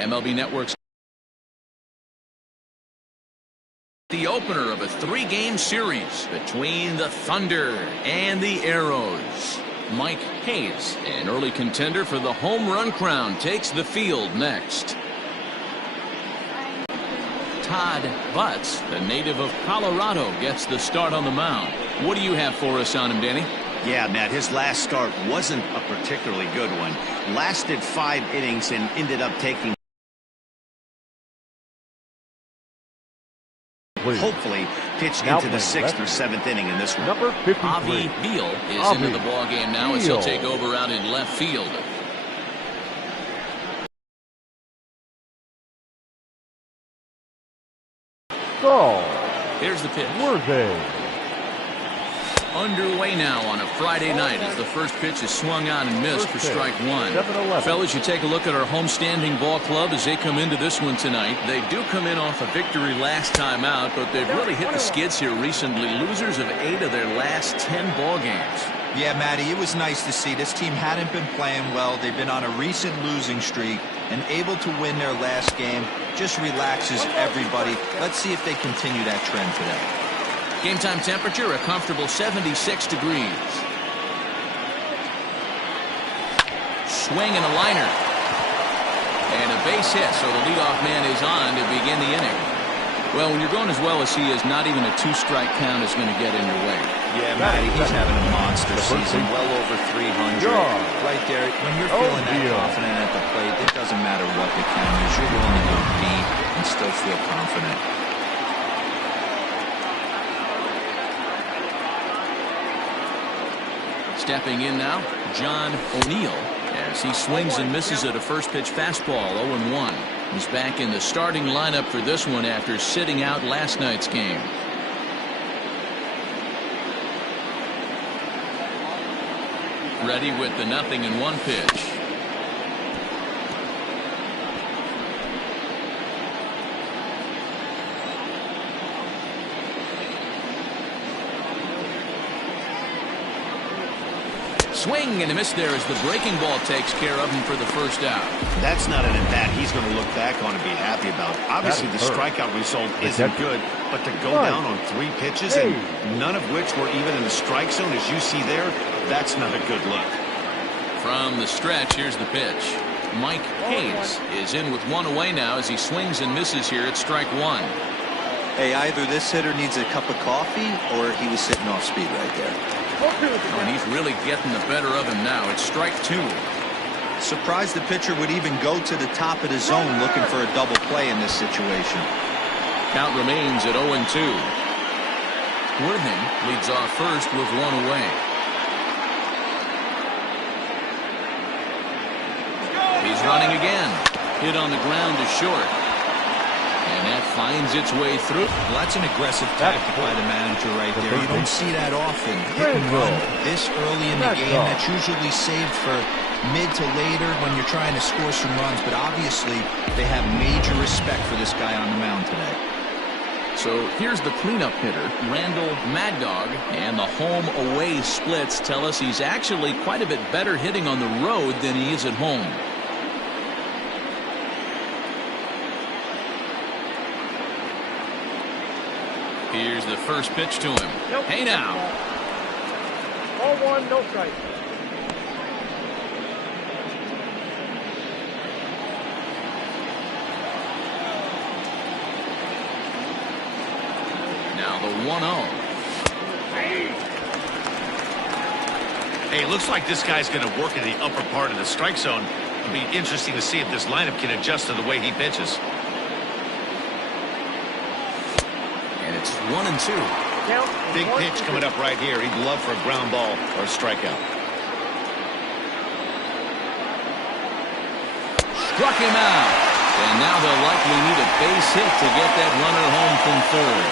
MLB Network's the opener of a 3-game series between the Thunder and the Arrows. Mike Hayes, an early contender for the home run crown, takes the field next. Todd Butts, the native of Colorado, gets the start on the mound. What do you have for us on him, Danny? Yeah, Matt, his last start wasn't a particularly good one. Lasted 5 innings and ended up taking, hopefully, pitch into the 6th or 7th inning in this one. Number 53. Avi Beal is into the ball game now as he'll take over out in left field. Go. Here's the pitch. Worthy. Underway now on a Friday night as the first pitch is swung on and missed for strike one. Fellas, you take a look at our homestanding ball club as they come into this one tonight. They do come in off a victory last time out, but they've really hit the skids here recently. Losers of 8 of their last 10 ball games. Yeah, Matty, it was nice to see. This team hadn't been playing well. They've been on a recent losing streak and able to win their last game. Just relaxes everybody. Let's see if they continue that trend today. Game time temperature, a comfortable 76 degrees. Swing and a liner. And a base hit, so the leadoff man is on to begin the inning. Well, when you're going as well as he is, not even a 2-strike count is going to get in your way. Yeah, Matty, he's having a monster season, well over 300. Right there, when you're feeling that confident at the plate, it doesn't matter what the count is. You're willing to go deep and still feel confident. Stepping in now, John O'Neill, as he swings and misses at a first pitch fastball, 0-1. He's back in the starting lineup for this one after sitting out last night's game. Ready with the 0-1 pitch. Swing and a miss there as the breaking ball takes care of him for the first out. That's not an at-bat he's going to look back on and be happy about. Obviously, the strikeout result isn't good, but to go down on 3 pitches and none of which were even in the strike zone, as you see there, that's not a good look. From the stretch, here's the pitch. Mike Hayes is in with 1 away now as he swings and misses here at strike 1. Hey, either this hitter needs a cup of coffee or he was sitting off speed right there. And he's really getting the better of him now. It's strike 2. Surprised the pitcher would even go to the top of the zone looking for a double play in this situation. Count remains at 0-2. Worthing leads off first with 1 away. He's running again. Hit on the ground to short. And that finds its way through. Well, that's an aggressive tactic by the manager right there. You don't see that often. Hit and run this early in the game. That's usually saved for mid to later when you're trying to score some runs. But obviously, they have major respect for this guy on the mound today. So here's the cleanup hitter, Randall Mad Dog. And the home-away splits tell us he's actually quite a bit better hitting on the road than he is at home. Here's the first pitch to him. Nope. Hey now. 0-1, no strike. Now the 1-0. Hey, it looks like this guy's going to work in the upper part of the strike zone. It'll be interesting to see if this lineup can adjust to the way he pitches. It's 1-2. Big pitch coming up right here. He'd love for a ground ball or a strikeout. Struck him out. And now they'll likely need a base hit to get that runner home from third.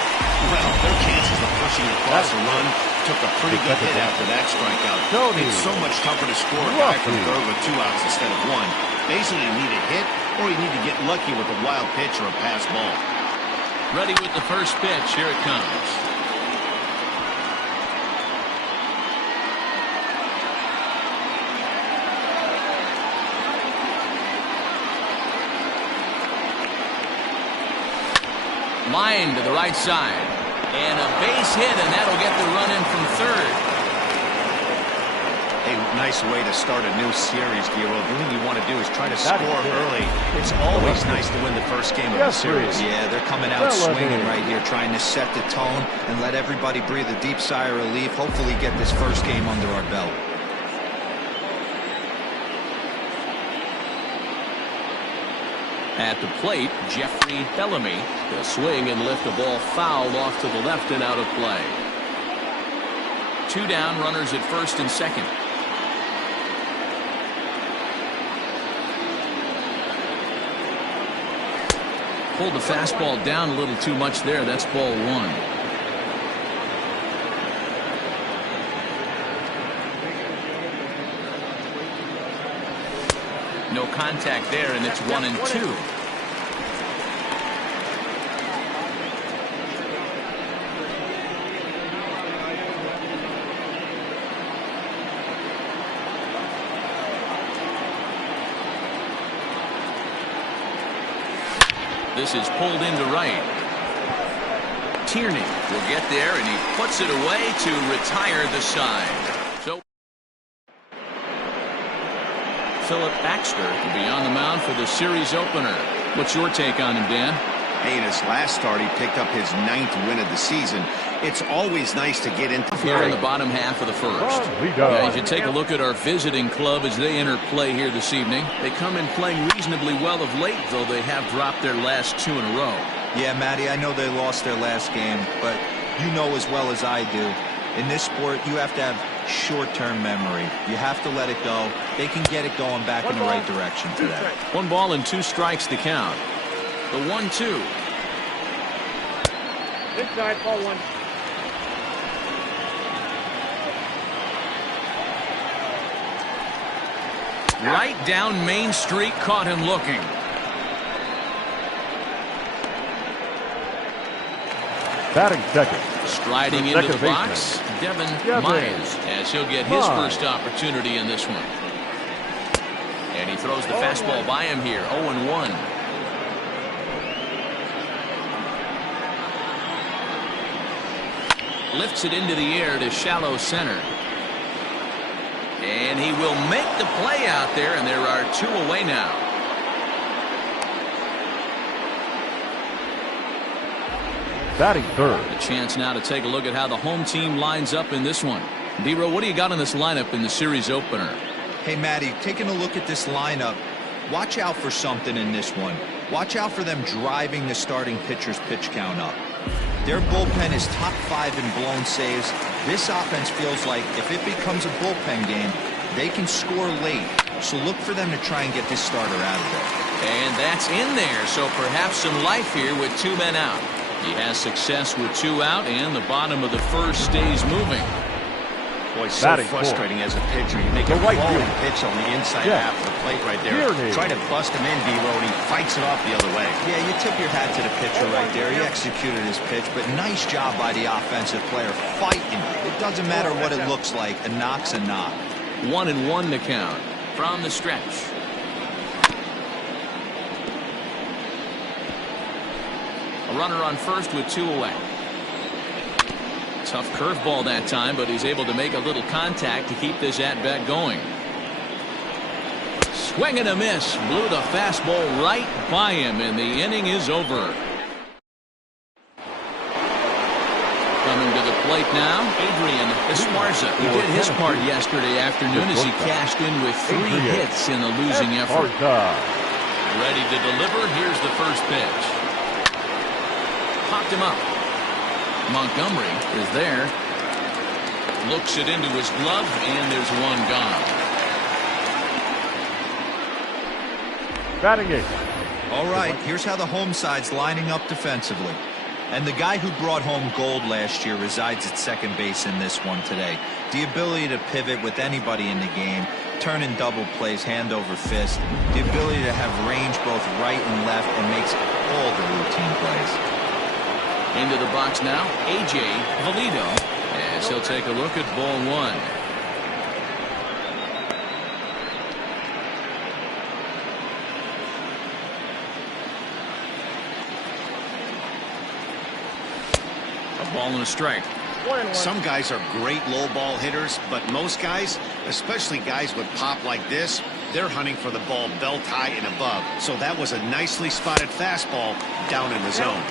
Well, their chances of pushing across a run took a pretty good hit after that strikeout. It's so much tougher to score a guy from third with 2 outs instead of 1. Basically, you need a hit or you need to get lucky with a wild pitch or a pass ball. Ready with the first pitch. Here it comes. Line to the right side. And a base hit, and that'll get the run in from third. A nice way to start a new series, Giro. The thing you want to do is try to score early. It's always nice to win the first game of the series. Yeah, they're coming out swinging right here, trying to set the tone and let everybody breathe a deep sigh of relief. Hopefully get this first game under our belt. At the plate, Jeffrey Bellamy. He'll swing and lift the ball fouled off to the left and out of play. 2 down, runners at first and second. Pulled the fastball down a little too much there. That's ball 1. No contact there, and it's 1-2. This is pulled into right. Tierney will get there, and he puts it away to retire the side. So Philip Baxter will be on the mound for the series opener. What's your take on him, Dan? Hey, in his last start, he picked up his 9th win of the season. It's always nice to get into here in the bottom half of the first. As you take a look at our visiting club as they enter play here this evening, they come in playing reasonably well of late, though they have dropped their last 2 in a row. Yeah, Matty, I know they lost their last game, but you know as well as I do, in this sport, you have to have short-term memory. You have to let it go. They can get it going back in the right direction today. 1 ball and 2 strikes to count. The 1-2. Inside, ball 1. Right down Main Street, caught him looking. Batting second. Striding into the box, Devin Myers, as he'll get his first opportunity in this one. And he throws the fastball by him here, 0-1. Lifts it into the air to shallow center. And he will make the play out there, and there are 2 away now. Batting third. A chance now to take a look at how the home team lines up in this one. D-Row, what do you got in this lineup in the series opener? Hey, Matty, taking a look at this lineup, watch out for something in this one. Watch out for them driving the starting pitcher's pitch count up. Their bullpen is top 5 in blown saves. This offense feels like if it becomes a bullpen game, they can score late. So look for them to try and get this starter out of there. And that's in there, so perhaps some life here with 2 men out. He has success with 2 out, and the bottom of the first stays moving. Boy, so frustrating as a pitcher. You make a quality pitch on the inside half of the plate right there. Try to bust him in, D-Row, and he fights it off the other way. Yeah, you tip your hat to the pitcher right there. He executed his pitch, but nice job by the offensive player fighting. It doesn't matter what it looks like. A knock's a knock. 1-1 to count from the stretch. A runner on first with 2 away. Tough curveball that time, but he's able to make a little contact to keep this at-bat going. Swing and a miss. Blew the fastball right by him, and the inning is over. Coming to the plate now, Adrian Esparza. He did his part yesterday afternoon as he cashed in with 3 hits in the losing effort. Ready to deliver. Here's the first pitch. Popped him up. Montgomery is there. Looks it into his glove, and there's 1 gone. Batting 8. All right, here's how the home side's lining up defensively. And the guy who brought home gold last year resides at second base in this one today. The ability to pivot with anybody in the game, turn in double plays hand over fist, the ability to have range both right and left, and makes all the routine plays. Into the box now, A.J. Valido, as he'll take a look at ball 1. Ball and a strike. Some guys are great low ball hitters, but most guys, especially guys with pop like this, they're hunting for the ball belt high and above. So that was a nicely spotted fastball down in the zone.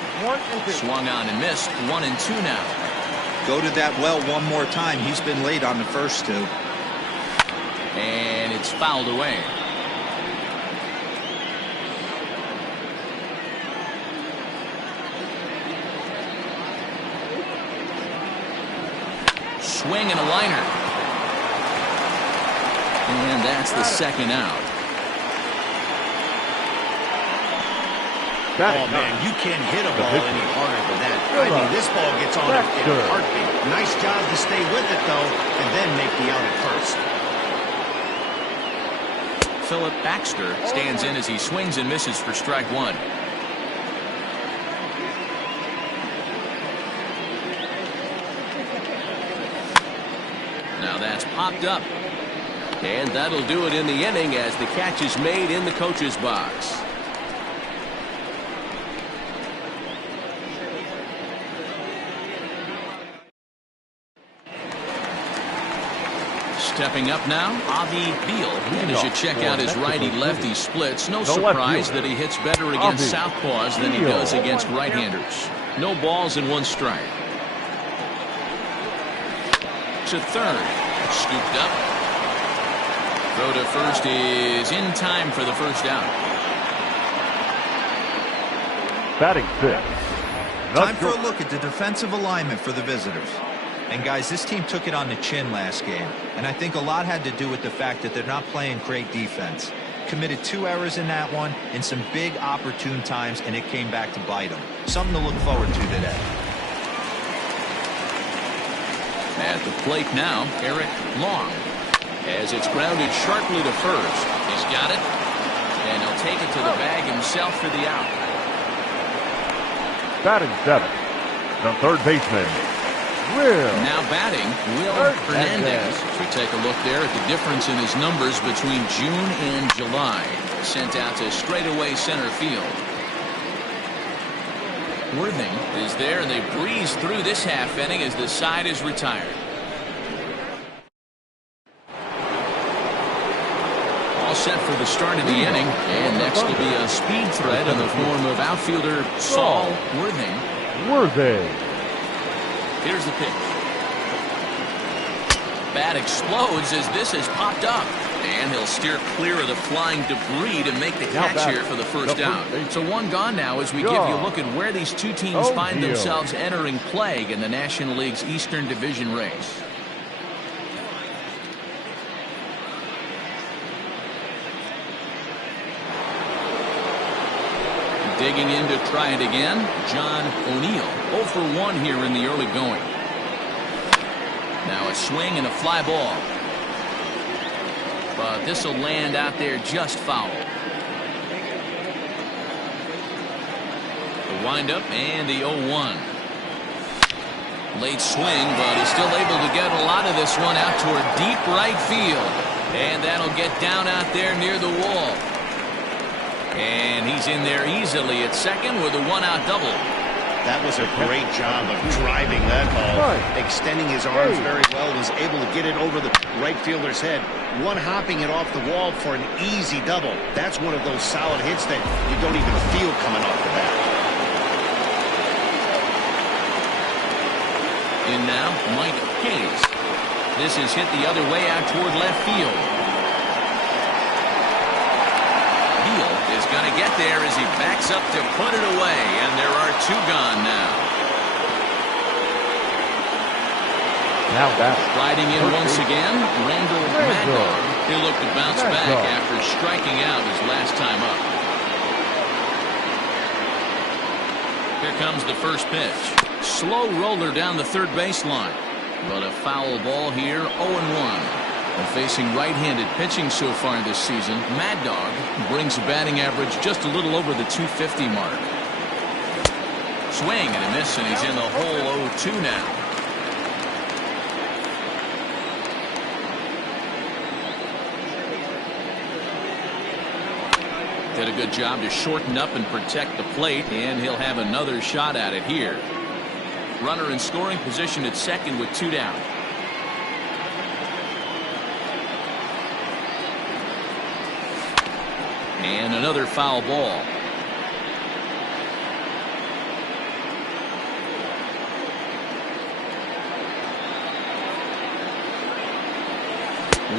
Swung on and missed. 1-2 now. Go to that well one more time. He's been late on the first two. And it's fouled away. Swing and a liner. And that's the second out. Oh, man, you can't hit a ball any harder than that. I mean, this ball gets on in a heartbeat. Nice job to stay with it, though, and then make the out at first. Philip Baxter stands in as he swings and misses for strike one. Now that's popped up. And that'll do it in the inning as the catch is made in the coach's box. Stepping up now, Avi Beal. And as you check out his righty-lefty splits, no surprise that he hits better against southpaws than he does against right-handers. No balls and one strike. To third. Scooped up. Throw to first is in time for the first out. Batting fifth. Time for a look at the defensive alignment for the visitors. And guys, this team took it on the chin last game, and I think a lot had to do with the fact that they're not playing great defense. Committed 2 errors in that one in some big opportune times, and it came back to bite them. Something to look forward to today. At the plate now, Eric Long. As it's grounded sharply to first. He's got it, and he'll take it to the bag himself for the out. Batting seventh, the third baseman, Will. Now batting, Will Hernandez. We take a look there at the difference in his numbers between June and July. Sent out to straightaway center field. Worthing is there, and they breeze through this half inning as the side is retired. All set for the start of the inning, and next will be a speed threat in the form of outfielder Saul Worthing. Here's the pitch. Bat explodes as this has popped up. And he'll steer clear of the flying debris to make the catch here for the first out. So one gone now as we give you a look at where these two teams find themselves entering play in the National League's Eastern Division race. Digging in to try it again, John O'Neill. 0 for 1 here in the early going. Now a swing and a fly ball. But this will land out there just foul. The windup and the 0-1. Late swing, but he's still able to get a lot of this one out toward deep right field. And that'll get down out there near the wall. And he's in there easily at second with a 1-out double. That was a great job of driving that ball. Extending his arms very well, was able to get it over the right fielder's head. One hopping it off the wall for an easy double. That's one of those solid hits that you don't even feel coming off the bat. In now, Mike Hayes. This is hit the other way out toward left field. Is going to get there as he backs up to put it away, and there are 2 gone now. Now back. Riding in once again, Randall Maddow. He'll look to bounce back after striking out his last time up. Here comes the first pitch. Slow roller down the third baseline, but a foul ball here, 0-1. Facing right-handed pitching so far this season, Mad Dog brings a batting average just a little over the 250 mark. Swing and a miss, and he's in the hole 0-2 now. Did a good job to shorten up and protect the plate, and he'll have another shot at it here. Runner in scoring position at second with 2 down. And another foul ball.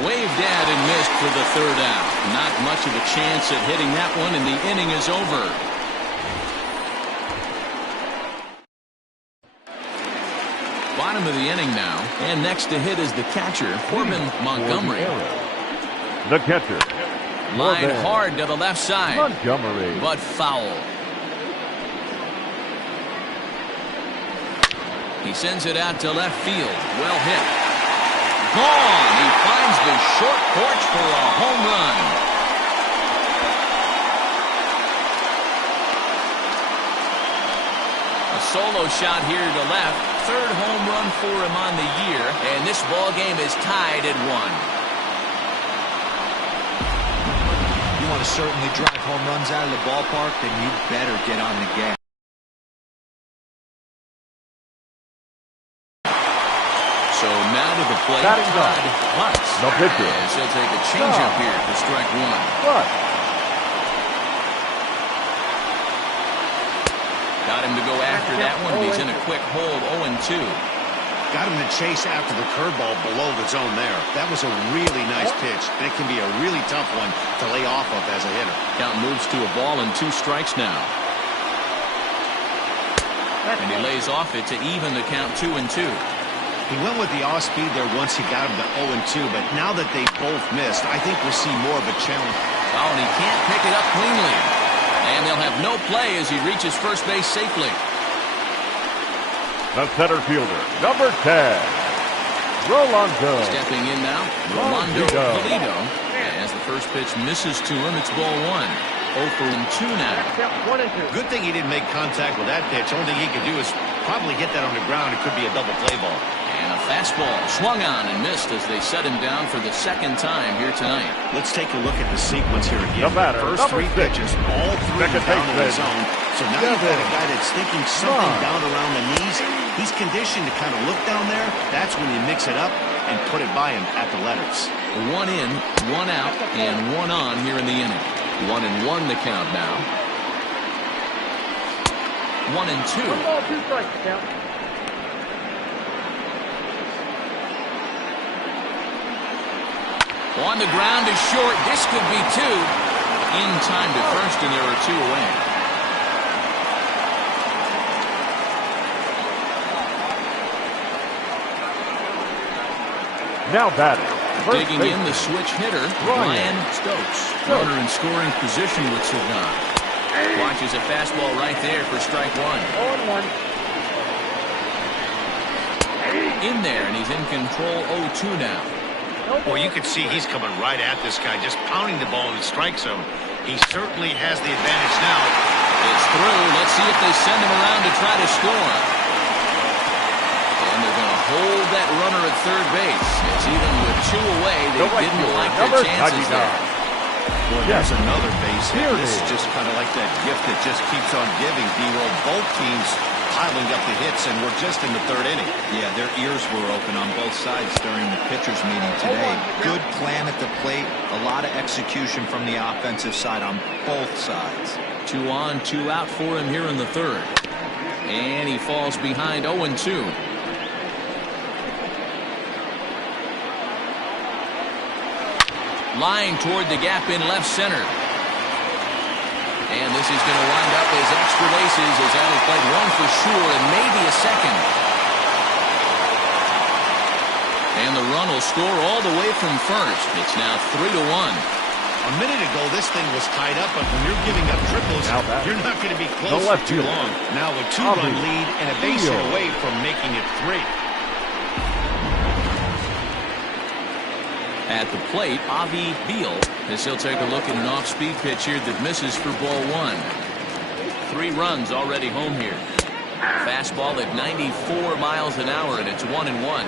Waved at and missed for the 3rd out. Not much of a chance at hitting that one, and the inning is over. Bottom of the inning now, and next to hit is the catcher, Corbin Montgomery. The catcher. Line hard to the left side. Montgomery. But foul. He sends it out to left field. Well hit. Gone. He finds the short porch for a home run. A solo shot here to left. 3rd home run for him on the year, and this ball game is tied at 1. You want to certainly drive home runs out of the ballpark, then you better get on the gas. So now to the plate, Todd Butts. No pitcher. As he'll take a changeup here for strike 1. What? Got him to go after that one, but he's in a quick hold, 0-2. Got him to chase after the curveball below the zone there. That was a really nice pitch, and it can be a really tough one to lay off of as a hitter. Count moves to a ball and 2 strikes now. And he lays off it to even the count 2-2. He went with the off-speed there once he got him to 0-2, but now that they both missed, I think we'll see more of a challenge. Oh, and he can't pick it up cleanly. And they'll have no play as he reaches first base safely. The center fielder, number 10, Rolando. Stepping in now, Rolando Pulido. As the first pitch misses to him, it's ball 1. 0-2 now. Good thing he didn't make contact with that pitch. Only thing he could do is probably hit that on the ground. It could be a double play ball. And a fastball swung on and missed as they set him down for the 2nd time here tonight. Let's take a look at the sequence here again. The batter, First 3 pitches, all 3 down in the zone. So now you've got a guy that's thinking something down around the knees. He's conditioned to kind of look down there. That's when you mix it up and put it by him at the letters. 1 in, 1 out, and 1 on here in the inning. 1-1 the count now. 1-2. On the ground is short. This could be 2. In time to first, and there are 2 away. Now batting. Digging in the switch hitter, Ryan Stokes. Runner in scoring position with Sagan. Watches a fastball right there for strike 1. 0-1. In there, and he's in control 0-2 now. Well, you can see he's coming right at this guy, just pounding the ball in the strike zone. He certainly has the advantage now. It's through. Let's see if they send him around to try to score. And they're going to hold that runner at third base. It's even with 2 away. They didn't like their chances there. Well, there's another base hit. This is just kind of like that gift that just keeps on giving, D-Roll. Both teams piling up the hits, and we're just in the 3rd inning. Yeah, their ears were open on both sides during the pitchers' meeting today. Good plan at the plate, a lot of execution from the offensive side on both sides. 2 on, 2 out for him here in the 3rd. And he falls behind 0-2. Line toward the gap in left center. And this is going to wind up as extra bases as that'll play 1 for sure and maybe a second. And the run will score all the way from first. It's now 3-1. A minute ago, this thing was tied up, but when you're giving up triples, you're not going to be close for too long. Now a 2-run lead and a base hit away from making it 3. At the plate, Avi Beal, as he'll take a look at an off-speed pitch here that misses for ball 1. 3 runs already home here. Fastball at 94 miles an hour, and it's 1-1.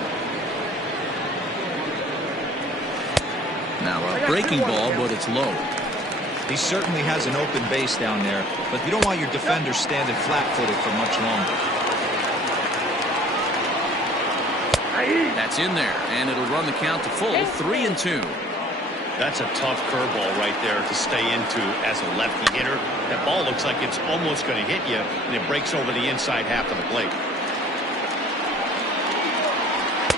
Now a breaking ball, but it's low. He certainly has an open base down there, but you don't want your defender standing flat-footed for much longer. That's in there, and it'll run the count to full 3-2. That's a tough curveball right there to stay into as a lefty hitter. That ball looks like it's almost going to hit you, and it breaks over the inside half of the plate.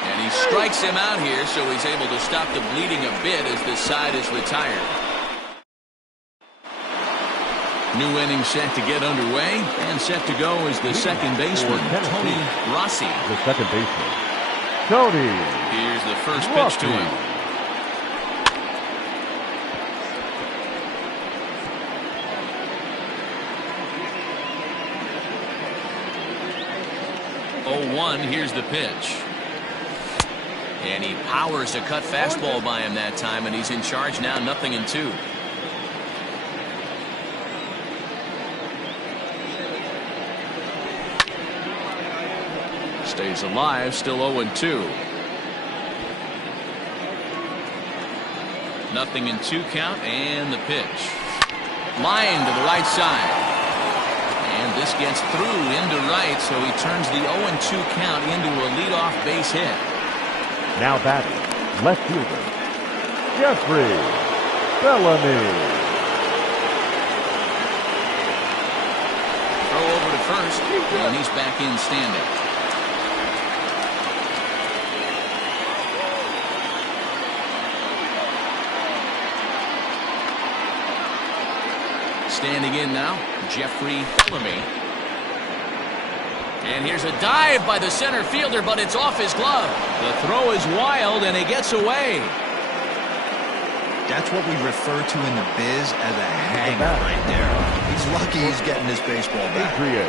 And he strikes him out here, so he's able to stop the bleeding a bit as this side is retired. New inning set to get underway, and set to go is the second baseman, Tony Rossi. The second baseman, Tony. Here's the first pitch to him. Here's the pitch. And he powers a cut fastball by him that time, and he's in charge now, 0-2. Stays alive, still 0-2. 0-2 count, and the pitch. Line to the right side. And this gets through into right, so he turns the 0-2 count into a leadoff base hit. Now batting, left fielder, Jeffrey Bellamy. Throw over to first, and he's back in standing. Standing in now, Jeffrey Bellamy. And here's a dive by the center fielder, but it's off his glove. The throw is wild, and he gets away. That's what we refer to in the biz as a hanger right there. He's lucky he's getting this baseball back. Adrian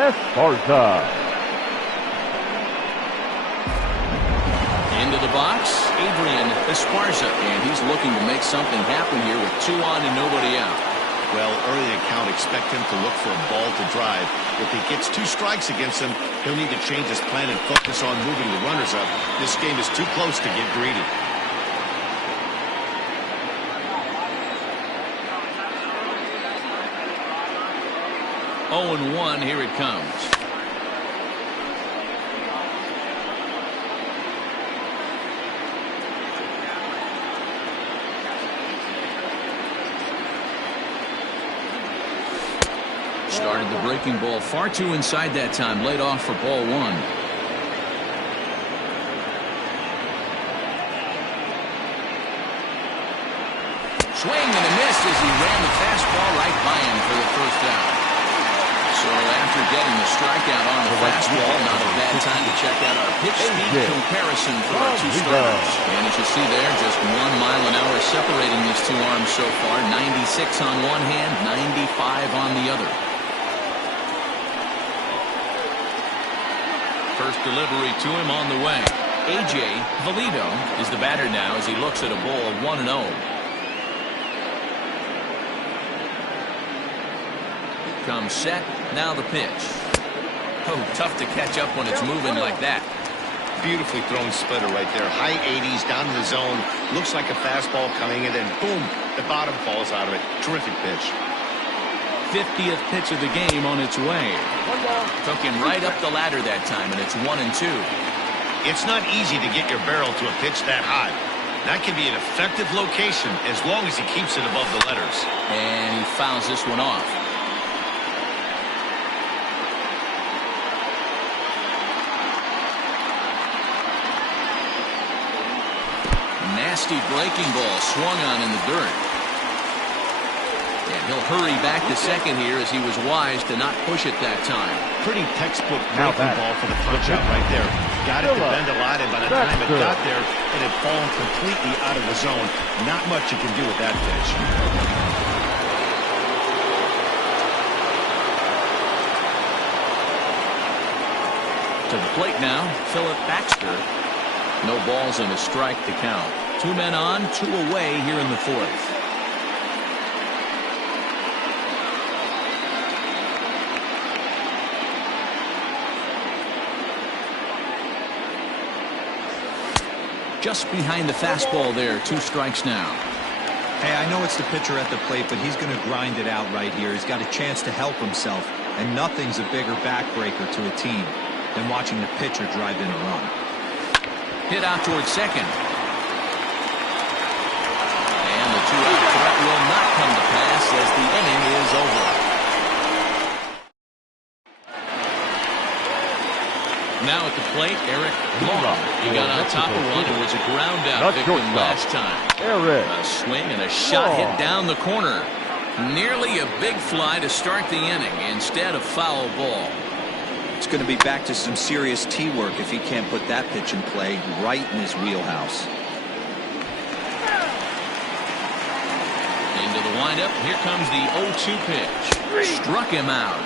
Esparza. Into the box, Adrian Esparza. And he's looking to make something happen here with 2 on and nobody out. Well, early in the count, expect him to look for a ball to drive. If he gets 2 strikes against him, he'll need to change his plan and focus on moving the runners up. This game is too close to get greedy. Oh, 0-1, here it comes. Started the breaking ball far too inside that time. Laid off for ball 1. Swing and a miss as he ran the fastball right by him for the first out. So after getting the strikeout on the fastball, not a bad time to check out our pitch speed comparison for our 2 starters. And as you see there, just 1 mile an hour separating these 2 arms so far. 96 on one hand, 95 on the other. First delivery to him on the way. A.J. Valido is the batter now as he looks at a ball 1-0. Comes set, now the pitch. Oh, tough to catch up when it's moving like that. Beautifully thrown splitter right there. High 80s, down to the zone. Looks like a fastball coming, and then boom, the bottom falls out of it. Terrific pitch. 50th pitch of the game on its way. Took him right up the ladder that time, and it's 1-2. It's not easy to get your barrel to a pitch that high. That can be an effective location as long as he keeps it above the letters. And he fouls this one off. Nasty breaking ball swung on in the dirt. And he'll hurry back to second here as he was wise to not push it that time. Pretty textbook breaking ball for the punch out right there. Got it to bend a lot, and by the time it got there, it had fallen completely out of the zone. Not much you can do with that pitch. To the plate now, Philip Baxter. No balls and a strike to count. 2 men on, 2 away here in the 4th. Just behind the fastball there, 2 strikes now. Hey, I know it's the pitcher at the plate, but he's going to grind it out right here. He's got a chance to help himself, and nothing's a bigger backbreaker to a team than watching the pitcher drive in a run. Hit out towards second. And the two-out threat will not come to pass as the inning is over. Now at the plate, Eric Long. He got on top of one and was a ground out victim last time. A swing and a shot hit down the corner. Nearly a big fly to start the inning instead of foul ball. It's going to be back to some serious tee work if he can't put that pitch in play right in his wheelhouse. Into the windup. Here comes the 0-2 pitch. Struck him out.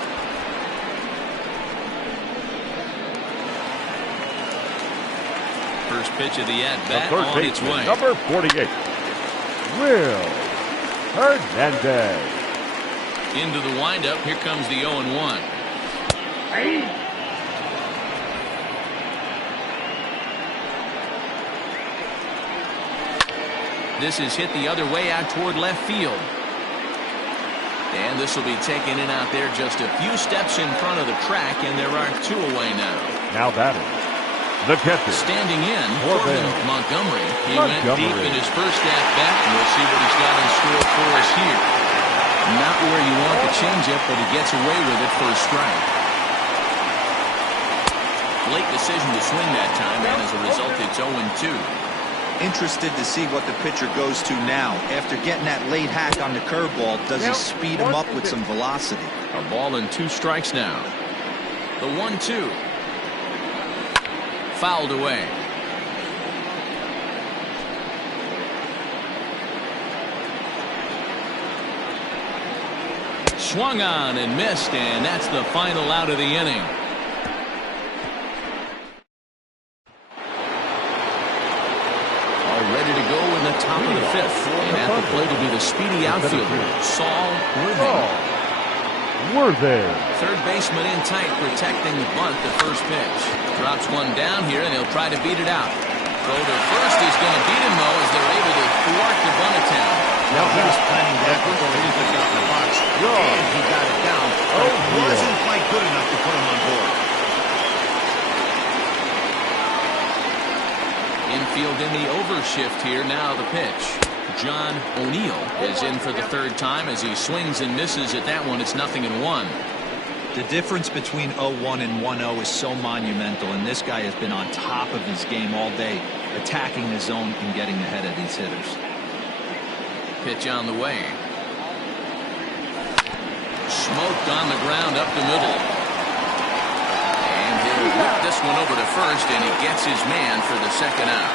First pitch of the at-bat on its way. Number 48, Will Hernandez. Into the windup. Here comes the 0-1. This is hit the other way out toward left field. And this will be taken in out there just a few steps in front of the track, and there are two away now. Now batting, the catcher. Standing in, Corbin Montgomery. He went deep in his first at-bat, and we'll see what he's got in store for us here. Not where you want the changeup, but he gets away with it for a strike. Late decision to swing that time, and as a result, it's 0-2. Interested to see what the pitcher goes to now. After getting that late hack on the curveball, does he speed him up with some velocity? A ball and 2 strikes now. The 1-2. Fouled away. Swung on and missed, and that's the final out of the inning. Ready to go in the top of the 5th. And at the plate will be the speedy outfielder, Saul Worthing. Third baseman in tight, protecting the bunt. The first pitch. Drops one down here, and he'll try to beat it out. Throw to first is going to beat him, though, as they're able to thwart the bunt attempt. Now he was planning that before he even got in the box. And he got it down, but it wasn't quite good enough to put him on board. Infield in the overshift here. Now the pitch. John O'Neill is in for the third time as he swings and misses at that one. It's 0-1. The difference between 0-1 and 1-0 is so monumental, and this guy has been on top of his game all day, attacking the zone and getting ahead of these hitters. Pitch on the way. Smoked on the ground up the middle. And he'll whip this one over to first, and he gets his man for the second out.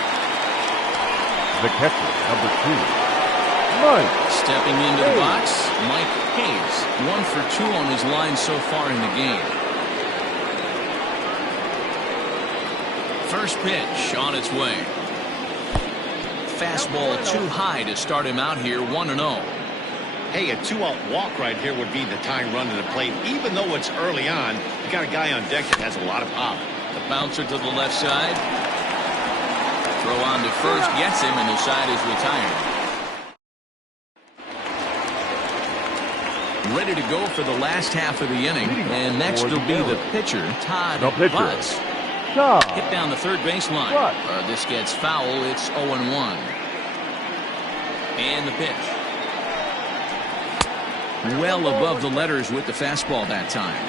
The catcher, number 2, Mike. Stepping into the box, Mike Hayes. 1 for 2 on his line so far in the game. First pitch on its way. Fastball too high to start him out here, 1-0. Hey, a 2-out walk right here would be the tying run to the plate. Even though it's early on, you got a guy on deck that has a lot of pop. The bouncer to the left side. Throw on to first, gets him, and the side is retired. Ready to go for the last half of the inning. And next will be the pitcher, Todd Butts. Hit down the third baseline. This gets foul. It's 0-1. And the pitch. Well above the letters with the fastball that time.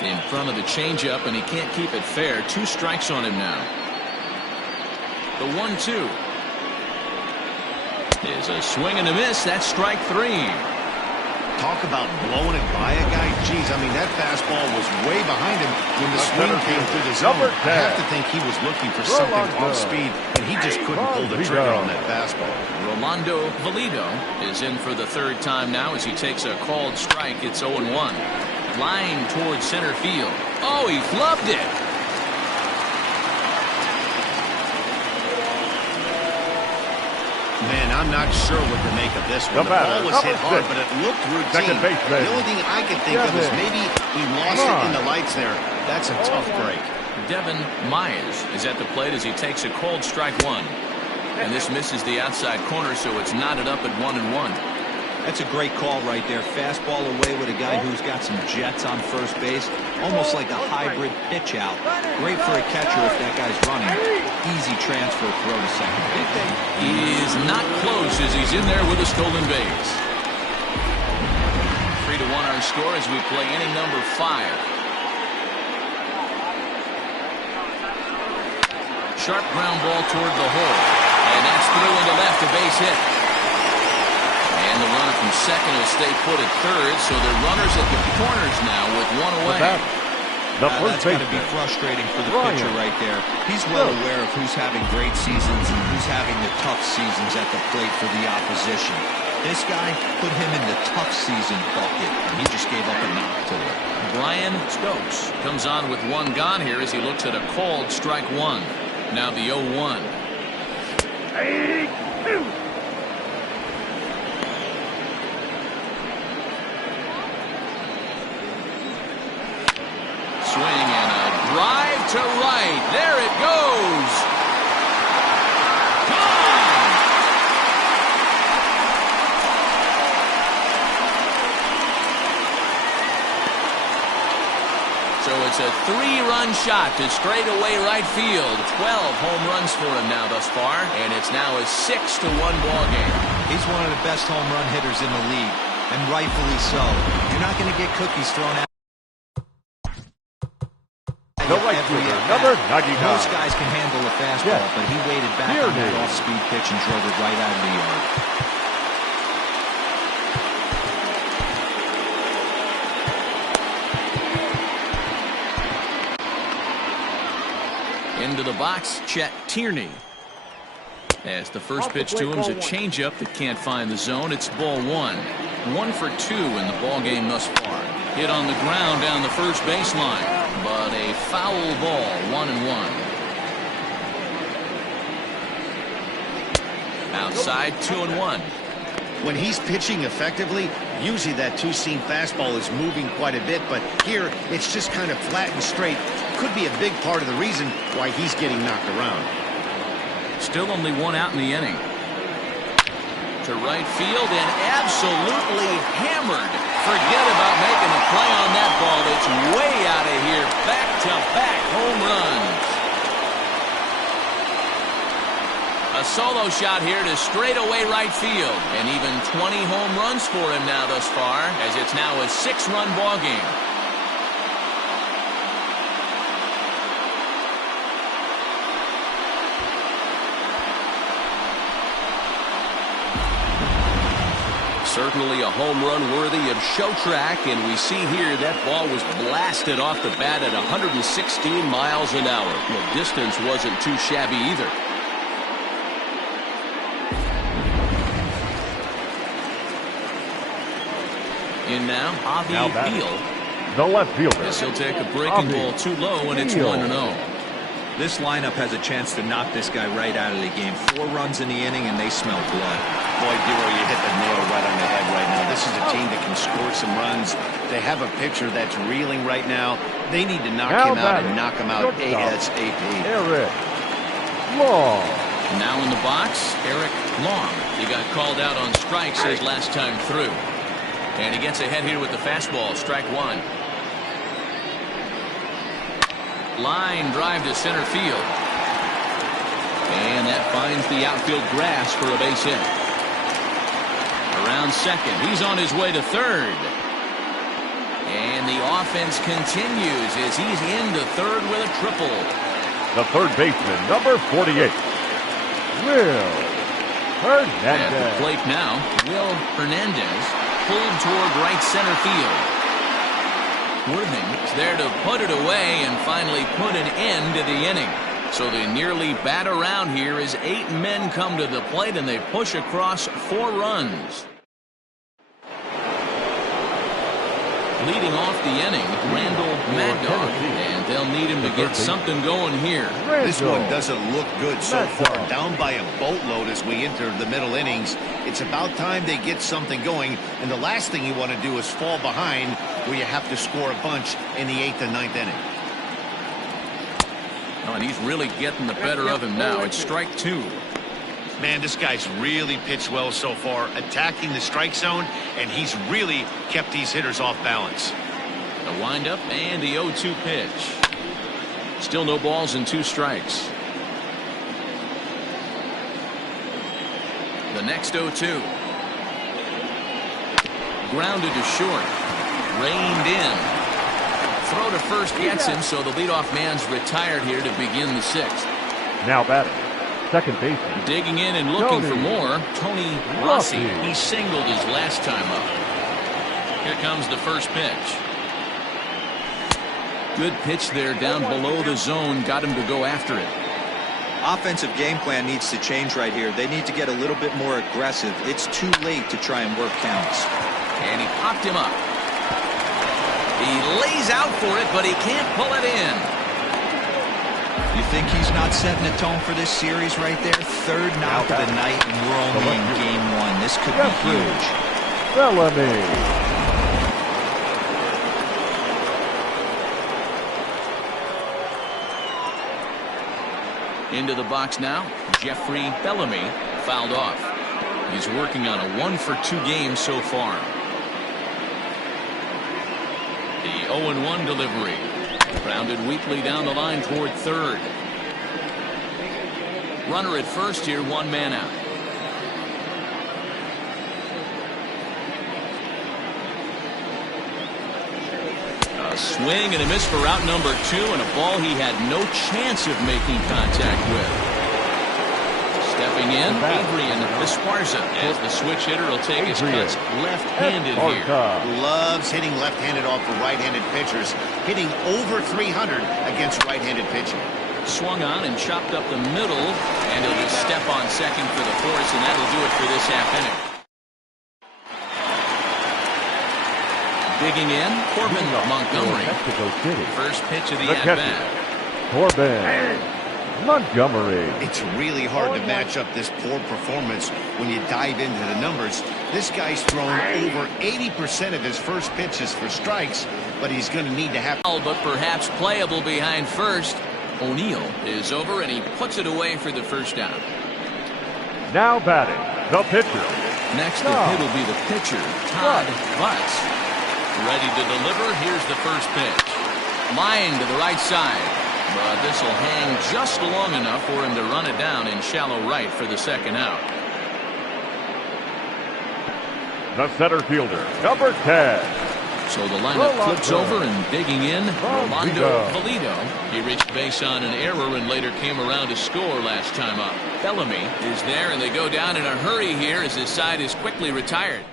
In front of the changeup, and he can't keep it fair. 2 strikes on him now. The 1-2 is a swing and a miss. That's strike 3. Talk about blowing it by a guy. Geez, I mean, that fastball was way behind him when the swing came through the zone. I have to think he was looking for something off speed, and he just couldn't pull the trigger on that fastball. Rolando Valido is in for the third time now as he takes a called strike. It's 0-1. Line towards center field. Oh, he flubbed it. Man, I'm not sure what to make of this one. The ball was hit hard, but it looked routine. The only thing I can think of is maybe he lost it in the lights there. That's a tough break. Devin Myers is at the plate as he takes a called strike 1. And this misses the outside corner, so it's knotted up at 1-1. That's a great call right there. Fastball away with a guy who's got some jets on first base. Almost like a hybrid pitch out. Great for a catcher if that guy's running. Easy transfer throw to second base. He is not close as he's in there with a stolen base. 3-1 our score as we play inning number 5. Sharp ground ball toward the hole. And that's through into left, a base hit. And the runner from second will stay put at third, so they're runners at the corners now with one away. That's got to be frustrating for the pitcher right there. He's well aware of who's having great seasons and who's having the tough seasons at the plate for the opposition. This guy put him in the tough season bucket, and he just gave up a knock to it. Brian Stokes comes on with one gone here as he looks at a called strike one. Now the 0-1. Swing and a drive to right. There it goes. Gone. So it's a 3-run shot to straightaway right field. 12 home runs for him now thus far, and it's now a 6-1 ball game. He's one of the best home run hitters in the league, and rightfully so. You're not going to get cookies thrown at the right fielder, number 99. Most guys can handle a fastball, but he waited back on that off-speed pitch and drove it right out of the yard. Into the box, Chet Tierney. As the first pitch to him is a changeup that can't find the zone. It's ball 1. 1 for 2 in the ball game thus far. Hit on the ground down the first baseline, but a foul ball. 1-1. Outside, 2-1. When he's pitching effectively, usually that two-seam fastball is moving quite a bit, but here it's just kind of flat and straight. Could be a big part of the reason why he's getting knocked around. Still only one out in the inning. To right field and absolutely hammered. Forget about making a play on that ball. It's way out of here. Back-to-back home runs. A solo shot here to straightaway right field. And even 20 home runs for him now thus far, as it's now a 6-run ball game. Certainly a home run worthy of show track, and we see here that ball was blasted off the bat at 116 miles an hour. The distance wasn't too shabby either. In now, Avi Beal. The left fielder. Yes, he'll take a breaking ball too low, and it's 1-0. This lineup has a chance to knock this guy right out of the game. 4 runs in the inning, and they smell blood. Boy, Dero, you hit the nail right on the head right now. This is a team that can score some runs. They have a pitcher that's reeling right now. They need to knock him out and knock him out ASAP. Eric Long. Now in the box, Eric Long. He got called out on strikes his last time through. And he gets ahead here with the fastball, strike 1. Line drive to center field. And that finds the outfield grass for a base hit. Around second, he's on his way to third. And the offense continues as he's into third with a triple. The third baseman, number 48, Will Hernandez. At the plate now, Will Hernandez pulled toward right center field. Worthing's there to put it away and finally put an end to the inning. So they nearly bat around here as 8 men come to the plate and they push across 4 runs. Leading off the inning, Randall Mad Dog, and they'll need him to get something going here. This one doesn't look good so far. Down by a boatload as we enter the middle innings. It's about time they get something going, and the last thing you want to do is fall behind where you have to score a bunch in the 8th and 9th inning. Oh, and he's really getting the better of him now. It's strike 2. Man, this guy's really pitched well so far, attacking the strike zone, and he's really kept these hitters off balance. The windup and the 0-2 pitch. Still no balls and 2 strikes. The next 0-2. Grounded to short. Reined in. Throw to first gets him, so the leadoff man's retired here to begin the 6th. Now batting, second baseman. Digging in and looking for more, Tony Rossi. He singled his last time up. Here comes the first pitch. Good pitch there down below the zone. Got him to go after it. Offensive game plan needs to change right here. They need to get a little bit more aggressive. It's too late to try and work counts. And he popped him up. He lays out for it, but he can't pull it in. You think he's not setting the tone for this series right there? Third knock of the night, and we're only in game 1. This could be huge. Bellamy. Into the box now, Jeffrey Bellamy fouled off. He's working on a 1-for-2 game so far. The 0-1 delivery. Grounded weakly down the line toward third. Runner at first here, 1 man out. A swing and a miss for out number 2, and a ball he had no chance of making contact with. Stepping in, Adrian Esparza, as the switch hitter will take his cuts left-handed here. Loves hitting left-handed off of right-handed pitchers, hitting over 300 against right-handed pitching. Swung on and chopped up the middle, and he'll just step on second for the force, and that'll do it for this half inning. Digging in, Corbin Montgomery. First pitch of the at-bat. Corbin Montgomery. It's really hard to match up this poor performance when you dive into the numbers. This guy's thrown over 80% of his first pitches for strikes, but he's going to need to have... But perhaps playable behind first. O'Neill is over, and he puts it away for the first down. Now batting, the pitcher. Next to hit will be the pitcher, Todd Butts. Ready to deliver. Here's the first pitch. Line to the right side. But this will hang just long enough for him to run it down in shallow right for the second out. The center fielder, number 10. So the lineup flips over, and digging in, Rolando Valido. He reached base on an error and later came around to score last time up. Bellamy is there, and they go down in a hurry here as his side is quickly retired.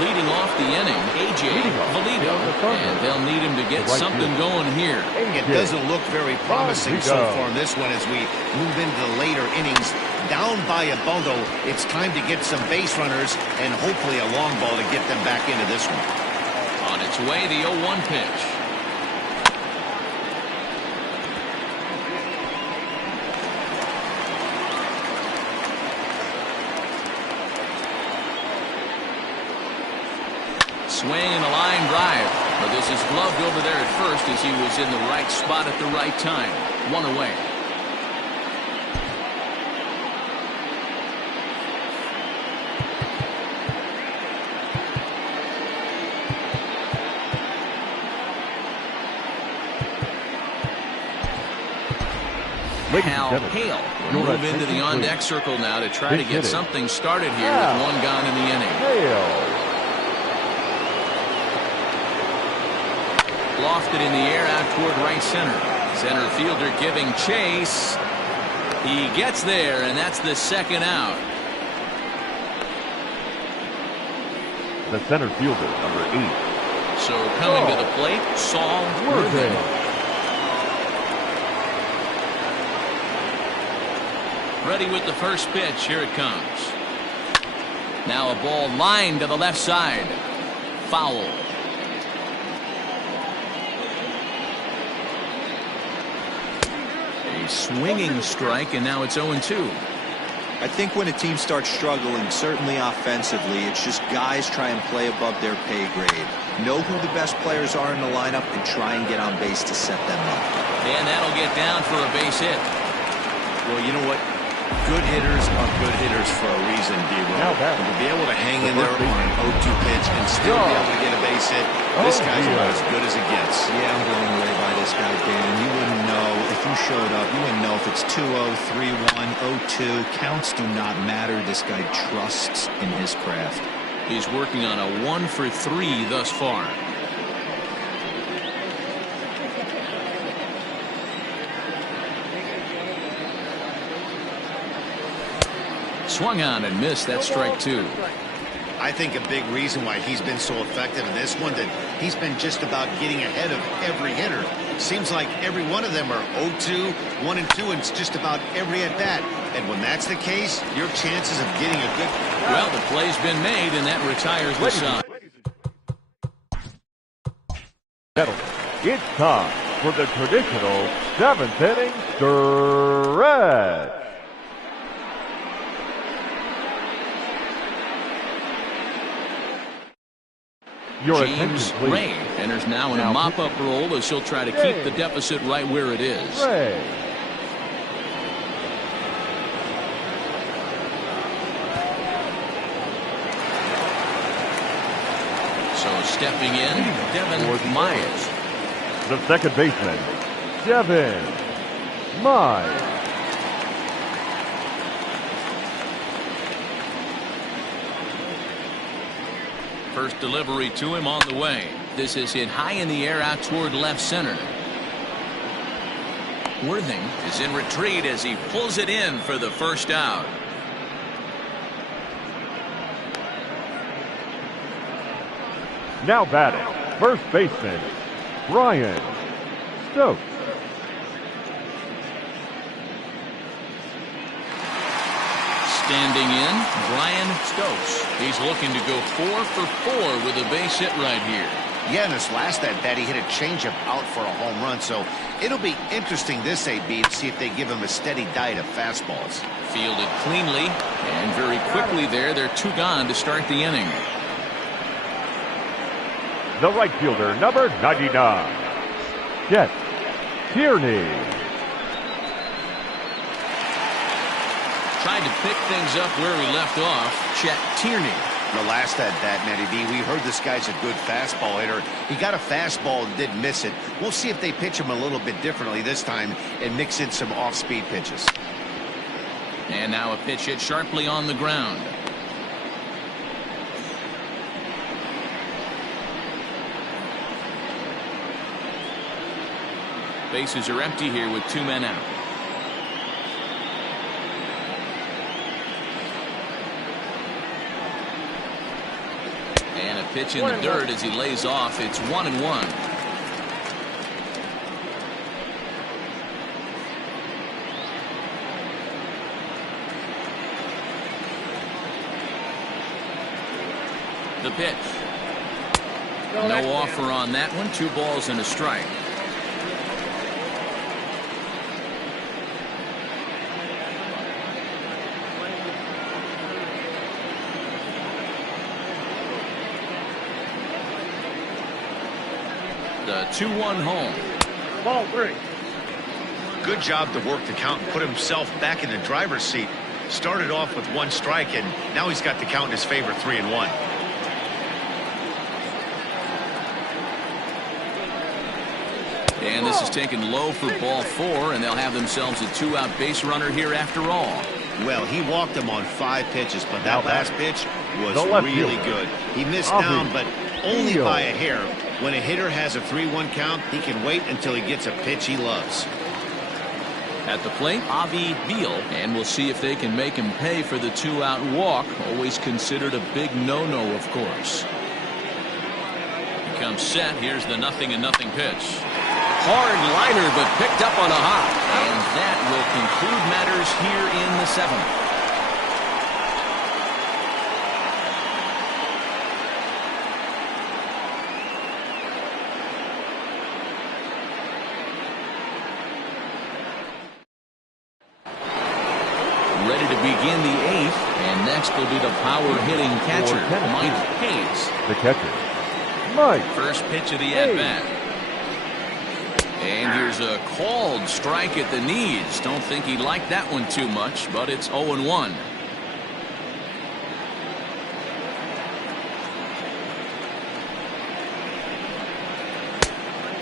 Leading off the inning, A.J. Valido, and they'll need him to get something going here. It doesn't look very promising so far in this one as we move into the later innings. Down by a bundle, it's time to get some base runners and hopefully a long ball to get them back into this one. On its way, the 0-1 pitch. Swing and a line drive, but this is gloved over there at first as he was in the right spot at the right time. 1 away. Hal Hale will move into the on-deck circle now to try to get something started here with 1 gone in the inning. Lofted in the air out toward right center. Center fielder giving chase. He gets there, and that's the second out. The center fielder, number 8. So coming to the plate, Saul Worthen. Ready with the first pitch. Here it comes. Now a ball lined to the left side. Foul. Swinging strike, and now it's 0-2. I think when a team starts struggling, certainly offensively, it's just guys try and play above their pay grade. Know who the best players are in the lineup and try and get on base to set them up. And that'll get down for a base hit. Well, you know what? Good hitters are good hitters for a reason, D-Roll. And to be able to hang in there on an 0-2 pitch and still be able to get a base hit, this guy's about as good as it gets. Yeah, I'm blown away by this guy, Dan. You wouldn't know if you showed up. You wouldn't know if it's 2-0, 3-1, 0-2. Counts do not matter. This guy trusts in his craft. He's working on a 1-for-3 thus far. Swung on and missed. That strike 2. I think a big reason why he's been so effective in this one, that he's been just about getting ahead of every hitter. Seems like every one of them are 0-2, 1-2, and it's just about every at bat. And when that's the case, your chances of getting a good... Well, the play's been made, and that retires the side. It's time for the traditional 7th inning stretch. James Ray enters now in a mop-up role as he'll try to keep the deficit right where it is. So stepping in, Devin Myers. The second baseman, Devin Myers. First delivery to him on the way. This is hit high in the air out toward left center. Worthing is in retreat as he pulls it in for the first out. Now batting, first baseman, Brian Stokes. Standing in, Brian Stokes. He's looking to go 4 for 4 with a base hit right here. Yeah, in his last at bat, he hit a changeup out for a home run. So it'll be interesting this AB to see if they give him a steady diet of fastballs. Fielded cleanly and very quickly there. They're 2 gone to start the inning. The right fielder, number 99, Chet Tierney. Tried to pick things up where he left off. Chet Tierney. The last at bat, Matty B, we heard this guy's a good fastball hitter. He got a fastball and did miss it. We'll see if they pitch him a little bit differently this time and mix in some off-speed pitches. And now a pitch hit sharply on the ground. Bases are empty here with 2 men out. And a pitch in the dirt as he lays off. It's 1-1. The pitch. No offer on that one. 2 balls and a strike. The 2-1 home. Ball 3. Good job to work the count and put himself back in the driver's seat. Started off with 1 strike, and now he's got the count in his favor, 3-1. And this is taken low for ball 4, and they'll have themselves a 2-out base runner here after all. Well, he walked him on 5 pitches, but that last pitch was really good. He missed down, but only by a hair. When a hitter has a 3-1 count, he can wait until he gets a pitch he loves. At the plate, Avi Beal, and we'll see if they can make him pay for the 2-out walk. Always considered a big no-no, of course. He comes set. Here's the 0-0 pitch. Hard liner, but picked up on a hop. And that will conclude matters here in the 7th. Ready to begin the 8th, and next will be the power-hitting catcher, Mike Hayes. The catcher, Mike. First pitch of the at-bat. And here's a called strike at the knees. Don't think he liked that one too much, but it's 0-1.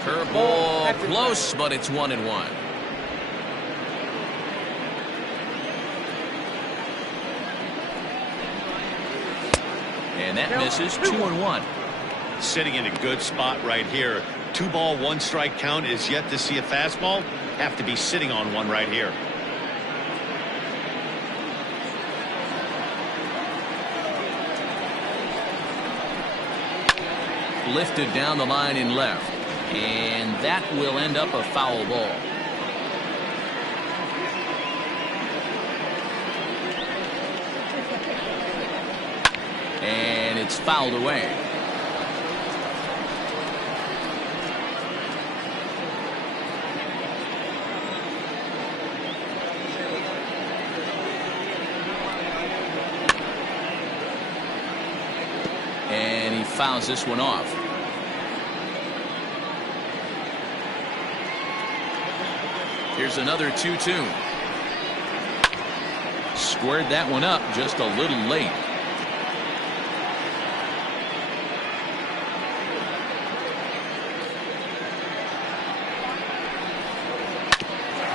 Curveball close, but it's 1-1. And that misses. 2-1. Sitting in a good spot right here. 2-ball, 1-strike count is yet to see a fastball. Have to be sitting on one right here. Lifted down the line in left. And that will end up a foul ball. And it's fouled away. And he fouls this one off. Here's another 2-2. Squared that one up just a little late.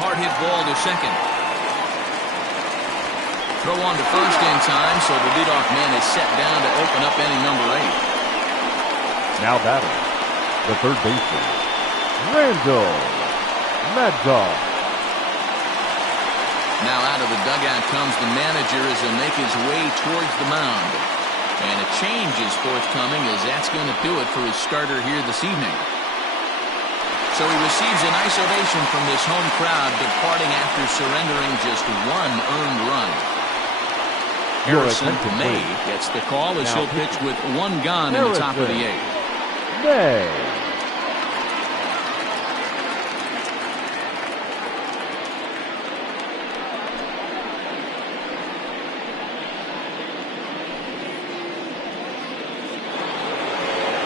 Hard hit ball to second. Throw on to first in time, so the leadoff man is set down to open up inning number 8. Now batting, the third baseman, Randall Maddox. Now out of the dugout comes the manager as he'll make his way towards the mound. And a change is forthcoming, as that's going to do it for his starter here this evening. So he receives a nice ovation from this home crowd, departing after surrendering just one earned run. Harrison May gets the call as he'll pitch with one gone in the top of the 8th. May.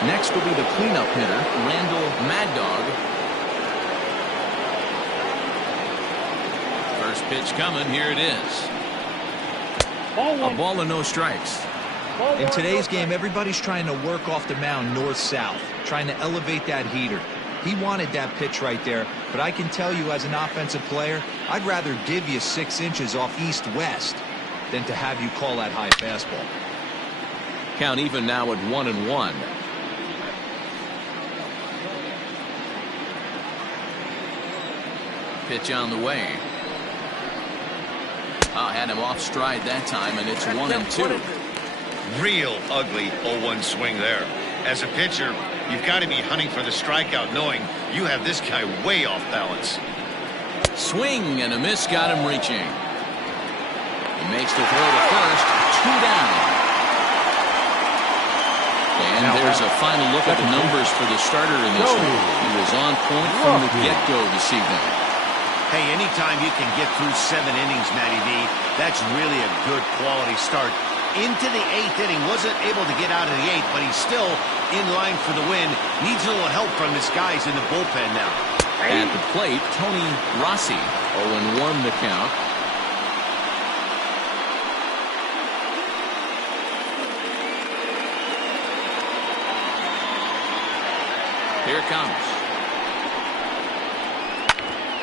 Next will be the cleanup hitter, Randall Mad Dog. First pitch coming. Here it is. A ball and no strikes. In today's game, everybody's trying to work off the mound north-south, trying to elevate that heater. He wanted that pitch right there, but I can tell you as an offensive player, I'd rather give you 6 inches off east-west than to have you call that high fastball. Count even now at 1-1. Pitch on the way. Had him off stride that time, and it's 1-2. Real ugly 0-1 swing there. As a pitcher, you've got to be hunting for the strikeout, knowing you have this guy way off balance. Swing and a miss got him reaching. He makes the throw to first. 2 down. And there's a final look at the numbers for the starter in this one. He was on point from the get-go this evening. Hey, anytime you can get through 7 innings, Matty V, that's really a good quality start. Into the 8th inning, wasn't able to get out of the 8th, but he's still in line for the win. Needs a little help from his guys in the bullpen now. At the plate, Tony Rossi, 0-1 the count. Here it comes.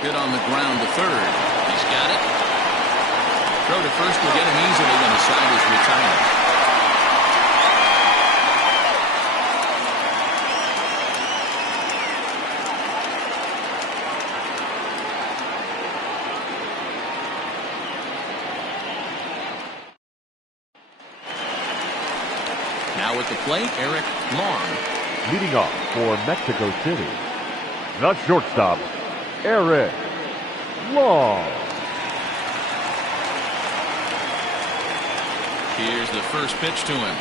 Hit on the ground to third. He's got it. Throw to first will get him easily when the side is retired. Now at the plate, Eric Long. Leading off for Mexico City, the shortstop, Eric Long. Here's the first pitch to him.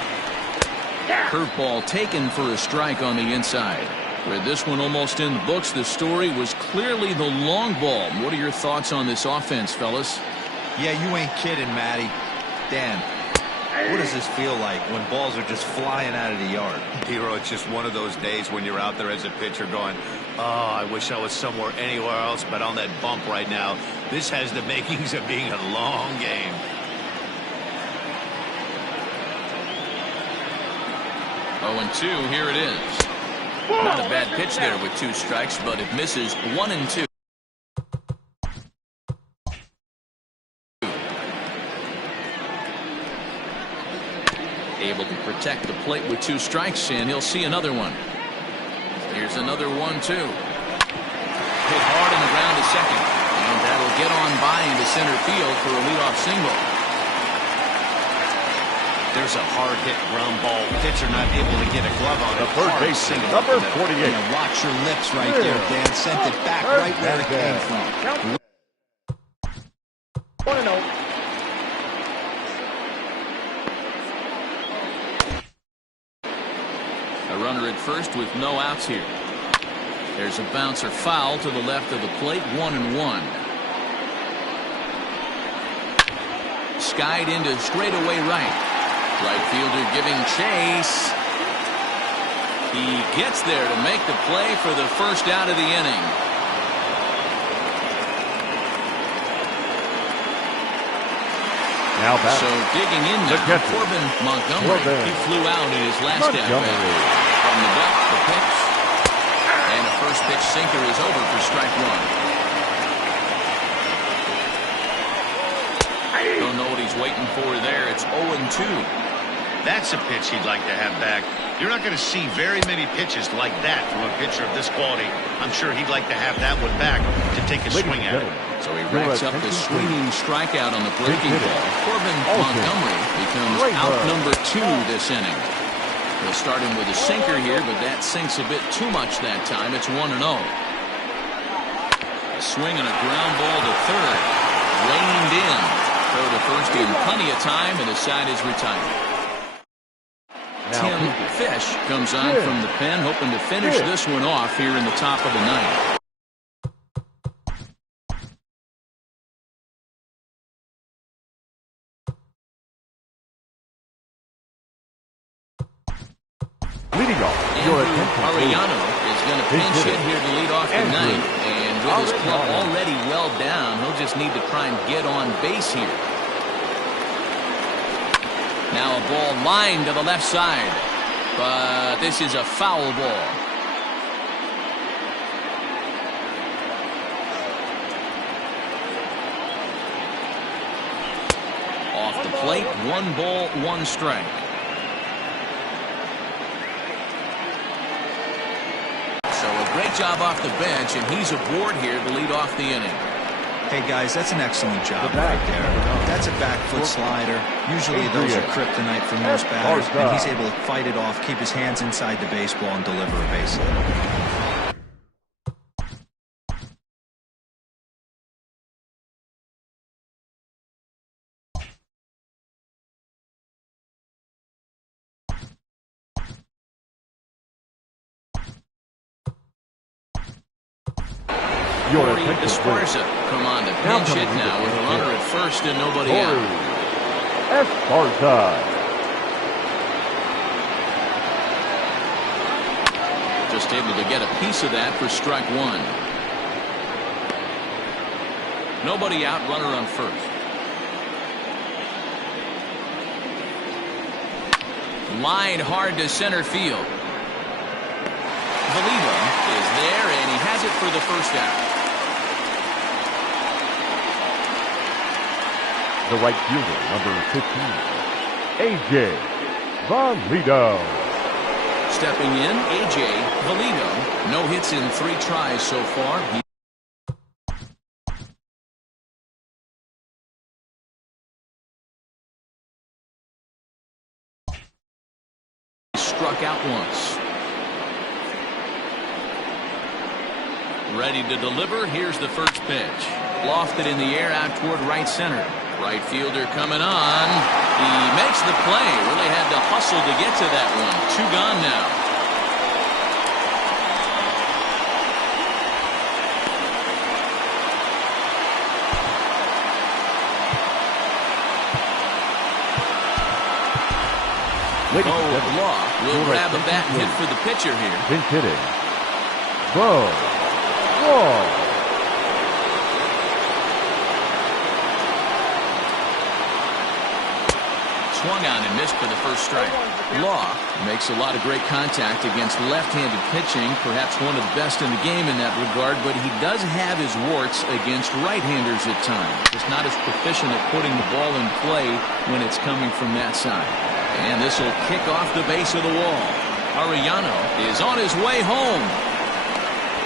Curveball taken for a strike on the inside. With this one almost in the books, the story was clearly the long ball. What are your thoughts on this offense, fellas? Yeah, you ain't kidding, Matty. Dan. What does this feel like when balls are just flying out of the yard? Hero, it's just one of those days when you're out there as a pitcher going, oh, I wish I was somewhere anywhere else but on that bump right now. This has the makings of being a long game. Oh, and 2, here it is. Not a bad pitch there with 2 strikes, but it misses 1 and 2. Able to protect the plate with 2 strikes, and he'll see another one. Here's another 1-2. Hit hard on the ground to second, and that'll get on by into center field for a leadoff single. There's a hard-hit ground ball. Pitcher not able to get a glove on it. The third baseman, number 48. Yeah, watch your lips right there, Dan. Sent it back right where it came from. 1-0. A runner at first with no outs here. There's a bouncer foul to the left of the plate, 1-1. Skied into straightaway right. Right fielder giving chase. He gets there to make the play for the first out of the inning. Now back. So digging in now, Corbin Montgomery. He flew out in his last at bat. From the duck, the pitch. And a first pitch sinker is over for strike 1. Don't know what he's waiting for there. It's 0-2. That's a pitch he'd like to have back. You're not going to see very many pitches like that from a pitcher of this quality. I'm sure he'd like to have that one back to take a swing at it. So he racks up the swinging strikeout on the breaking ball. Corbin Montgomery becomes out number 2 this inning. They'll start him with a sinker here, but that sinks a bit too much that time. It's 1-0. A swing and a ground ball to third. Reined in. Throw to first in plenty of time, and the side is retired. Tim Fish comes on from the pen, hoping to finish this one off here in the top of the ninth. Leading off, Ariano is going to pinch hit here to lead off the ninth, and with his club already well down, he'll just need to try and get on base here. Now a ball lined to the left side, but this is a foul ball. Off the plate, 1 ball, 1 strike. So a great job off the bench, and he's aboard here to lead off the inning. Hey, guys, that's an excellent job right there. That's a back foot slider. Usually those are kryptonite for most batters, and he's able to fight it off, keep his hands inside the baseball, and deliver a base hit. Corey Esparza come on to pinch hit now with a runner at first and nobody out. Esparza. Just able to get a piece of that for strike 1. Nobody out, runner on first. Line hard to center field. Valiva is there, and he has it for the first out. The right fielder, number 15, A.J. Valido. Stepping in, A.J. Valido. No hits in 3 tries so far. He struck out once. Ready to deliver. Here's the first pitch. Lofted in the air out toward right center. Right fielder coming on. He makes the play. Really had to hustle to get to that one. 2 gone now. Law will grab a bat and hit for the pitcher here. Pinch hitting. Ball. Swung on and missed for the first strike. Law makes a lot of great contact against left-handed pitching, perhaps one of the best in the game in that regard, but he does have his warts against right-handers at times. Just not as proficient at putting the ball in play when it's coming from that side. And this will kick off the base of the wall. Arellano is on his way home.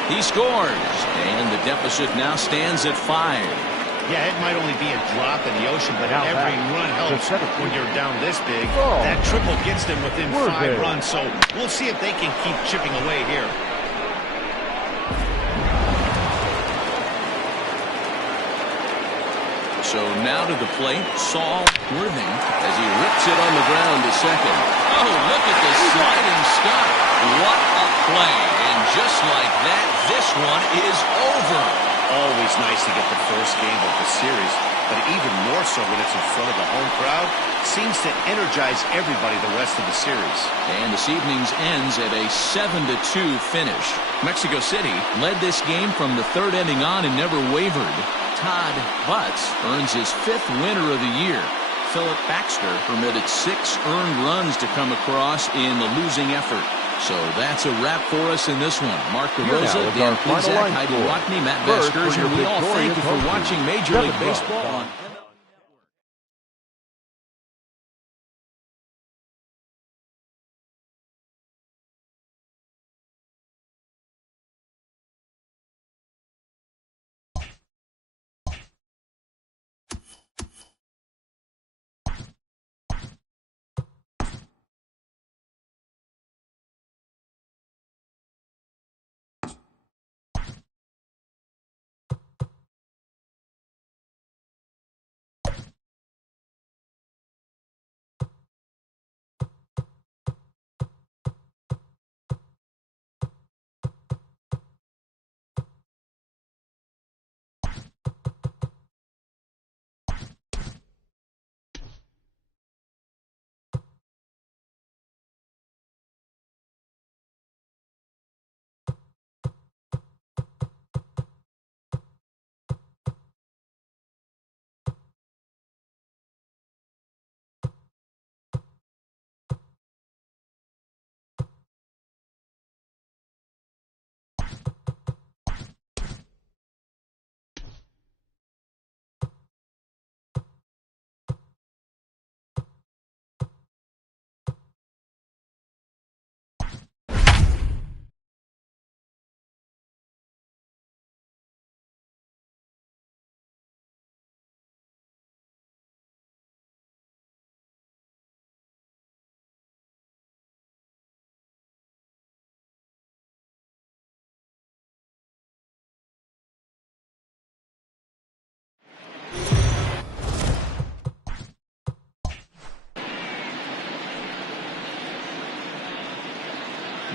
He scores, and the deficit now stands at 5. Yeah, it might only be a drop in the ocean, but every run helps when you're down this big. That triple gets them within 5 runs, so we'll see if they can keep chipping away here. So now to the plate, Saul Worthing as he rips it on the ground to second. Oh, look at the sliding stop. What a play. And just like that, this one is over. Always nice to get the first game of the series, but even more so when it's in front of the home crowd. Seems to energize everybody the rest of the series. And this evening's ends at a 7-2 finish. Mexico City led this game from the 3rd inning on and never wavered. Todd Butts earns his 5th winner of the year. Philip Baxter permitted 6 earned runs to come across in the losing effort. So that's a wrap for us in this one. Mark DeRosa, Dan Plesac, Heidi Rockney, Matt Vasgersian, we all thank you for watching Major League Baseball on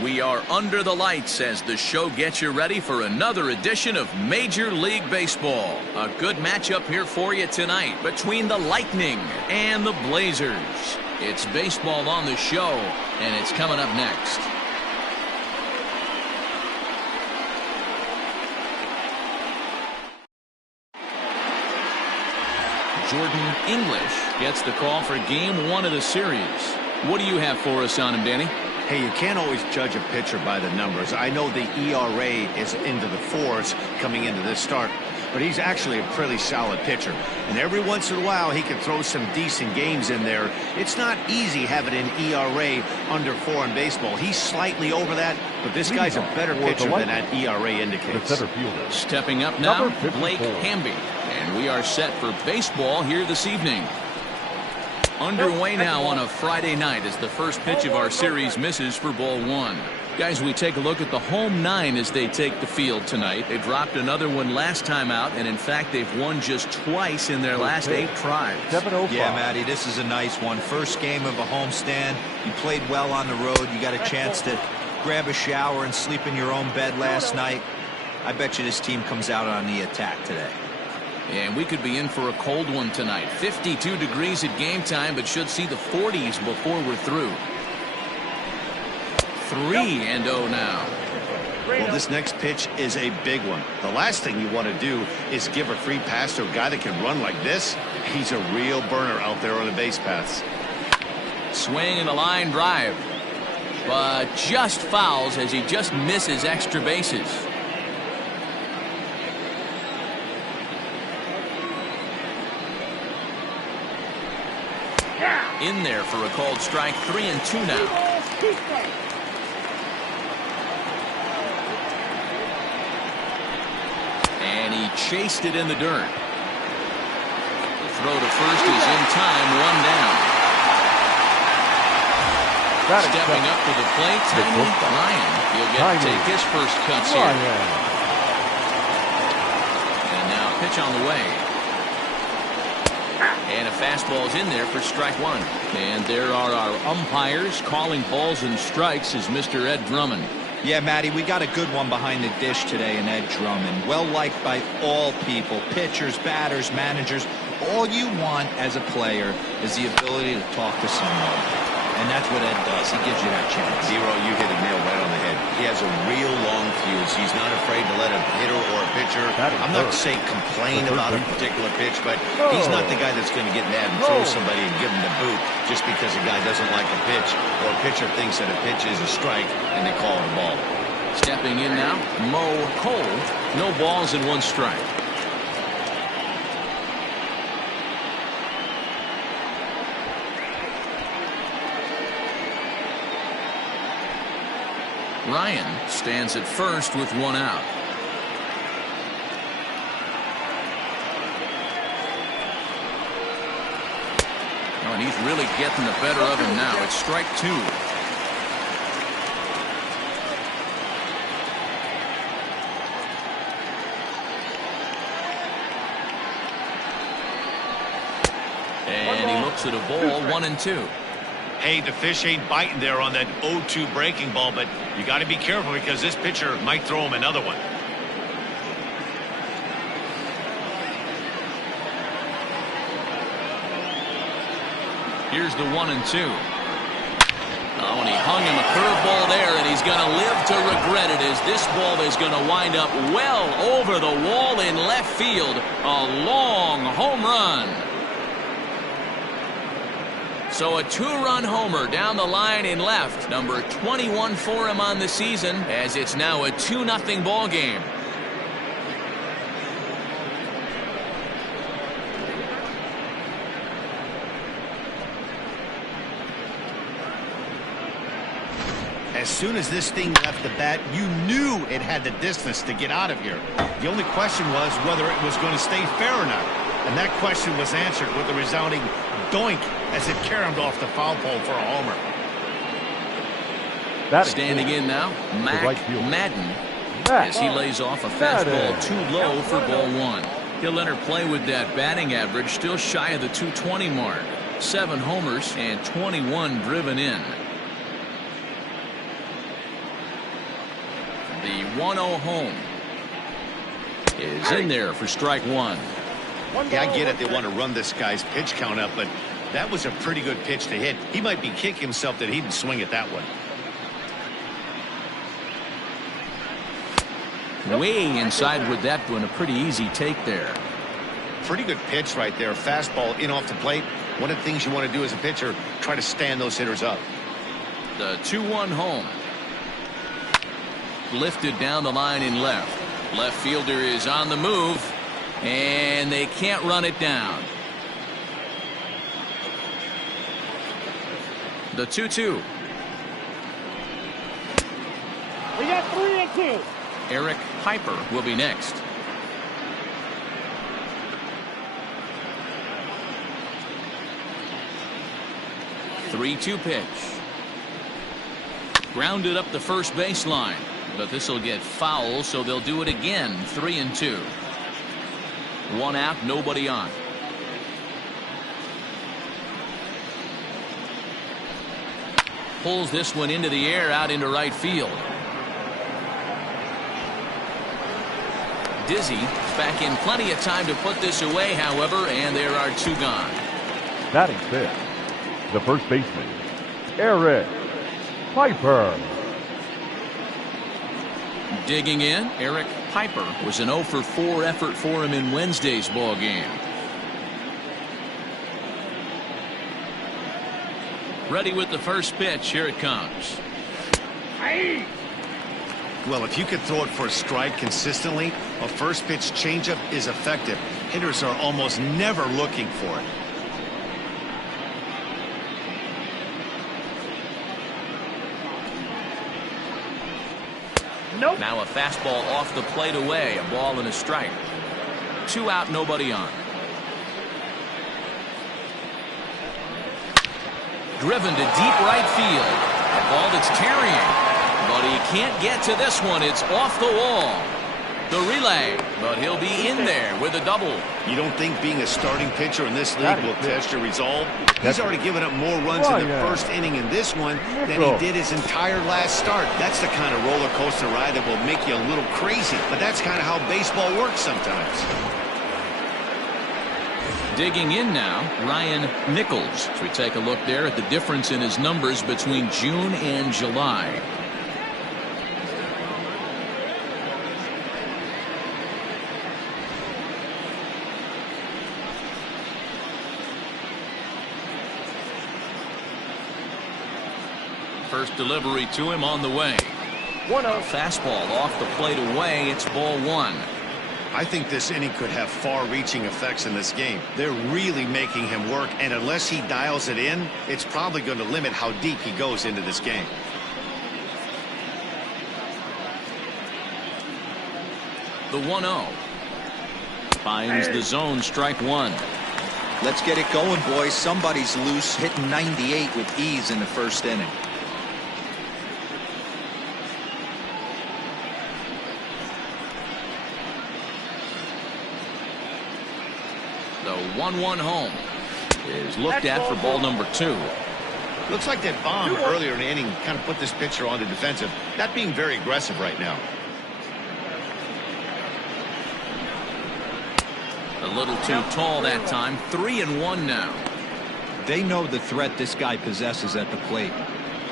We are under the lights as the show gets you ready for another edition of Major League Baseball. A good matchup here for you tonight between the Lightning and the Blazers. It's baseball on the show, and it's coming up next. Jordan English gets the call for Game 1 of the series. What do you have for us on him, Danny? Hey, you can't always judge a pitcher by the numbers. I know the ERA is into the 4s coming into this start, but he's actually a pretty solid pitcher. And every once in a while, he can throw some decent games in there. It's not easy having an ERA under 4 in baseball. He's slightly over that, but this guy's a better pitcher than that ERA indicates. Stepping up now, Blake Hamby. And we are set for baseball here this evening. Underway now on a Friday night as the first pitch of our series misses for ball 1. Guys, we take a look at the home 9 as they take the field tonight. They dropped another one last time out, and in fact, they've won just twice in their last 8 tries. Yeah, Matty, this is a nice one. First game of a homestand. You played well on the road. You got a chance to grab a shower and sleep in your own bed last night. I bet you this team comes out on the attack today. And we could be in for a cold one tonight. 52 degrees at game time, but should see the 40s before we're through. 3-0 now. Well, this next pitch is a big one. The last thing you want to do is give a free pass to a guy that can run like this. He's a real burner out there on the base paths. Swing and a line drive, but just fouls as he just misses extra bases. In there for a called strike. 3-2 now. And he chased it in the dirt. The throw to first is in time. 1 down. Stepping up to the plate, Ryan. He'll get to take his first cuts here. And now pitch on the way. And a fastball's in there for strike 1. And there are our umpires calling balls and strikes is Mr. Ed Drummond. Yeah, Matty, we got a good one behind the dish today in Ed Drummond. Well liked by all people, pitchers, batters, managers. All you want as a player is the ability to talk to someone. And that's what Ed does. He gives you that chance. Zero, you hit a nail right on the head. He has a real long fuse. He's not afraid to let a hitter or a pitcher, I'm not saying complain about a particular pitch, but he's not the guy that's going to get mad and throw somebody and give him the boot just because a guy doesn't like a pitch or a pitcher thinks that a pitch is a strike and they call it a ball. Stepping in now, Mo Cole. No balls and 1 strike. Ryan stands at first with 1 out. Oh, and he's really getting the better of him now. It's strike 2. And he looks at a ball. 1-2. Hey, the fish ain't biting there on that 0-2 breaking ball, but you got to be careful because this pitcher might throw him another one. Here's the 1-2. Oh, and he hung him a curveball there, and he's going to live to regret it as this ball is going to wind up well over the wall in left field. A long home run. So a 2-run homer down the line in left. Number 21 for him on the season as it's now a 2-0 ball game. As soon as this thing left the bat, you knew it had the distance to get out of here. The only question was whether it was going to stay fair or not. And that question was answered with a resounding doink as it caromed off the foul pole for a homer. Standing in now, Mac Madden, as he lays off a fastball too low for ball 1. He'll enter play with that batting average still shy of the 220 mark. 7 homers and 21 driven in. The 1-0 home is in there for strike 1. Yeah, I get it. They want to run this guy's pitch count up, but that was a pretty good pitch to hit. He might be kicking himself that he didn't swing it that way. Way inside with that one. A pretty easy take there. Pretty good pitch right there. Fastball in off the plate. One of the things you want to do as a pitcher, try to stand those hitters up. The 2-1 home. Lifted down the line in left. Left fielder is on the move, and they can't run it down. The 2-2. We got 3-2. Eric Piper will be next. The 3-2 pitch. Grounded up the first baseline, but this will get foul, so they'll do it again. 3-2. 1 out, nobody on. Pulls this one into the air out into right field. Dizzy is back in plenty of time to put this away, however, and there are 2 gone. Batting fifth, the first baseman, Eric Piper. Digging in, Eric Piper was an 0 for 4 effort for him in Wednesday's ball game. Ready with the first pitch. Here it comes. Well, if you could throw it for a strike consistently, a first pitch changeup is effective. Hitters are almost never looking for it. Nope. Now a fastball off the plate away. A ball and a strike. 2 out, nobody on. Driven to deep right field. A ball that's carrying. But he can't get to this one. It's off the wall. The relay. But he'll be in there with a double. You don't think being a starting pitcher in this league will test your resolve? He's already given up more runs in the first inning in this one than he did his entire last start. That's the kind of roller coaster ride that will make you a little crazy. But that's kind of how baseball works sometimes. Digging in now, Ryan Nichols. So we take a look there at the difference in his numbers between June and July. First delivery to him on the way. 1-0. Fastball off the plate away. It's ball 1. I think this inning could have far-reaching effects in this game. They're really making him work, and unless he dials it in, it's probably going to limit how deep he goes into this game. The 1-0. Finds the zone, strike 1. Let's get it going, boys. Somebody's loose, hitting 98 with ease in the first inning. The 1-1 home is looked at for ball number 2. Looks like that bomb earlier in the inning kind of put this pitcher on the defensive. Not being very aggressive right now. A little too tall that time. 3-1 now. They know the threat this guy possesses at the plate.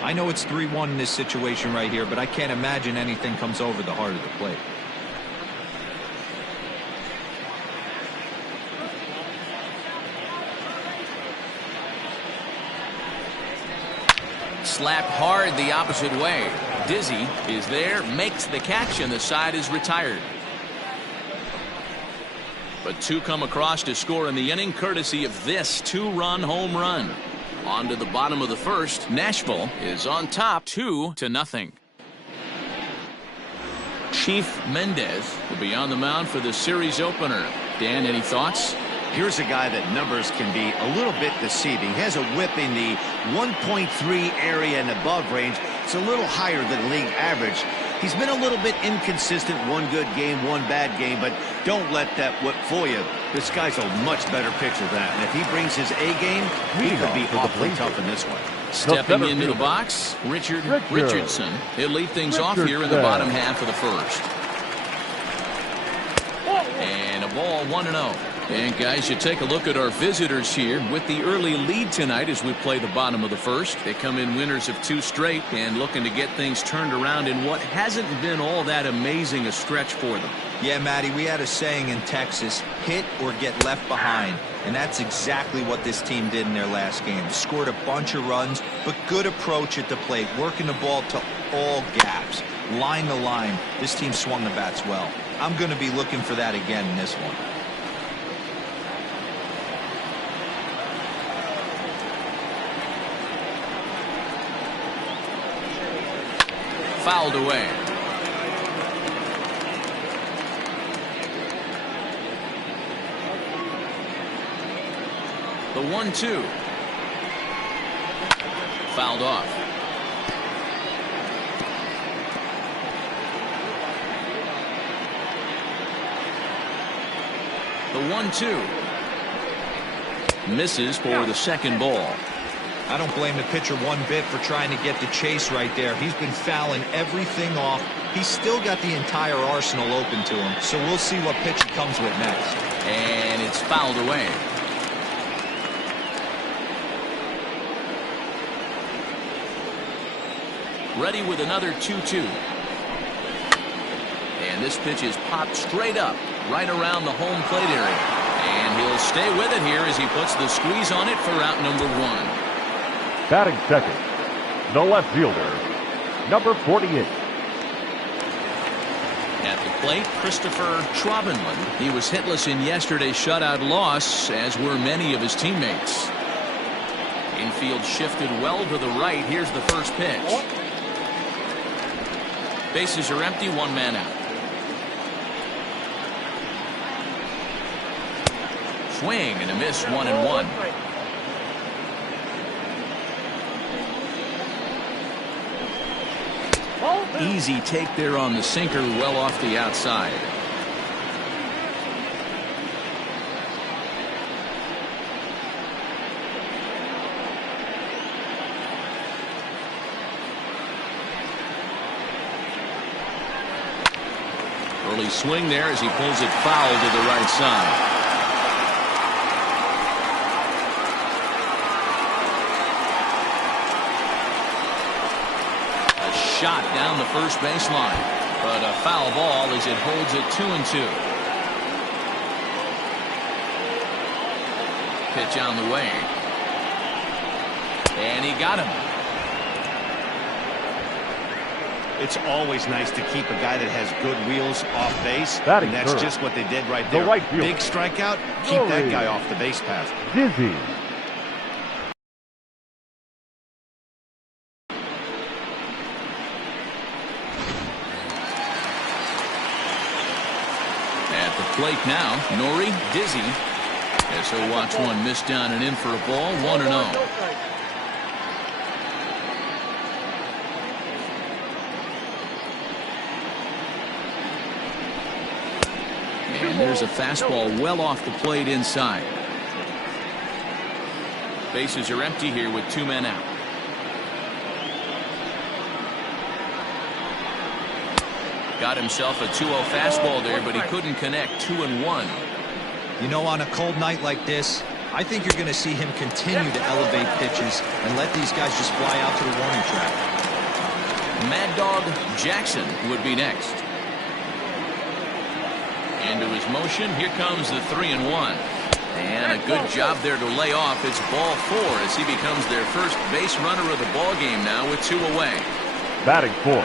I know it's 3-1 in this situation right here, but I can't imagine anything comes over the heart of the plate. Slapped hard the opposite way. Dizzy is there, makes the catch, and the side is retired. But 2 come across to score in the inning, courtesy of this 2-run home run. On to the bottom of the first. Nashville is on top 2-0. Chief Mendez will be on the mound for the series opener. Dan, any thoughts? Here's a guy that numbers can be a little bit deceiving. He has a whip in the 1.3 area and above range. It's a little higher than league average. He's been a little bit inconsistent. 1 good game, 1 bad game, but don't let that whip fool you. This guy's a much better pitcher than that. And if he brings his A game, he could be awfully tough in this one. Stepping into the box, Richardson. He'll lead things off here in the bottom half of the first. And a ball 1-0. And guys, you take a look at our visitors here with the early lead tonight as we play the bottom of the first. They come in winners of 2 straight and looking to get things turned around in what hasn't been all that amazing a stretch for them. Yeah, Matty, we had a saying in Texas, hit or get left behind. And that's exactly what this team did in their last game. Scored a bunch of runs, but good approach at the plate, working the ball to all gaps. Line to line, this team swung the bats well. I'm going to be looking for that again in this one. Fouled away. The 1-2. Fouled off. The 1-2. Misses for the second ball. I don't blame the pitcher one bit for trying to get the chase right there. He's been fouling everything off. He's still got the entire arsenal open to him. So we'll see what pitch he comes with next. And it's fouled away. Ready with another 2-2. And this pitch is popped straight up, right around the home plate area. And he'll stay with it here as he puts the squeeze on it for out number 1. Batting second, the left fielder, number 48. At the plate, Christopher Schwabenland. He was hitless in yesterday's shutout loss, as were many of his teammates. Infield shifted well to the right. Here's the first pitch. Bases are empty, 1 man out. Swing and a miss, 1-1. Easy take there on the sinker, well off the outside. Early swing there as he pulls it foul to the right side. Shot down the first baseline, but a foul ball as it holds it 2-2. Pitch on the way, and he got him. It's always nice to keep a guy that has good wheels off base, and that's just what they did right there. Big strikeout, keep that guy off the base path. Dizzy. Plate now, Nori Dizzy, as he'll watch one miss down and in for a ball, 1-0. And there's a fastball well off the plate inside. Bases are empty here with 2 men out. Got himself a 2-0 fastball there, but he couldn't connect. 2-1. You know, on a cold night like this, I think you're going to see him continue to elevate pitches and let these guys just fly out to the warning track. Mad Dog Jackson would be next. Into his motion, here comes the 3-1. And a good job there to lay off. It's ball 4 as he becomes their first base runner of the ball game now with 2 away. Batting 4.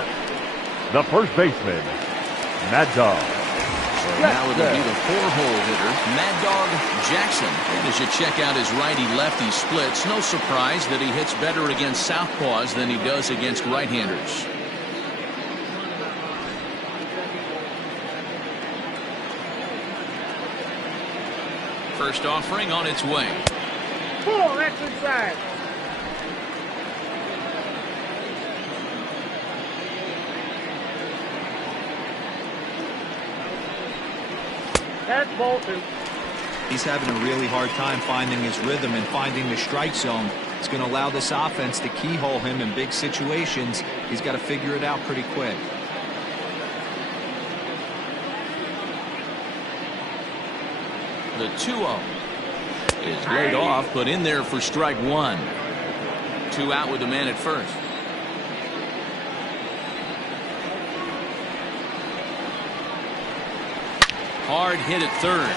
The first baseman, Mad Dog. So now it'll be the 4-hole hitter, Mad Dog Jackson. And as you check out his righty-lefty splits, no surprise that he hits better against southpaws than he does against right-handers. First offering on its way. Full exercise. That's Bolton. He's having a really hard time finding his rhythm and finding the strike zone. It's going to allow this offense to keyhole him in big situations. He's got to figure it out pretty quick. The 2-0 is laid off, but in there for strike 1. 2 out with the man at first. Hard hit at third,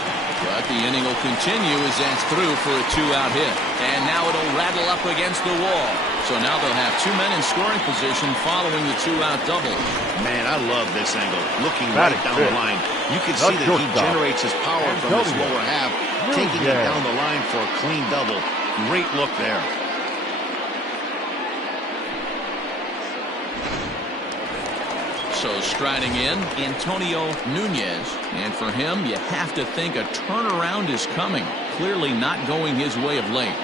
but the inning will continue as that's through for a 2-out hit. And now it'll rattle up against the wall. So now they'll have 2 men in scoring position following the 2-out double. Man, I love this angle. Looking right down the line. You can see that he generates his power from his lower half, taking it down the line for a clean double. Great look there. So striding in, Antonio Nunez. And for him, you have to think a turnaround is coming. Clearly not going his way of late.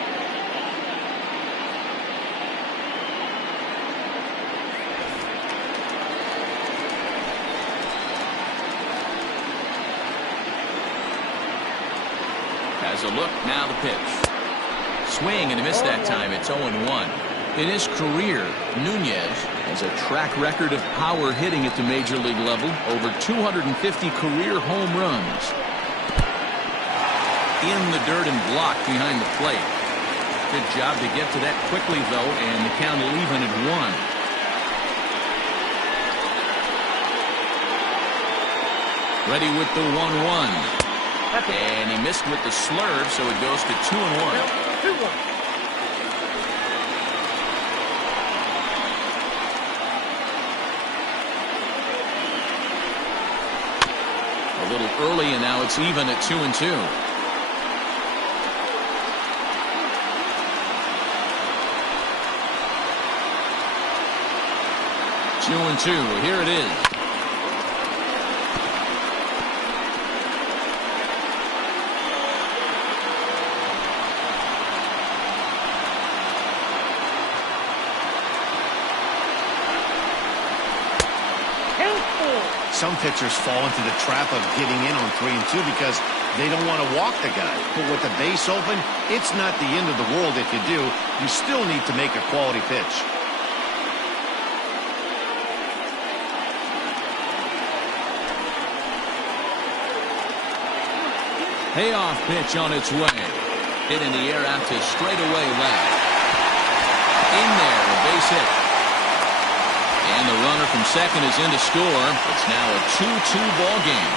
Has a look, now the pitch. Swing and a miss that time. It's 0-1. In his career, Nunez has a track record of power hitting at the major league level, over 250 career home runs. In the dirt and blocked behind the plate. Good job to get to that quickly, though, and the count will even at 1. Ready with the 1-1. And he missed with the slurve, so it goes to 2-1. 2-1. A little early, and now it's even at 2-2. 2-2. Here it is. Some pitchers fall into the trap of getting in on 3-2 because they don't want to walk the guy. But with the base open, it's not the end of the world if you do. You still need to make a quality pitch. Payoff pitch on its way. Hit in the air out to straightaway left. In there, a base hit. And the runner from second is in to score. It's now a 2-2 ball game.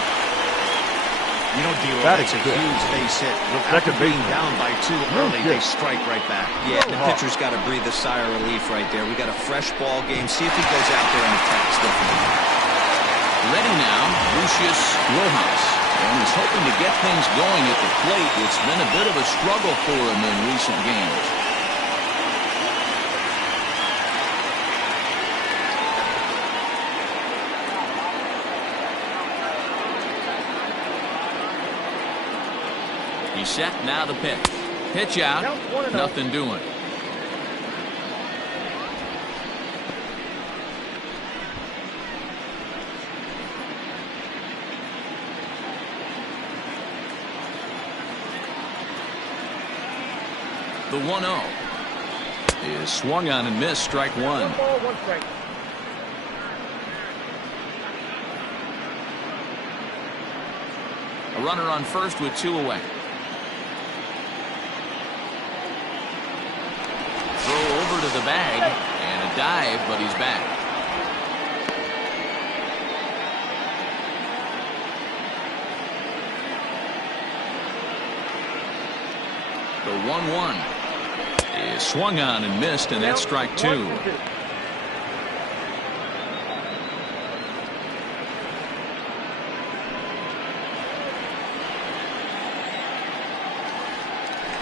You know, D-Roll, that's a huge base hit. After being down by 2 early, they strike right back. Yeah, the pitcher's got to breathe a sigh of relief right there. We got a fresh ball game. See if he goes out there and attacks differently. Ready now, Lucius Rojas. And he's hoping to get things going at the plate. It's been a bit of a struggle for him in recent games. He's set, now the pitch. Pitch out, nothing doing. The 1-0 is swung on and missed, strike one. 1 ball, 1 strike. A runner on first with 2 away. Throw over to the bag and a dive, but he's back. The 1-1 is swung on and missed, and that's strike 2.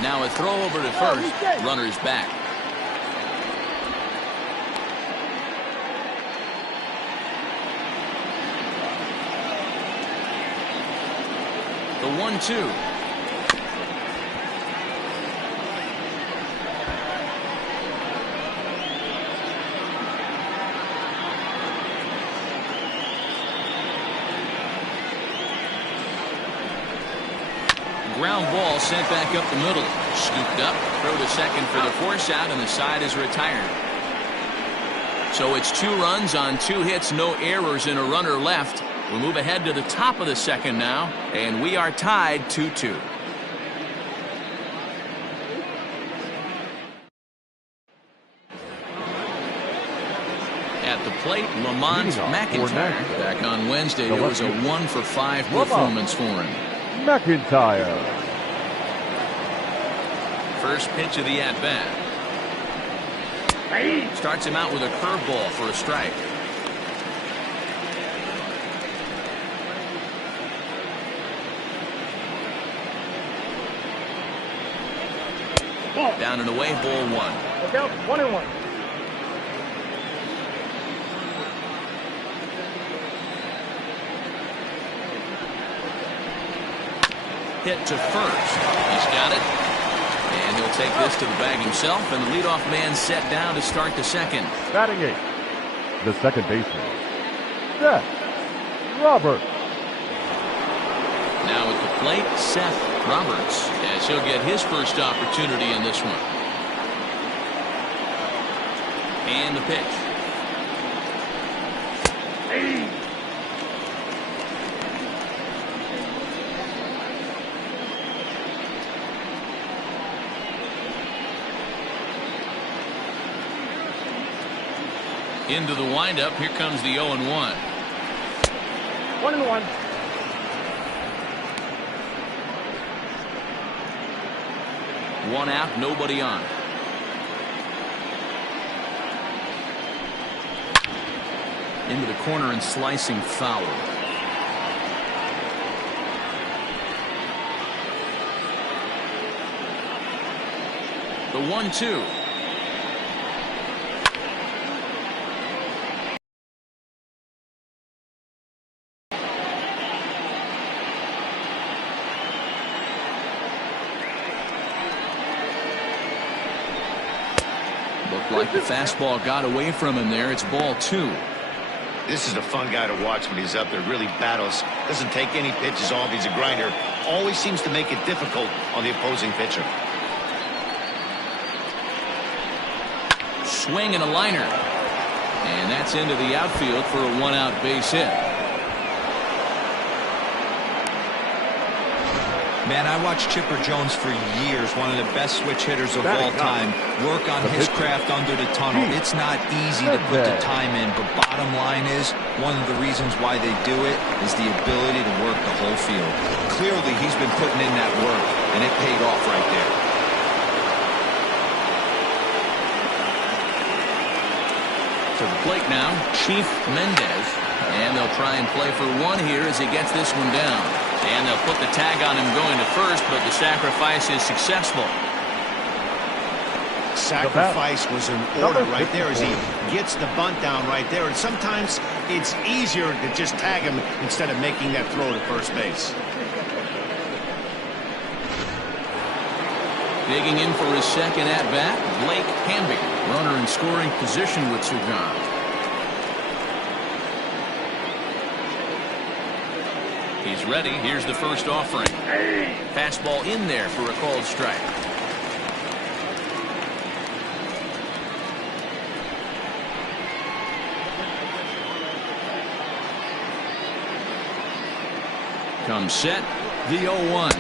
Now a throw over to first. Runner's back. The 1-2. Ground ball sent back up the middle. Scooped up, throw to second for the force out, and the side is retired. So it's 2 runs on 2 hits, no errors, and a runner left. We'll move ahead to the top of the second now, and we are tied 2-2. At the plate, Lamont McIntyre. Back on Wednesday, it was a 1-for-5 performance for him. McIntyre. First pitch of the at-bat. Starts him out with a curveball for a strike. Down and away, ball 1. Look out, 1-1. Hit to first. He's got it. And he'll take this to the bag himself, and the leadoff man set down to start the second. Batting 8. The second baseman, Seth Roberts. Now at the plate, Seth Roberts, as he'll get his first opportunity in this one. And the pitch. Into the windup. Here comes the 0-1. 1-1. One out, nobody on. Into the corner and slicing foul. The 1-2. Looked like the fastball got away from him there. It's ball 2. This is a fun guy to watch when he's up there. Really battles. Doesn't take any pitches off. He's a grinder. Always seems to make it difficult on the opposing pitcher. Swing and a liner. And that's into the outfield for a 1-out base hit. Man, I watched Chipper Jones for years, one of the best switch hitters of all time. Work on his craft under the tunnel. It's not easy to put the time in, but bottom line is, one of the reasons why they do it is the ability to work the whole field. Clearly, he's been putting in that work, and it paid off right there. To the plate now, Chief Mendez. And they'll try and play for one here as he gets this one down. And they'll put the tag on him going to first, but the sacrifice is successful. Sacrifice was in order right there as he gets the bunt down right there. And sometimes it's easier to just tag him instead of making that throw to first base. Digging in for his second at-bat, Blake Hamby. Runner in scoring position with two gone. He's ready. Here's the first offering. Fastball in there for a called strike. Comes set. The 0-1.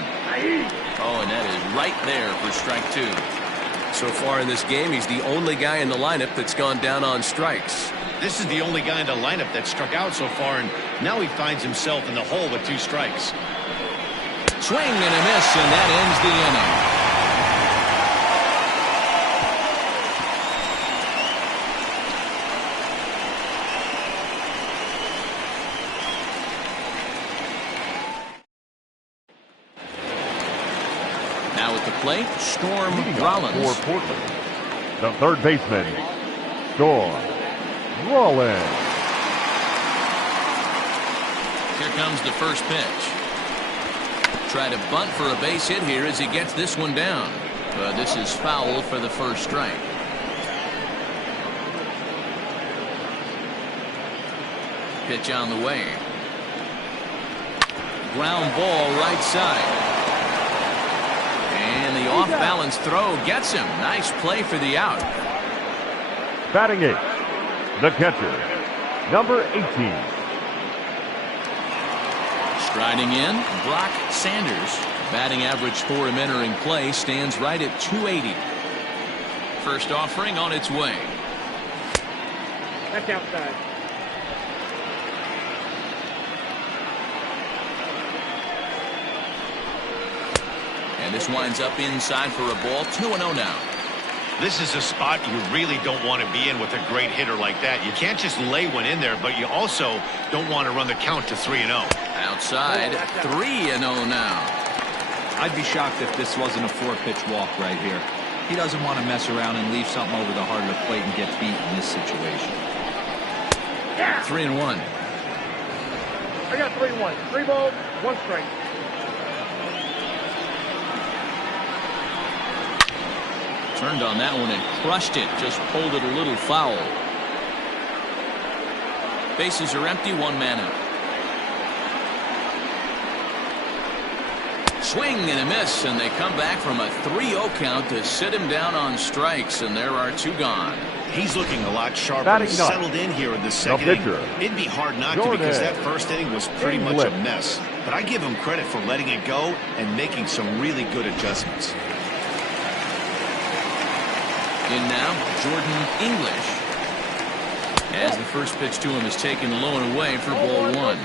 Oh, and that is right there for strike 2. So far in this game, he's the only guy in the lineup that's gone down on strikes. This is the only guy in the lineup that struck out so far, and now he finds himself in the hole with 2 strikes. Swing and a miss, and that ends the inning. Now at the plate, Storm Rollins. For Portland, the third baseman, Storm Rollins. Here comes the first pitch. Try to bunt for a base hit here as he gets this one down. But this is foul for the first strike. Pitch on the way. Ground ball right side. And the off-balance throw gets him. Nice play for the out. Batting 8, the catcher, number 18. Striding in, Brock Sanders. Batting average for him entering play stands right at 280. First offering on its way. That's outside. And this winds up inside for a ball. 2-0 now. This is a spot you really don't want to be in with a great hitter like that. You can't just lay one in there, but you also don't want to run the count to 3-0. Outside, 3-0 now. I'd be shocked if this wasn't a 4-pitch walk right here. He doesn't want to mess around and leave something over the heart of the plate and get beat in this situation. 3-1. I got 3-1. 3 balls, 1 strike. Turned on that one and crushed it. Just pulled it a little foul. Bases are empty. 1 man out. Swing and a miss, and they come back from a 3-0 count to sit him down on strikes, and there are 2 gone. He's looking a lot sharper. Batting He's ninth, settled in here in the second the inning. pitcher, It'd be hard not to Jordan because that first inning was pretty much a English. mess. But I give him credit for letting it go and making some really good adjustments. In now, Jordan English. As the first pitch to him is taken low and away for ball 1.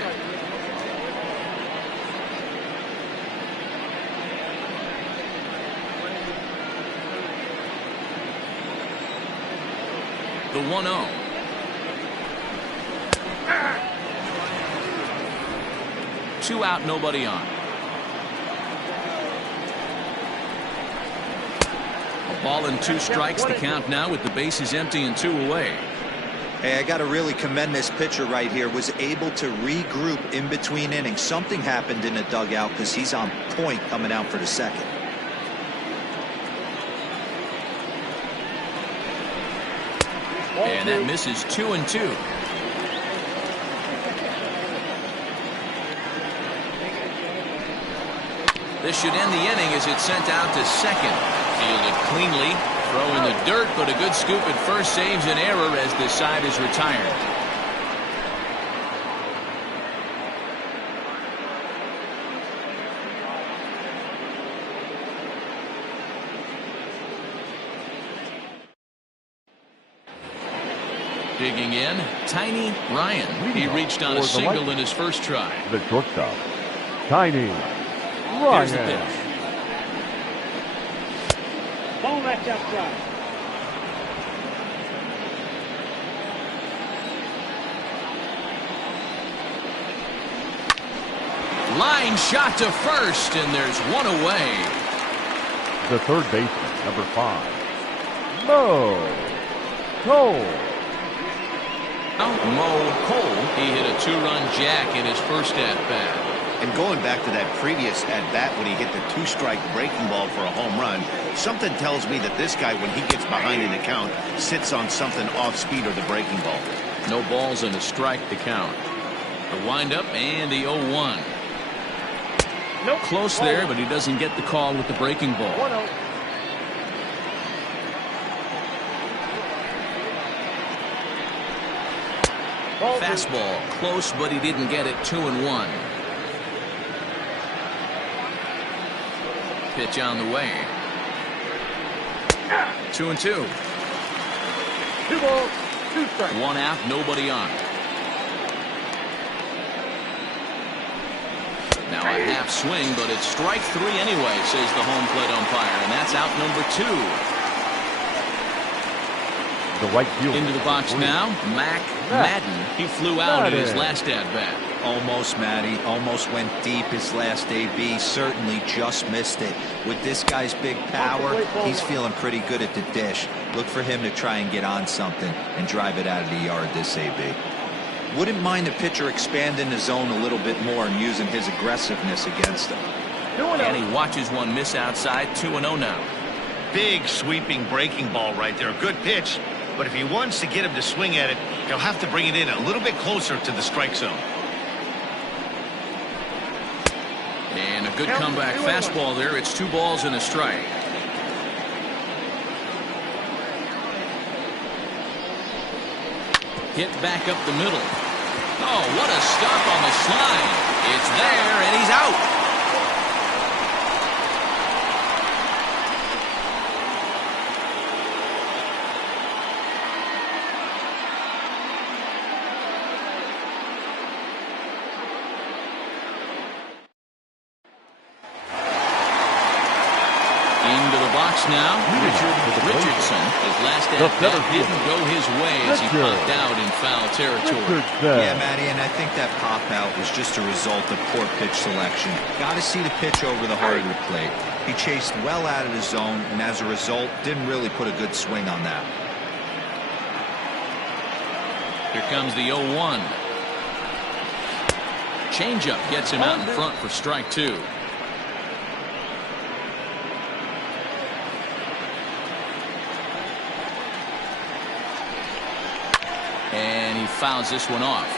The 1-0. Two out, nobody on. A ball and 2 strikes, the count now with the bases empty and 2 away. Hey, I got to really commend this pitcher right here. Was able to regroup in between innings. Something happened in the dugout because he's on point coming out for the second. And that misses 2-2. This should end the inning as it's sent out to second. Fielded cleanly. Throw in the dirt, but a good scoop at first saves an error as this side is retired. Digging in, Tiny Ryan. He reached on a single in his first try. The shortstop, Tiny Ryan. Here's the pitch. Ball left outside. Line shot to first, and there's one away. The third baseman, number 5, Mo Cole. Mo Cole, he hit a 2-run jack in his first at-bat. And going back to that previous at-bat when he hit the 2-strike breaking ball for a home run, something tells me that this guy, when he gets behind in the count, sits on something off-speed or the breaking ball. No balls and a strike to count. The windup and the 0-1. Nope. Close there, but he doesn't get the call with the breaking ball. 1-0. Fastball, close, but he didn't get it. 2-1. Pitch on the way. 2-2. 2 balls, 2 strikes. 1 out, nobody on. Now a half swing, but it's strike 3 anyway, says the home plate umpire, and that's out number 2. The right fielder. Into the box now, Mac Madden. He flew out in his last at-bat. Almost, Matty. Almost went deep his last AB. Certainly just missed it. With this guy's big power, he's feeling pretty good at the dish. Look for him to try and get on something and drive it out of the yard this AB. Wouldn't mind the pitcher expanding the zone a little bit more and using his aggressiveness against him. And he watches one miss outside. 2-0 now. Big sweeping breaking ball right there. Good pitch. But if he wants to get him to swing at it, he'll have to bring it in a little bit closer to the strike zone. And a good comeback fastball there. It's 2 balls and a strike. Hit back up the middle. Oh, what a stop on the slide. It's there, and he's out. Now, Richardson, his last at-bat didn't go his way as he popped out in foul territory. Yeah, Matty, and I think that pop-out was just a result of poor pitch selection. Got to see the pitch over the heart of the plate. He chased well out of the zone, and as a result, didn't really put a good swing on that. Here comes the 0-1. Changeup gets him out in front for strike 2. And he fouls this one off.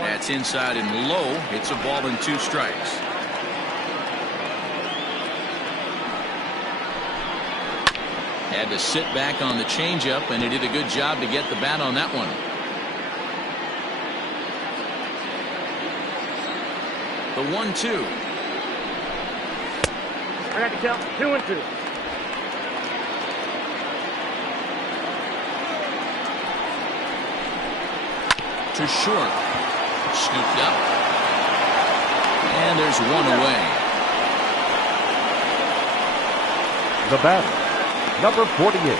That's inside and low. It's a ball and 2 strikes. Had to sit back on the changeup, and he did a good job to get the bat on that one. The 1-2. I got to count 2-2. To short. Scooped up. And there's one away. The batter, number 48.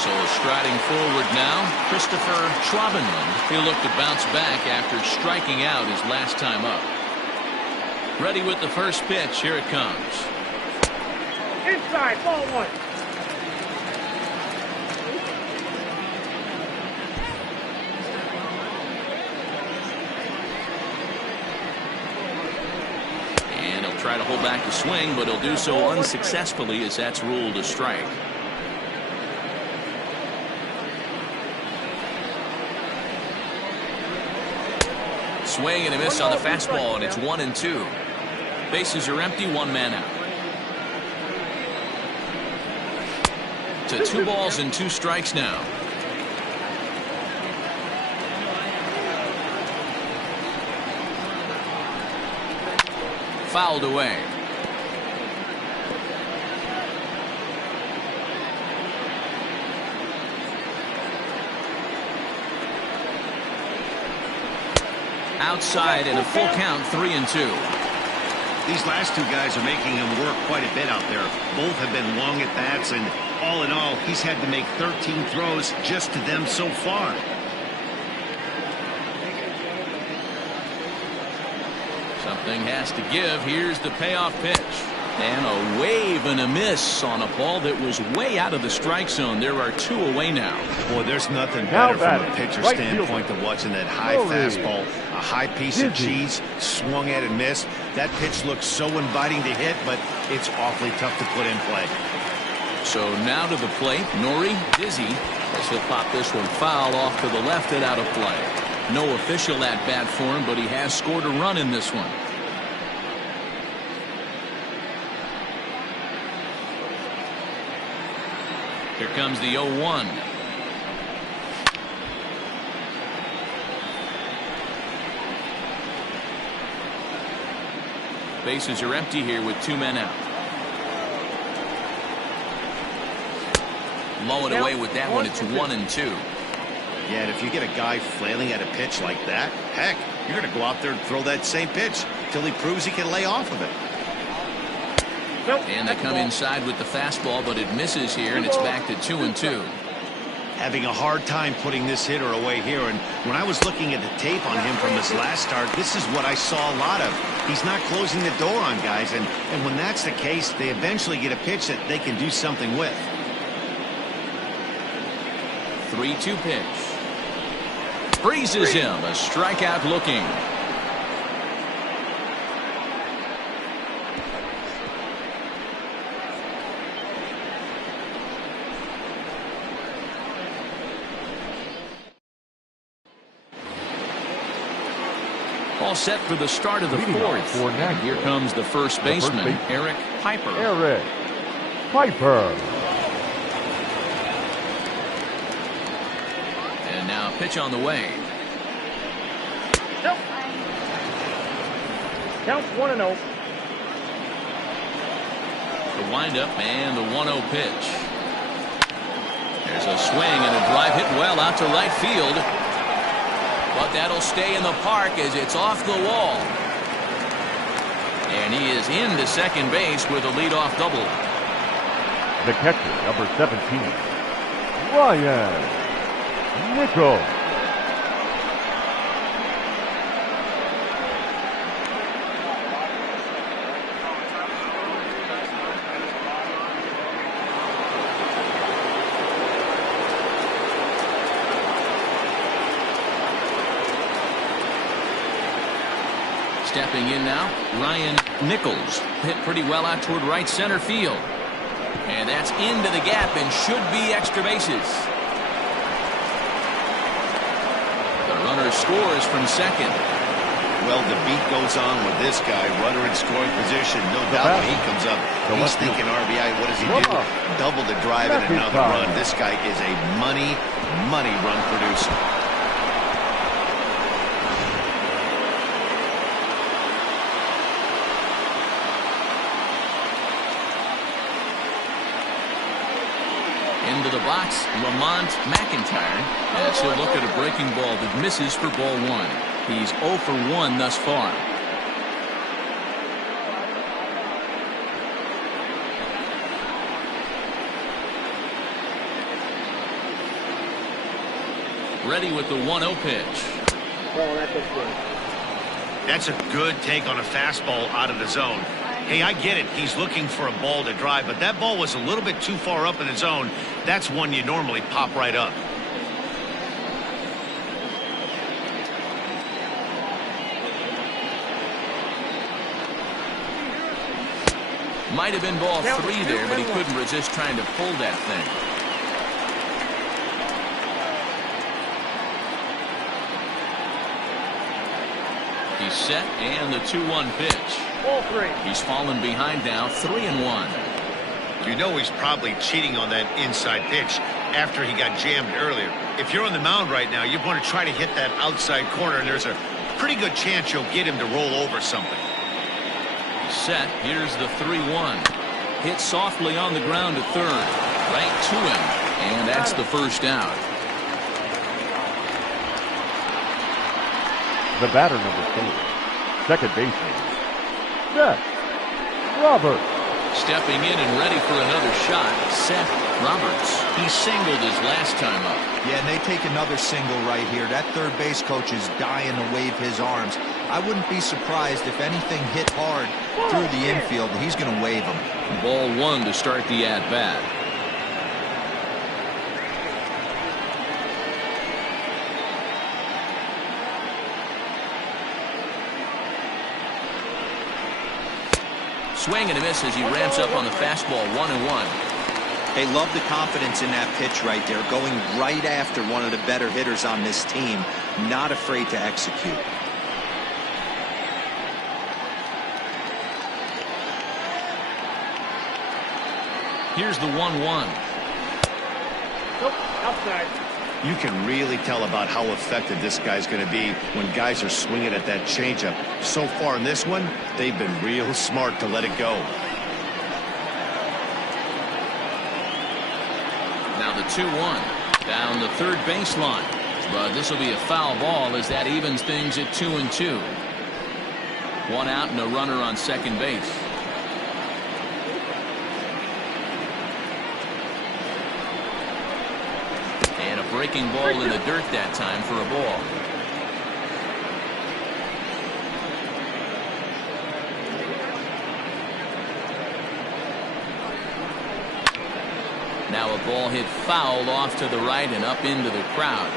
So striding forward now, Christopher Schwabenland. He'll look to bounce back after striking out his last time up. Ready with the first pitch. Here it comes. Inside, ball one. And he'll try to hold back the swing, but he'll do so unsuccessfully as that's ruled a strike. Swing and a miss on the fastball, and it's 1-2. Bases are empty, one man out. To 2 balls and 2 strikes now. Fouled away. Outside and a full count, 3-2. These last 2 guys are making him work quite a bit out there. Both have been long at bats, and all in all, he's had to make 13 throws just to them so far. Something has to give. Here's the payoff pitch. And a wave and a miss on a ball that was way out of the strike zone. There are 2 away now. Boy, there's nothing better from a pitcher standpoint than watching that high fastball, a high piece of cheese, swung at and missed. That pitch looks so inviting to hit, but it's awfully tough to put in play. So now to the plate, Nori Dizzy, as he'll pop this one foul off to the left and out of play. No official at bat for him, but he has scored a run in this one. Here comes the 0-1. Bases are empty here with 2 men out. Low and away with that one. It's 1-2. Yeah, and if you get a guy flailing at a pitch like that, heck, you're going to go out there and throw that same pitch till he proves he can lay off of it. And they come inside with the fastball, but it misses here, and it's back to 2-2. Having a hard time putting this hitter away here, and when I was looking at the tape on him from his last start, this is what I saw a lot of. He's not closing the door on guys, and when that's the case, they eventually get a pitch that they can do something with. 3-2 pitch. Freezes him. A strikeout looking. All set for the start of the 4th. And here comes the first baseman, Eric Piper. Eric Piper. And now pitch on the way. Nope. Counts 1-0. The windup and the 1-0 pitch. There's a swing and a drive hit well out to right field. But that'll stay in the park as it's off the wall. And he is into second base with a leadoff double. The catcher, number 17, Ryan Nichols. Stepping in now, Ryan Nichols. Hit pretty well out toward right center field. And that's into the gap and should be extra bases. The runner scores from second. Well, the beat goes on with this guy. Runner in scoring position. No doubt when he comes up, he's thinking RBI. What does he do? Double the drive and another run. This guy is a money run producer. Into the box, Lamont McIntyre. As he'll look at a breaking ball that misses for ball 1. He's 0 for 1 thus far. Ready with the 1-0 pitch. That's a good take on a fastball out of the zone. Hey, I get it. He's looking for a ball to drive, but that ball was a little bit too far up in the zone. That's one you normally pop right up. Might have been ball 3 there, but he couldn't resist trying to pull that thing. He's set, and the 2-1 pitch. Ball 3. He's fallen behind now, 3-1. You know he's probably cheating on that inside pitch after he got jammed earlier. If you're on the mound right now, you want to try to hit that outside corner, and there's a pretty good chance you'll get him to roll over something. He's set. Here's the 3-1. Hit softly on the ground to third. Right to him, and that's the first out. The batter, number 4, second baseman, Seth Roberts. Stepping in and ready for another shot, Seth Roberts. He singled his last time up. Yeah, and they take another single right here. That third base coach is dying to wave his arms. I wouldn't be surprised if anything hit hard through the infield. He's going to wave them. Ball 1 to start the at-bat. Swing and a miss as he ramps up on the fastball. 1-1. They love the confidence in that pitch right there, going right after one of the better hitters on this team, not afraid to execute. Here's the 1-1. Nope, outside. You can really tell about how effective this guy's going to be when guys are swinging at that changeup. So far in this one, they've been real smart to let it go. Now the 2-1 down the third baseline, but this will be a foul ball as that evens things at 2-2. 1 out and a runner on second base. And a breaking ball in the dirt that time for a ball. Now a ball hit foul off to the right and up into the crowd.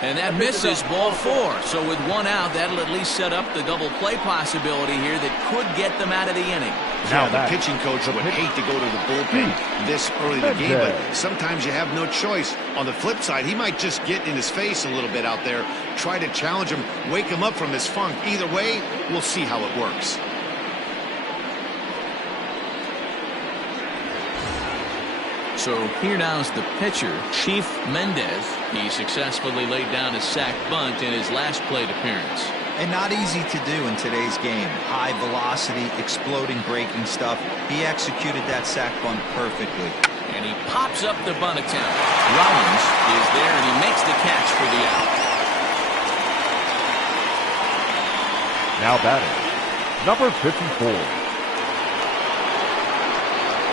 And that misses, ball 4. So with 1 out, that'll at least set up the double play possibility here that could get them out of the inning. Now the pitching coach would hate to go to the bullpen this early in the game, but sometimes you have no choice. On the flip side, he might just get in his face a little bit out there, try to challenge him, wake him up from his funk. Either way, we'll see how it works. So here now's the pitcher, Chief Mendez. He successfully laid down a sac bunt in his last plate appearance. And not easy to do in today's game. High velocity, exploding breaking stuff. He executed that sac bunt perfectly. And he pops up the bunt attempt. Rollins is there and he makes the catch for the out. Now batting, number 54.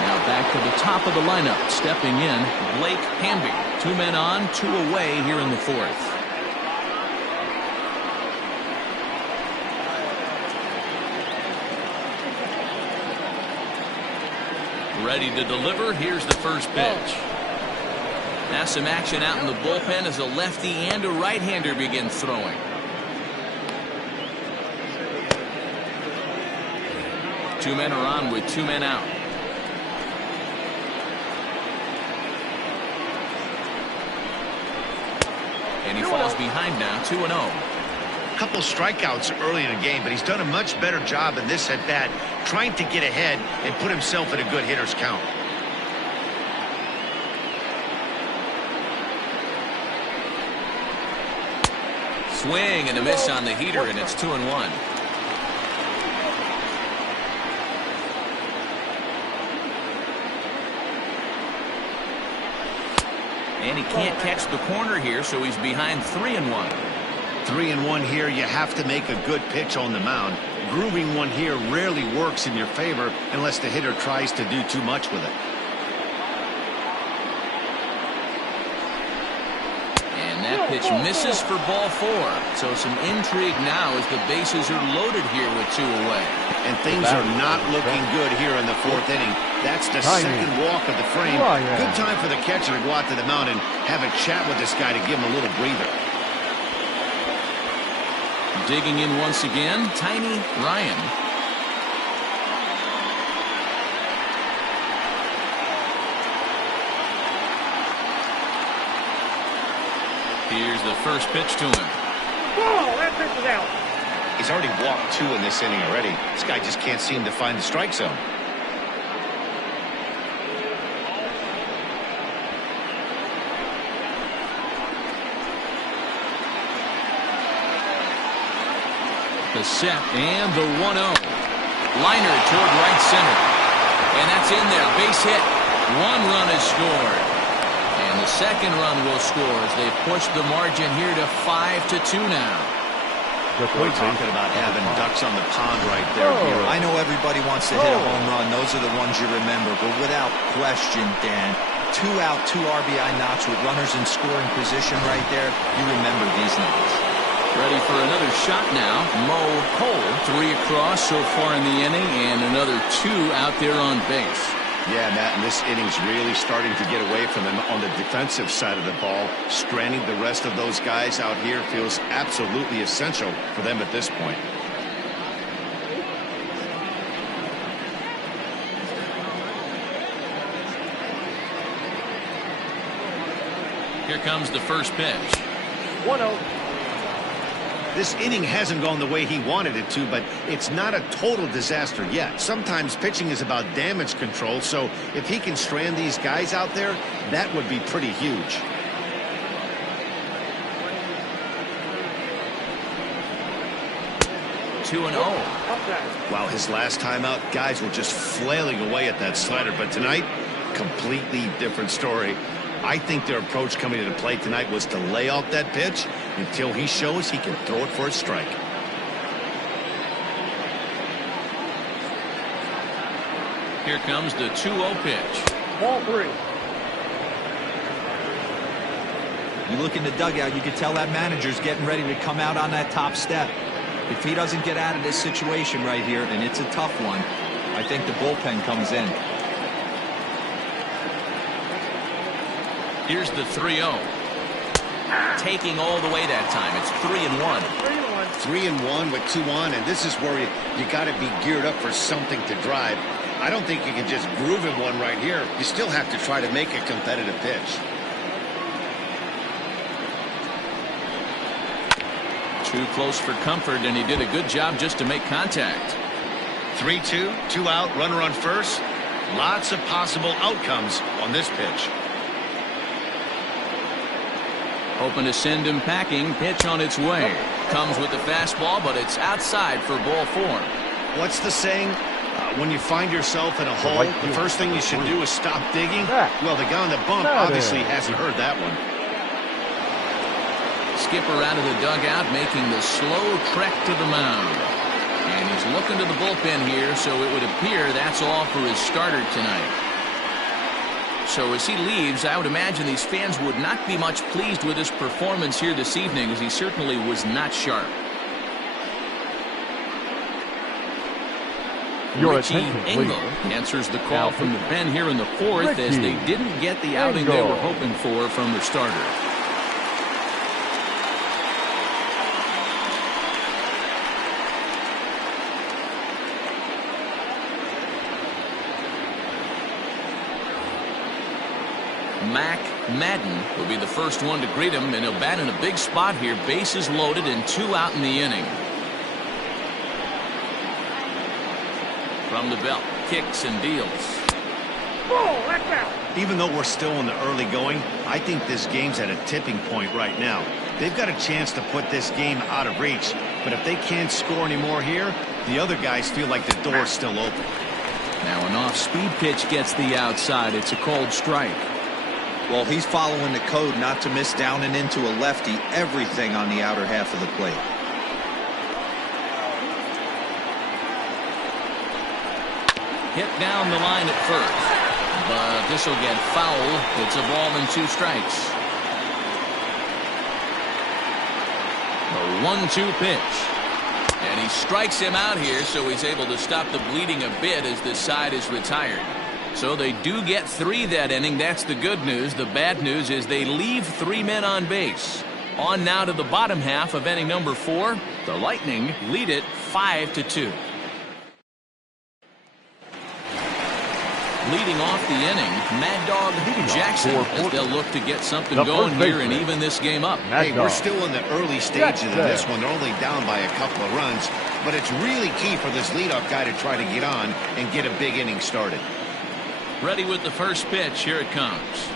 Now back to the top of the lineup. Stepping in, Blake Hamby. 2 men on, 2 away here in the 4th. Ready to deliver. Here's the first pitch. Now some action out in the bullpen as a lefty and a right-hander begin throwing. Two men are on with 2 men out. And he falls behind now, 2-0. Couple strikeouts early in the game, but he's done a much better job in this at-bat trying to get ahead and put himself in a good hitter's count. swing and a miss on the heater, and it's 2-1. And he can't catch the corner here, so he's behind 3-1. 3-1 here. You have to make a good pitch on the mound. Grooving one here rarely works in your favor unless the hitter tries to do too much with it. And that pitch misses for ball 4. So some intrigue now as the bases are loaded here with 2 away. And things are not looking good here in the 4th inning. That's the second walk of the frame. Good time for the catcher to go out to the mound and have a chat with this guy to give him a little breather. Digging in once again, Tiny Ryan. Here's the first pitch to him. Whoa, that pitch is out. He's already walked 2 in this inning already. This guy just can't seem to find the strike zone. The set and the 1-0. Liner toward right center. And that's in there. Base hit. 1 run is scored. And the second run will score as they've pushed the margin here to 5-2 now. We're talking about having ducks on the pond right there. I know everybody wants to hit a home run. Those are the ones you remember. But without question, Dan, 2 out, 2 RBI knocks with runners in scoring position right there. You remember these knocks. Ready for another shot now. Mo Cole, 3 across so far in the inning, and another 2 out there on base. Yeah, Matt, and this inning's really starting to get away from them on the defensive side of the ball. Stranding the rest of those guys out here feels absolutely essential for them at this point. Here comes the first pitch. 1-0. This inning hasn't gone the way he wanted it to, but it's not a total disaster yet. Sometimes pitching is about damage control, so if he can strand these guys out there, that would be pretty huge. Two and 0. While his last time out, guys were just flailing away at that slider, but tonight, completely different story. I think their approach coming to the plate tonight was to lay off that pitch until he shows he can throw it for a strike. Here comes the 2-0 pitch. Ball 3. You look in the dugout, you can tell that manager's getting ready to come out on that top step. If he doesn't get out of this situation right here, and it's a tough one, I think the bullpen comes in. Here's the 3-0. Taking all the way that time. It's 3-1. 3-1 with 2 on, and this is where you got to be geared up for something to drive. I don't think you can just groove in one right here. You still have to try to make a competitive pitch. Too close for comfort, and he did a good job just to make contact. 3-2, 2 out, runner on first. Lots of possible outcomes on this pitch. Hoping to send him packing. Pitch on its way. Comes with the fastball, but it's outside for ball 4. What's the saying? When you find yourself in a hole, the first thing you should do is stop digging. Well, the guy on the bump obviously hasn't heard that one. Skipper out of the dugout, making the slow trek to the mound. And he's looking to the bullpen here, so it would appear that's all for his starter tonight. So as he leaves, I would imagine these fans would not be much pleased with his performance here this evening, as he certainly was not sharp. Richie Engel answers the call from the pen here in the 4th, as they didn't get the outing they were hoping for from their starter. Mac Madden will be the first one to greet him, and he'll bat in a big spot here. Bases loaded and 2 out in the inning. From the belt, kicks and deals. Oh, that's out. Even though we're still in the early going, I think this game's at a tipping point right now. They've got a chance to put this game out of reach, but if they can't score anymore here, the other guys feel like the door's still open. Now an off-speed pitch gets the outside. It's a called strike. Well, he's following the code not to miss down and into a lefty. Everything on the outer half of the plate. Hit down the line at first, but this will get foul. It's a ball and 2 strikes. The 1-2 pitch, and he strikes him out here, so he's able to stop the bleeding a bit as this side is retired. So they do get 3 that inning. That's the good news. The bad news is they leave 3 men on base. On now to the bottom half of inning number 4. The Lightning lead it 5-2. Leading off the inning, Mad Dog Jackson, as they'll look to get something going here and even this game up. Hey, we're still in the early stages of this one. They're only down by a couple of runs, but it's really key for this leadoff guy to try to get on and get a big inning started. Ready with the first pitch. Here it comes.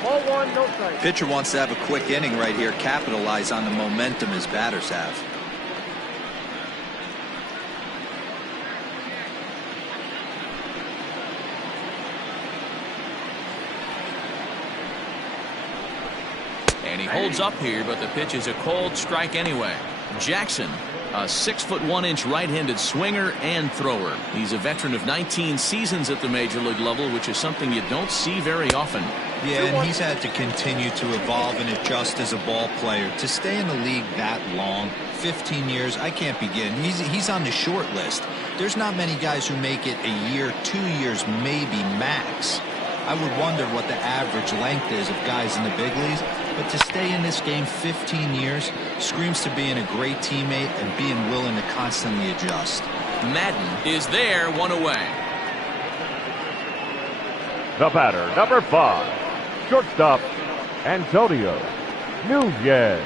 Ball 1, no strike. Pitcher wants to have a quick inning right here, capitalize on the momentum his batters have. And he holds up here, but the pitch is a called strike anyway. Jackson, a 6'1" right-handed swinger and thrower. He's a veteran of 19 seasons at the major league level, which is something you don't see very often. Yeah, and he's had to continue to evolve and adjust as a ball player. To stay in the league that long, 15 years, I can't begin. He's on the short list. There's not many guys who make it a year, 2 years, maybe max. I would wonder what the average length is of guys in the big leagues, but to stay in this game 15 years screams to being a great teammate and being willing to constantly adjust. Madden is there, 1 away. The batter, number 5, shortstop, Antonio Nunez.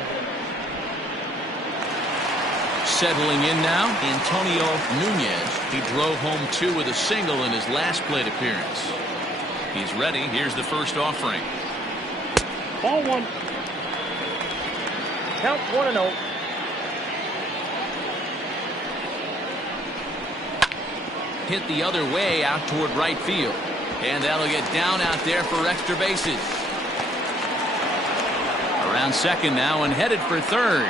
Settling in now, Antonio Nunez. He drove home 2 with a single in his last plate appearance. He's ready. Here's the first offering. Ball 1. Count 1-0. Hit the other way out toward right field. And that'll get down out there for extra bases. Around second now and headed for third.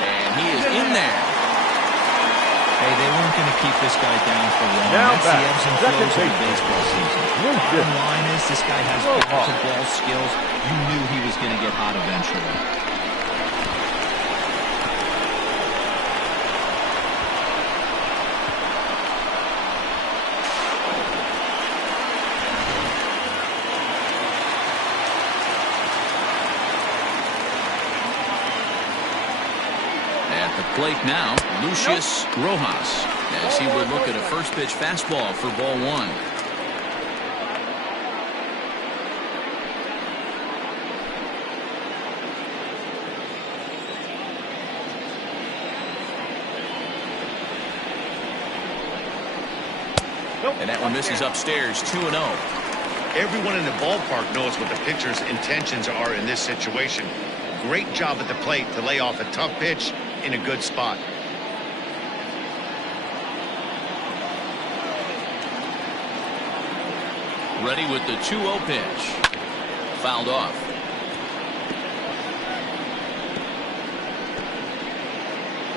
And he is in there. Hey, they weren't going to keep this guy down for long. Now That's back, the ebbs and second flows of the baseman. baseball season. Bottom line is this guy has ball skills. You knew he was going to get hot eventually. At the plate now, Lucius Rojas, as he would look at a first pitch fastball for ball 1. And that one misses upstairs, 2-0. Everyone in the ballpark knows what the pitcher's intentions are in this situation. Great job at the plate to lay off a tough pitch in a good spot. Ready with the 2-0 pitch. Fouled off.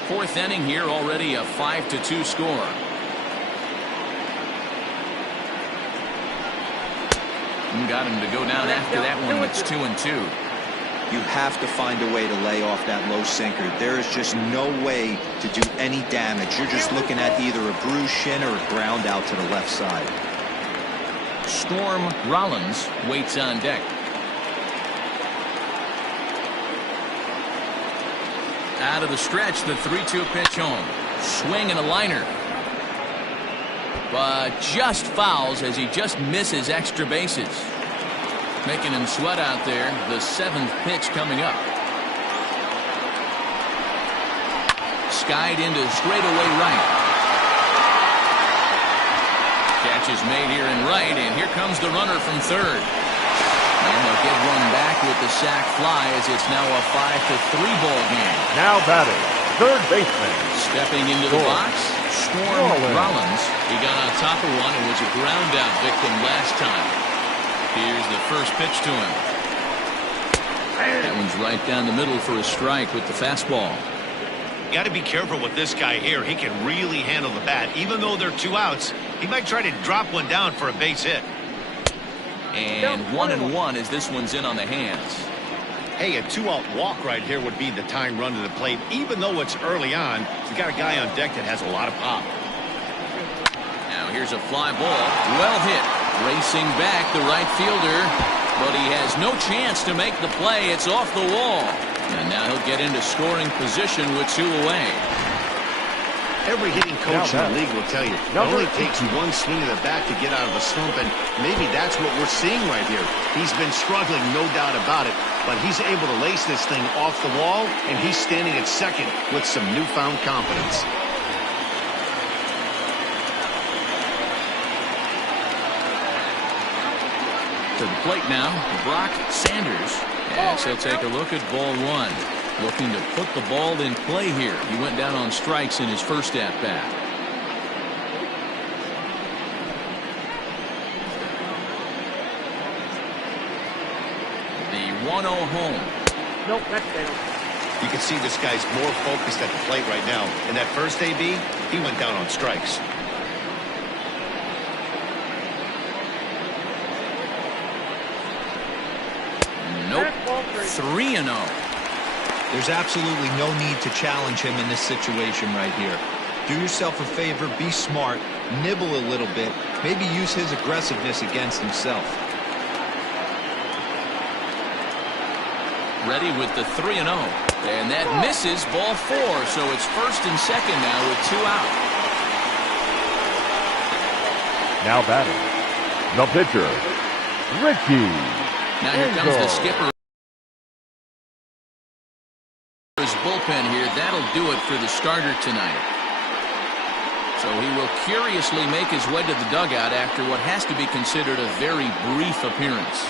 Fourth inning here, already a 5-2 score. Got him to go down after that one. It's 2-2. You have to find a way to lay off that low sinker. There is just no way to do any damage. You're just looking at either a bruised shin or a ground out to the left side. Storm Rollins waits on deck. Out of the stretch, the 3-2 pitch home. Swing and a liner. But just fouls as he just misses extra bases. Making him sweat out there. The 7th pitch coming up. Skied into straightaway right. Catch is made here in right, and here comes the runner from third. And they'll get one back with the sac fly as it's now a 5-3 ball game. Now batting, third baseman. Stepping into the box, Storm Rollins. He got on top of one and was a ground out victim last time. Here's the first pitch to him. That one's right down the middle for a strike with the fastball. Got to be careful with this guy here. He can really handle the bat. Even though they're 2 outs, he might try to drop one down for a base hit. And 1-1 as this one's in on the hands. Hey, a 2-out walk right here would be the tying run to the plate. Even though it's early on, you got a guy on deck that has a lot of pop. Now here's a fly ball. Well hit. Racing back the right fielder. But he has no chance to make the play. It's off the wall. And now he'll get into scoring position with 2 away. Every hitting coach in the league will tell you it only takes one swing of the bat to get out of a slump, and maybe that's what we're seeing right here. He's been struggling, no doubt about it, but he's able to lace this thing off the wall, and he's standing at second with some newfound confidence. To the plate now, Brock Sanders, as he'll take a look at ball 1. Looking to put the ball in play here. He went down on strikes in his first at-bat. The 1-0 home. Nope, that's down. You can see this guy's more focused at the plate right now. In that first AB, he went down on strikes. Nope. 3-0. There's absolutely no need to challenge him in this situation right here. Do yourself a favor, be smart, nibble a little bit, maybe use his aggressiveness against himself. Ready with the 3-0. And that misses ball 4, so it's first and second now with 2 out. Now batting, the pitcher, Richie. Now here comes the skipper. His bullpen here, that'll do it for the starter tonight. So he will curiously make his way to the dugout after what has to be considered a very brief appearance.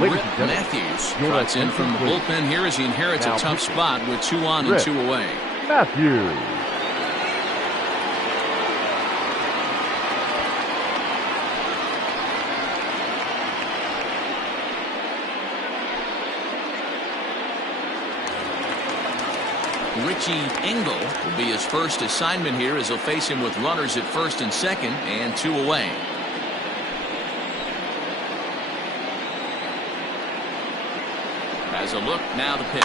Rip Matthews trots in from the bullpen here as he inherits a tough spot with 2 on and 2 away. Matthews. Richie Engel will be his first assignment here as he'll face him with runners at first and second and 2 away. As a look, now the pitch.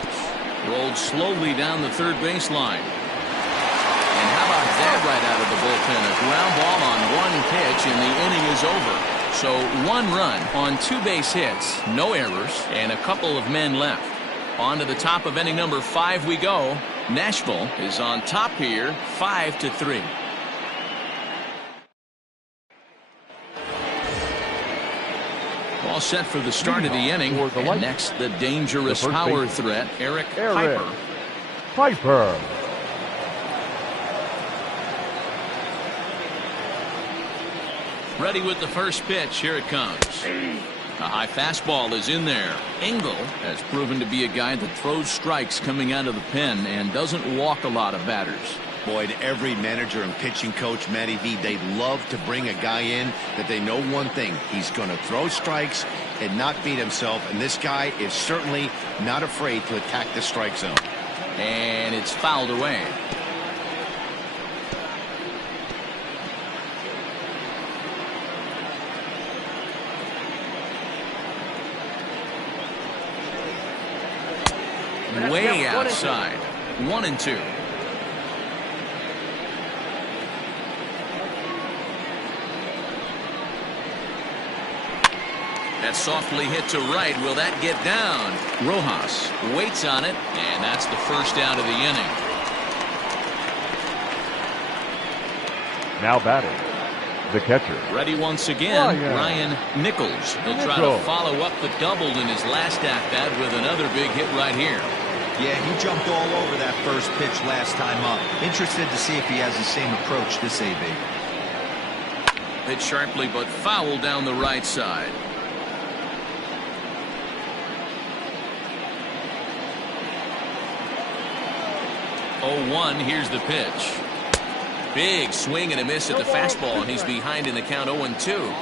Rolled slowly down the third baseline. And how about that right out of the bullpen? A ground ball on 1 pitch and the inning is over. So 1 run on 2 base hits, no errors, and a couple of men left. On to the top of inning number 5 we go. Nashville is on top here, 5-3. All set for the start of the inning. And next, the dangerous power threat, Eric Piper. Ready with the first pitch. Here it comes. A high fastball is in there. Engel has proven to be a guy that throws strikes coming out of the pen and doesn't walk a lot of batters. Boyd, every manager and pitching coach, Matty V, they love to bring a guy in that they know one thing. He's going to throw strikes and not beat himself. And this guy is certainly not afraid to attack the strike zone. And it's fouled away. Way outside. 1-2. That's softly hit to right. Will that get down? Rojas waits on it, and that's the first out of the inning. Now batting, the catcher. Ready once again, Ryan Nichols. He'll try to follow up the double in his last at-bat with another big hit right here. Yeah, he jumped all over that first pitch last time up. Interested to see if he has the same approach this AB. Hit sharply but foul down the right side. Oh, 1. Here's the pitch. Big swing and a miss at the fastball, and he's behind in the count 0-2.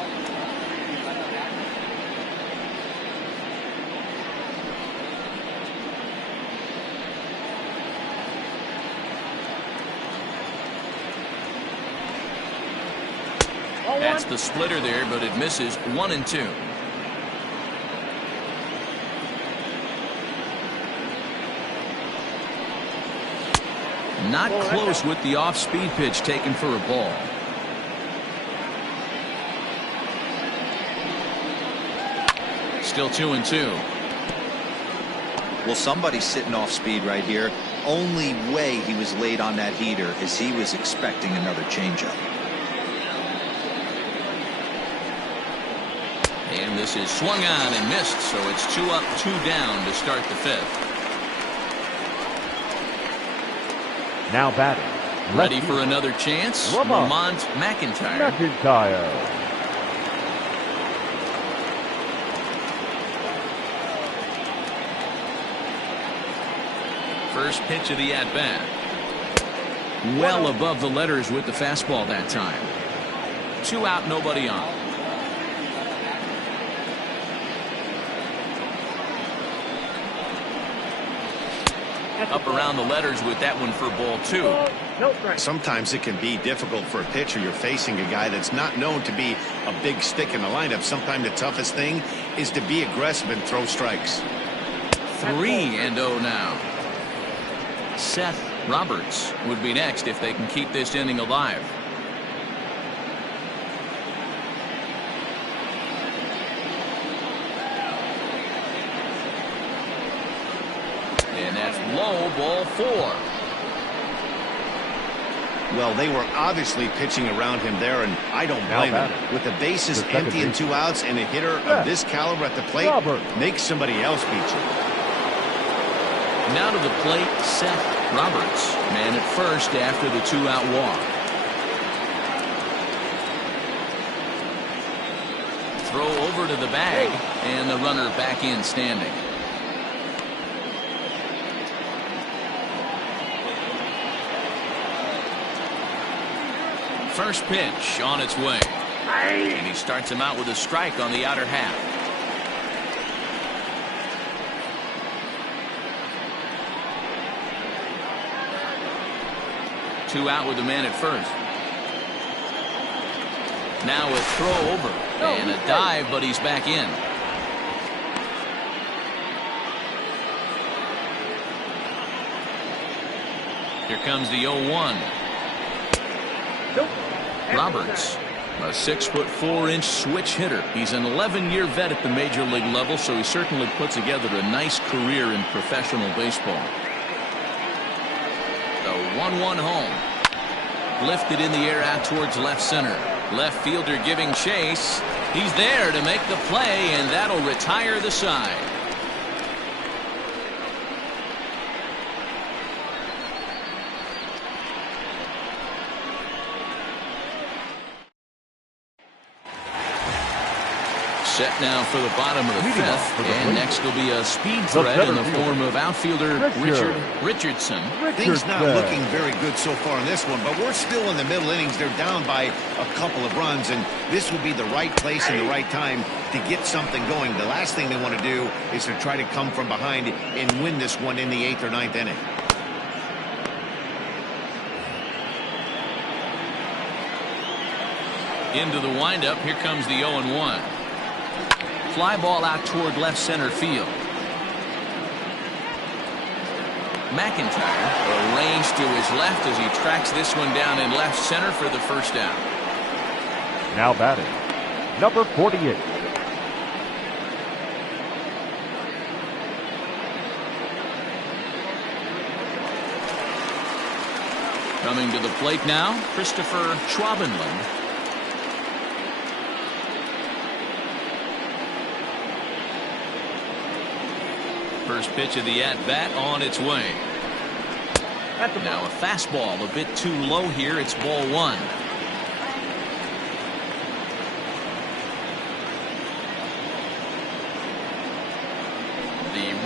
That's the splitter there, but it misses. 1-2. Not close with the off-speed pitch taken for a ball. Still 2-2. Well, somebody's sitting off speed right here. Only way he was late on that heater is he was expecting another changeup. And this is swung on and missed, so it's 2 up, 2 down to start the 5th. Now batting. Ready for another chance? Lamont McIntyre. First pitch of the at-bat. Well above the letters with the fastball that time. 2 out, nobody on. Up around the letters with that one for ball 2. Sometimes it can be difficult for a pitcher. You're facing a guy that's not known to be a big stick in the lineup. Sometimes the toughest thing is to be aggressive and throw strikes. 3-0 now. Seth Roberts would be next if they can keep this inning alive. And that's low, ball 4. Well, they were obviously pitching around him there, and I don't blame him. With the bases empty and 2 outs, and a hitter of this caliber at the plate makes somebody else beat you. Now to the plate, Seth Roberts, man at first after the 2-out walk. Throw over to the bag, and the runner back in standing. First pitch on its way. And he starts him out with a strike on the outer half. Two out with the man at first. Now a throw over and a dive, but he's back in. Here comes the 0-1. Roberts, a 6'4" switch hitter. He's an 11-year vet at the major league level, so he certainly put together a nice career in professional baseball. The 1-1 home. Lifted in the air out towards left center. Left fielder giving chase. He's there to make the play, and that'll retire the side. Set now for the bottom of the 5th, and next will be a speed threat in the form of outfielder Richard Richardson. Things not looking very good so far in this one, but we're still in the middle innings. They're down by a couple of runs, and this would be the right place and the right time to get something going. The last thing they want to do is to try to come from behind and win this one in the 8th or 9th inning. Into the windup, here comes the 0-1. Fly ball out toward left center field. McIntyre arranged to his left as he tracks this one down in left center for the first out. Now batting, number 48. Coming to the plate now, Christopher Schwabenland. First pitch of the at-bat on its way. Now a fastball a bit too low here. It's ball 1.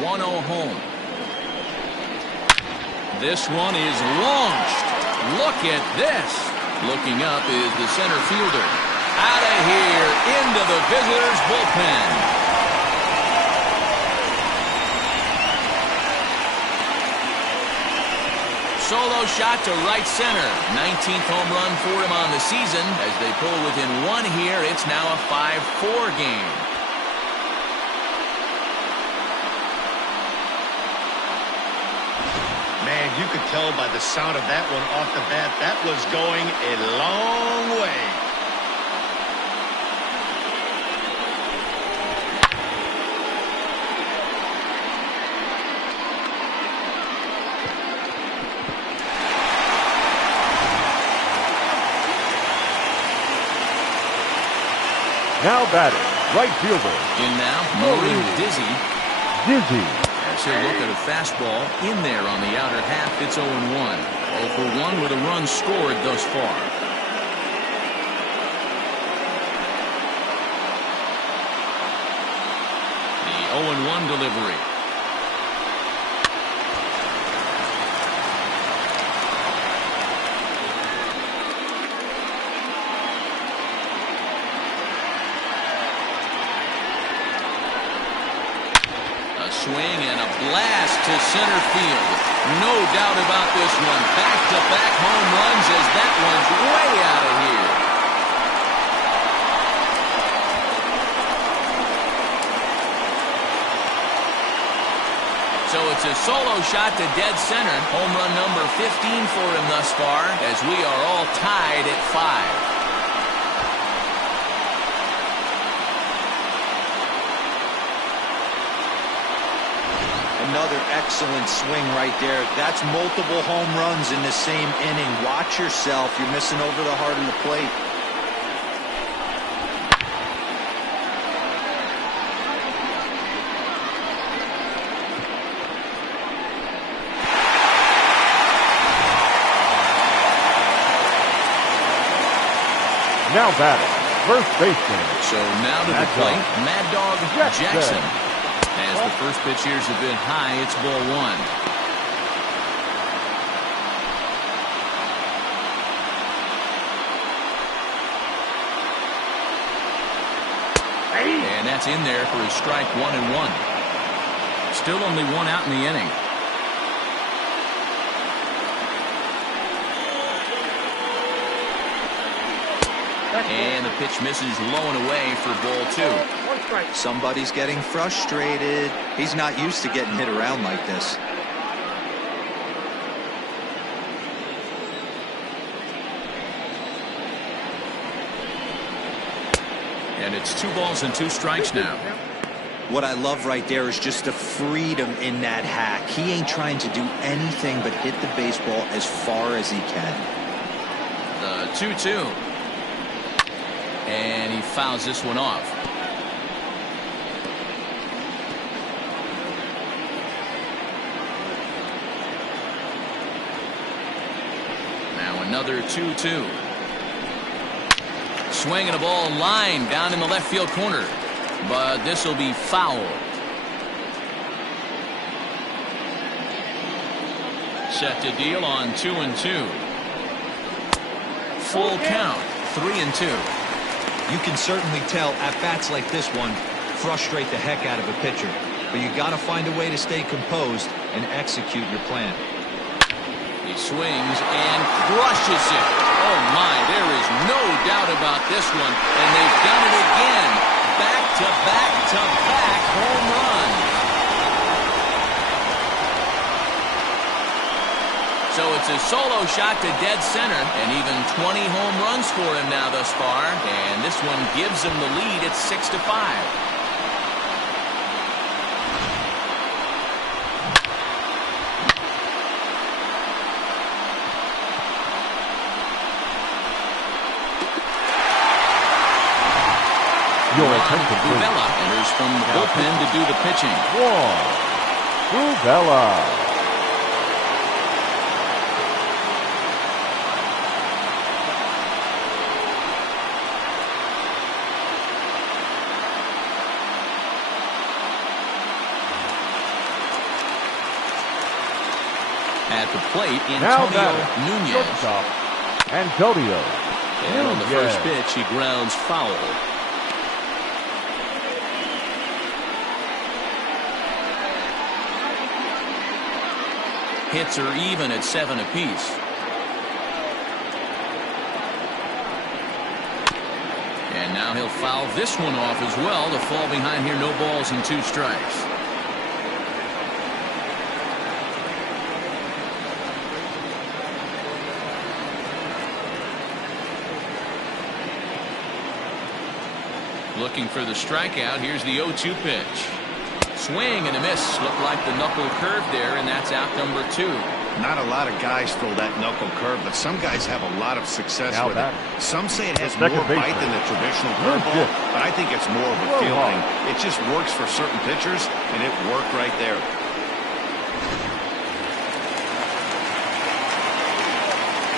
1-0 home. This one is launched. Look at this. Looking up is the center fielder. Out of here into the visitors' bullpen. Solo shot to right center. 19th home run for him on the season. As they pull within one here, it's now a 5-4 game. Man, you could tell by the sound of that one off the bat, that was going a long way. Now batting, right fielder. In now, Maurice Dizzy. Dizzy. As he'll look at a fastball in there on the outer half, it's 0-1. 0 for 1 with a run scored thus far. The 0-1 delivery. Swing and a blast to center field. No doubt about this one. Back-to-back home runs as that one's way out of here. So it's a solo shot to dead center. Home run number 15 for him thus far, as we are all tied at 5. Another excellent swing right there. That's multiple home runs in the same inning. Watch yourself. You're missing over the heart of the plate. Now batting, first baseman. So now to the plate, Mad Dog Jackson. As the first pitch here's a bit high, it's ball 1. And that's in there for a strike 1-1. Still only 1 out in the inning. And the pitch misses low and away for ball 2. Somebody's getting frustrated. He's not used to getting hit around like this. And it's 2 balls and 2 strikes now. What I love right there is just the freedom in that hack. He ain't trying to do anything but hit the baseball as far as he can. The 2-2. And he fouls this one off. Now another 2-2. Swinging a ball line down in the left field corner. But this will be foul. Set to deal on 2-2. Full count, 3-2. You can certainly tell at-bats like this one frustrate the heck out of a pitcher. But you got to find a way to stay composed and execute your plan. He swings and crushes it. Oh my, there is no doubt about this one. And they've done it again. Back-to-back-to-back home run. So it's a solo shot to dead center, and even 20 home runs for him now thus far. And this one gives him the lead at 6-5. Your attention, please. Bubella enters from the bullpen to do the pitching. Bubella. At the plate, Antonio Nunez. Shortstop, Antonio. And on the first pitch, he grounds foul. Hits are even at 7 apiece. And now he'll foul this one off as well to fall behind here. No balls and 2 strikes. Looking for the strikeout. Here's the 0-2 pitch. Swing and a miss. Looked like the knuckle curve there, and that's out number 2. Not a lot of guys throw that knuckle curve, but some guys have a lot of success with it. Some say it has more bite than the traditional curveball, but I think it's more of a feel thing. It just works for certain pitchers, and it worked right there.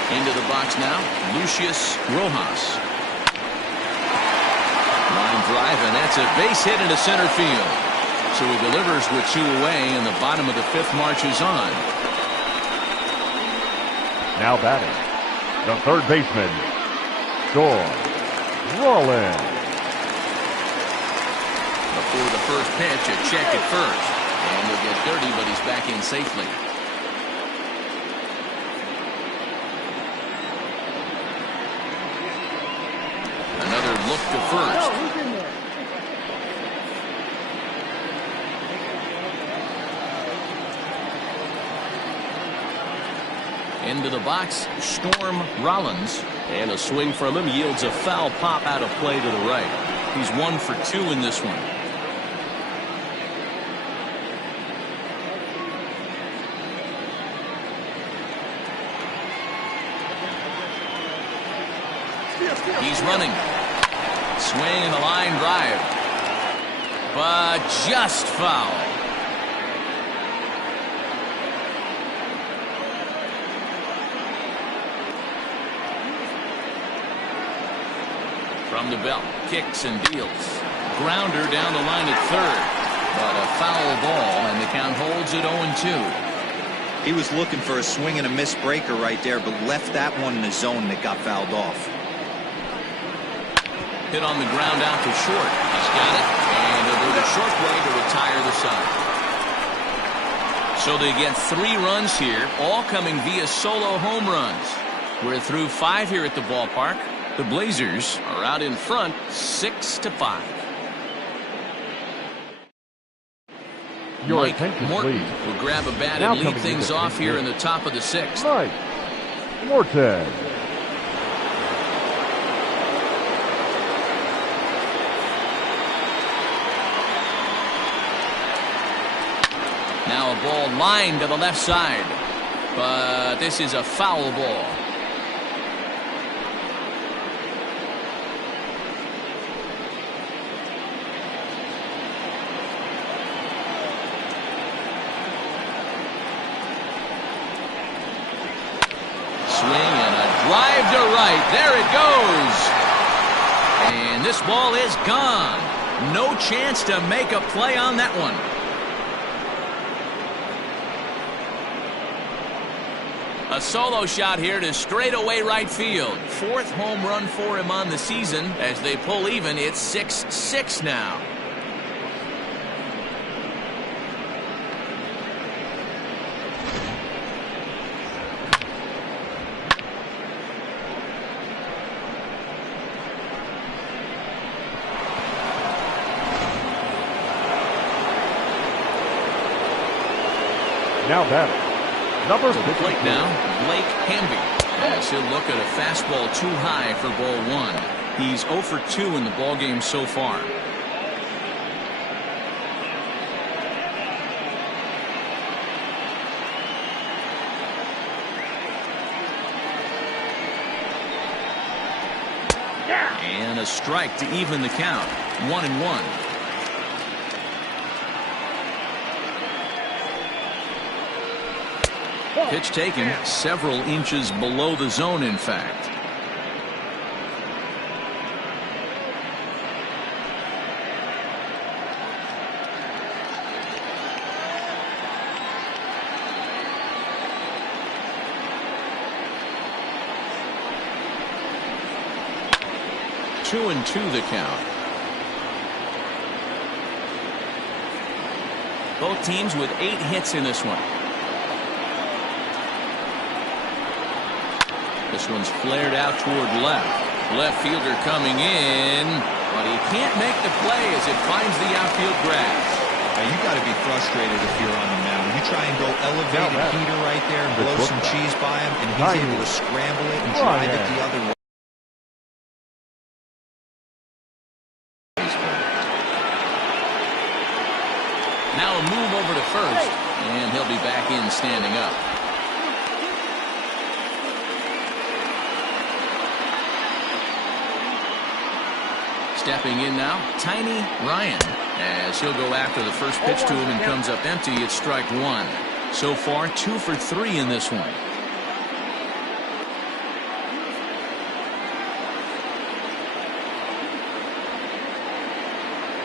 Into the box now, Lucius Rojas. Line drive, and that's a base hit into center field. So he delivers with 2 away, and the bottom of the 5th marches on. Now batting, the third baseman, Sean Rollins. Before the first pitch, a check at first. And he'll get dirty, but he's back in safely. Another look to first. Into the box, Storm Rollins. And a swing from him yields a foul pop out of play to the right. He's 1 for 2 in this one. He's running. Swing and a line drive. But just foul. From the belt, kicks and deals. Grounder down the line at third. But a foul ball, and the count holds at 0-2. He was looking for a swing and a miss breaker right there, but left that one in the zone that got fouled off. Hit on the ground out to short. He's got it. And he'll go to short play to retire the side. So they get 3 runs here, all coming via solo home runs. We're through 5 here at the ballpark. The Blazers are out in front 6-5. Your Mike Morton will grab a bat and lead things off here in the top of the 6th. Mike Morton. Now a ball lined to the left side. But this is a foul ball. Drive to right. There it goes. And this ball is gone. No chance to make a play on that one. A solo shot here to straightaway right field. 4th home run for him on the season. As they pull even, it's 6-6 now. Now batting, number to the plate now, Blake Hamby. As he'll look at a fastball too high for ball 1. He's 0 for 2 in the ballgame so far. And a strike to even the count. 1-1. Pitch taken several inches below the zone, in fact. 2-2 the count. Both teams with 8 hits in this one. This one's flared out toward left. Left fielder coming in, but he can't make the play as it finds the outfield grass. Now, you got to be frustrated if you're on the mound. You try and go elevated heater right there and blow some cheese by him, and he's able to scramble it and drive it the other way. Now a move over to first, and he'll be back in standing up. Stepping in now, Tiny Ryan, as he'll go after the first pitch to him and comes up empty. It's strike one. So far, 2 for 3 in this one.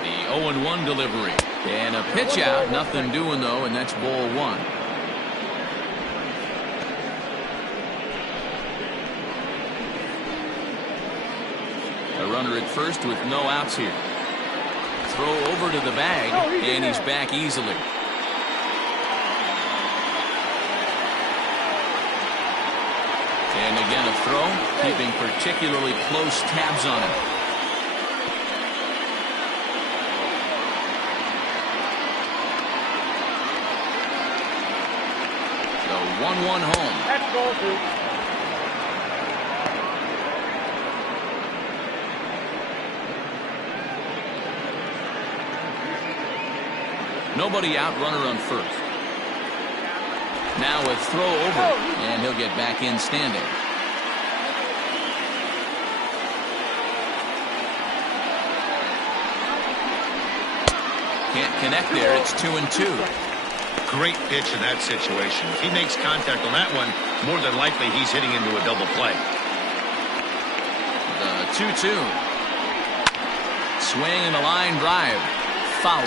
The 0-1 delivery. And a pitch out. Nothing doing, though, and that's ball 1. A runner at first with no outs here. Throw over to the bag, and he's back easily. And again a throw, keeping particularly close tabs on him. The 1-1 home. That's ball 2. Nobody out, runner on first. Now a throw over, and he'll get back in standing. Can't connect there. It's 2-2. Great pitch in that situation. If he makes contact on that one, more than likely he's hitting into a double play. The 2-2. Swing and a line drive. Foul.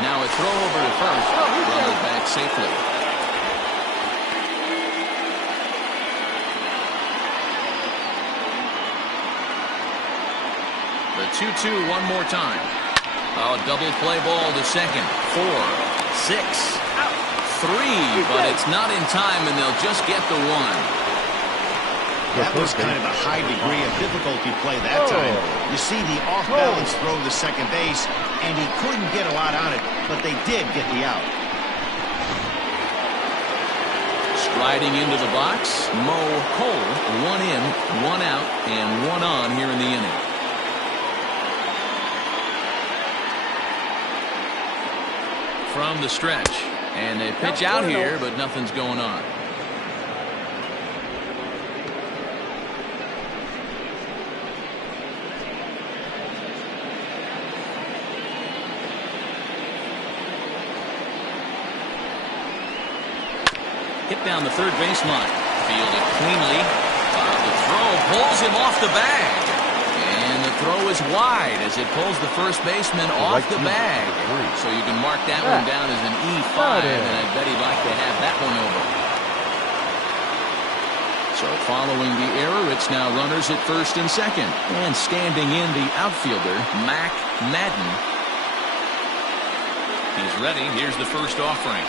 Now a throw over to first. Runner back safely. The 2-2 one more time. Oh, double play ball to second. 4, 6, 3, but it's not in time, and they'll just get the 1. That was kind of a high degree of difficulty play that time. You see the off-balance throw to second base, and he couldn't get a lot on it, but they did get the out. Striding into the box, Mo Cole. 1 in, 1 out, and 1 on here in the inning. From the stretch, and they pitch out here, but nothing's going on. Hit down the third baseline. Fielded cleanly. The throw pulls him off the bag. And the throw is wide as it pulls the first baseman off the bag. So you can mark that one down as an E5, and I bet he'd like to have that one over. So following the error, it's now runners at first and second. And standing in the outfielder, Mac Madden. He's ready. Here's the first offering.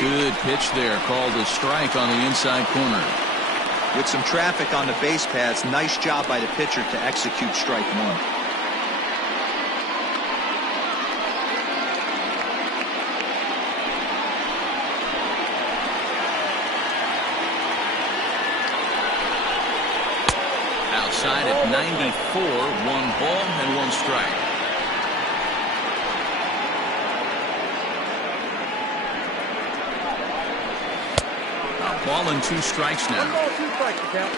Good pitch there, called a strike on the inside corner. With some traffic on the base paths, nice job by the pitcher to execute strike 1. Outside at 94, 1 ball and 1 strike. Ball and 2 strikes now. 1 ball, 2 strikes, count.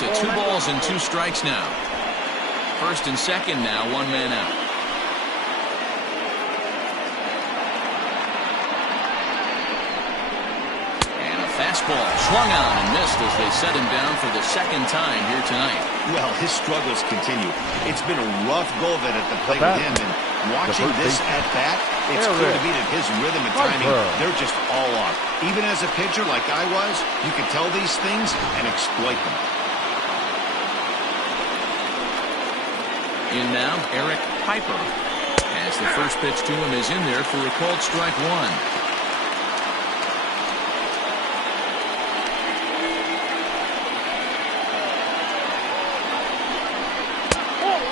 To 2 balls and 2 strikes now. First and second now, 1 man out. And a fastball swung on and missed as they set him down for the second time here tonight. Well, his struggles continue. It's been a rough go of it at the plate with him, and watching this at bat, it's clear to me that his rhythm and timing, they're just all off. Even as a pitcher like I was, you can tell these things and exploit them. In now, Eric Piper, as the first pitch to him is in there for a called strike one.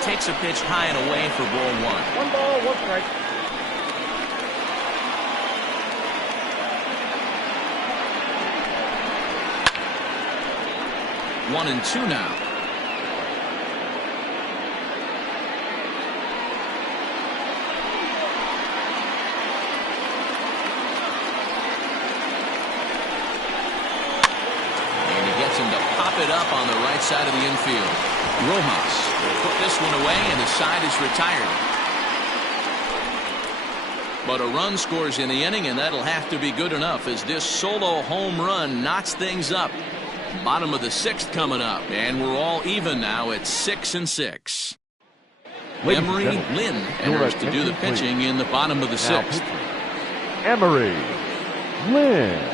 Takes a pitch high and away for ball one. 1 ball, 1 strike. One and two now. And he gets him to pop it up on the right side of the infield. Rojas will put this one away, and the side is retired. But a run scores in the inning, and that'll have to be good enough as this solo home run knocks things up. Bottom of the sixth coming up, and we're all even now at 6-6. Emery Lynn enters to do the pitching in the bottom of the sixth. Emery Lynn.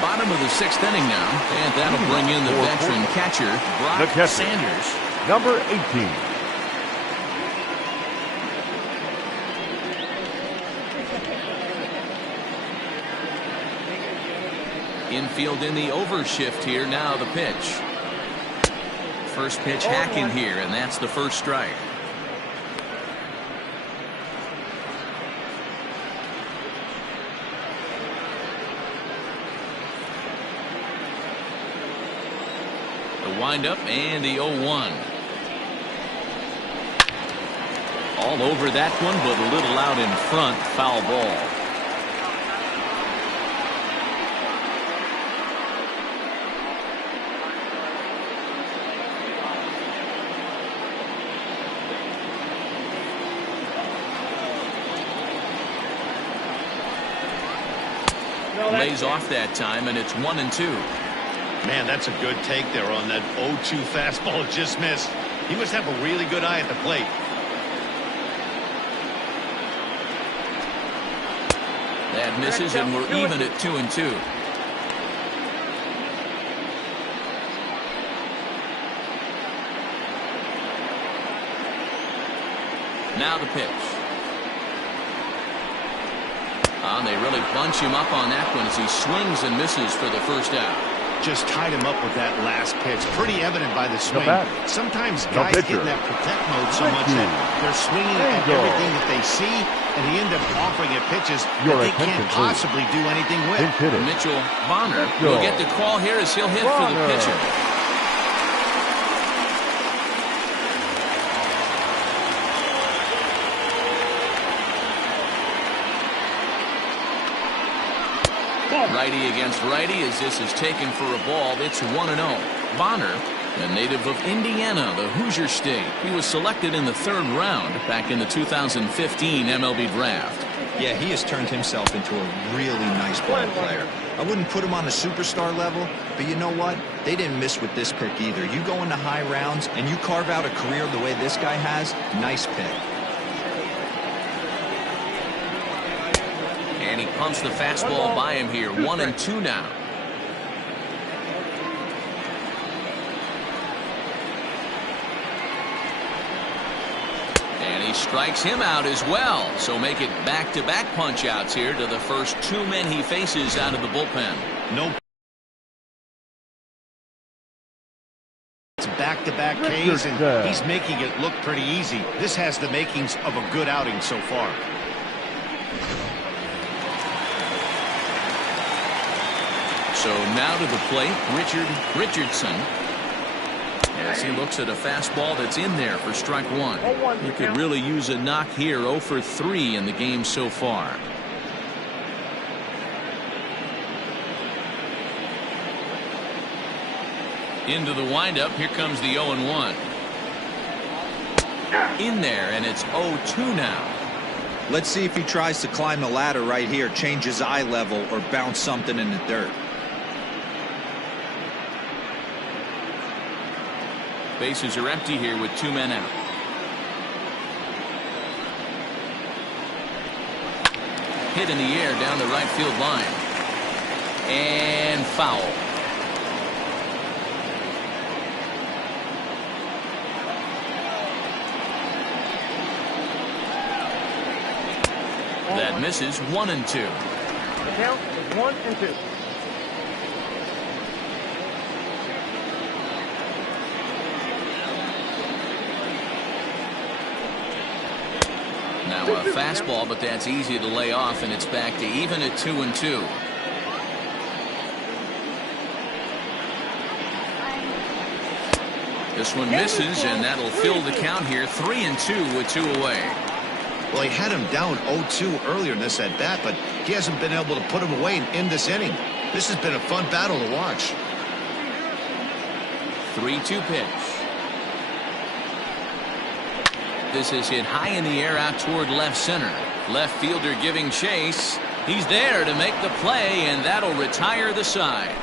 Bottom of the sixth inning now, and that'll bring in the veteran catcher, Brock Sanders. Number 18. Infield in the overshift here. Now the pitch. First pitch hacking here, and that's the first strike. The windup and the 0-1. All over that one, but a little out in front. Foul ball. Lays off that time, and it's 1-2. Man, that's a good take there on that 0-2 fastball. Just missed. He must have a really good eye at the plate. That misses, and we're even at 2-2. Now the pitch. They really bunch him up on that one as he swings and misses for the first out. Just tied him up with that last pitch. Pretty evident by the swing. Sometimes guys get in that protect mode so much that they're swinging at everything that they see, and he ends up offering at pitches that they can't possibly do anything with. Mitchell Bonner will get the call here as he'll hit for the pitcher. Righty against righty as this is taken for a ball. It's 1-0. Bonner, a native of Indiana, the Hoosier State. He was selected in the third round back in the 2015 MLB draft. Yeah, he has turned himself into a really nice ball player. I wouldn't put him on a superstar level, but you know what? They didn't miss with this pick either. You go into high rounds and you carve out a career the way this guy has, nice pick. And he pumps the fastball by him here. 1-2 now. And he strikes him out as well. So make it back-to-back punch-outs here to the first two men he faces out of the bullpen. No. It's back-to-back Ks, and he's making it look pretty easy. This has the makings of a good outing so far. So now to the plate, Richard Richardson. As he looks at a fastball that's in there for strike one. He could really use a knock here. 0 for 3 in the game so far. Into the windup. Here comes the 0-1. In there, and it's 0-2 now. Let's see if he tries to climb the ladder right here, change his eye level, or bounce something in the dirt. Bases are empty here with 2 men out. Hit in the air down the right field line. And foul. That misses. 1-2. The count is 1-2. Now a fastball, but that's easy to lay off, and it's back to even at 2-2. This one misses, and that'll fill the count here. 3-2 with 2 away. Well, he had him down 0-2 earlier in this at bat, but he hasn't been able to put him away in this inning. This has been a fun battle to watch. 3-2 pitch. This is hit high in the air out toward left center. Left fielder giving chase. He's there to make the play, and that'll retire the side.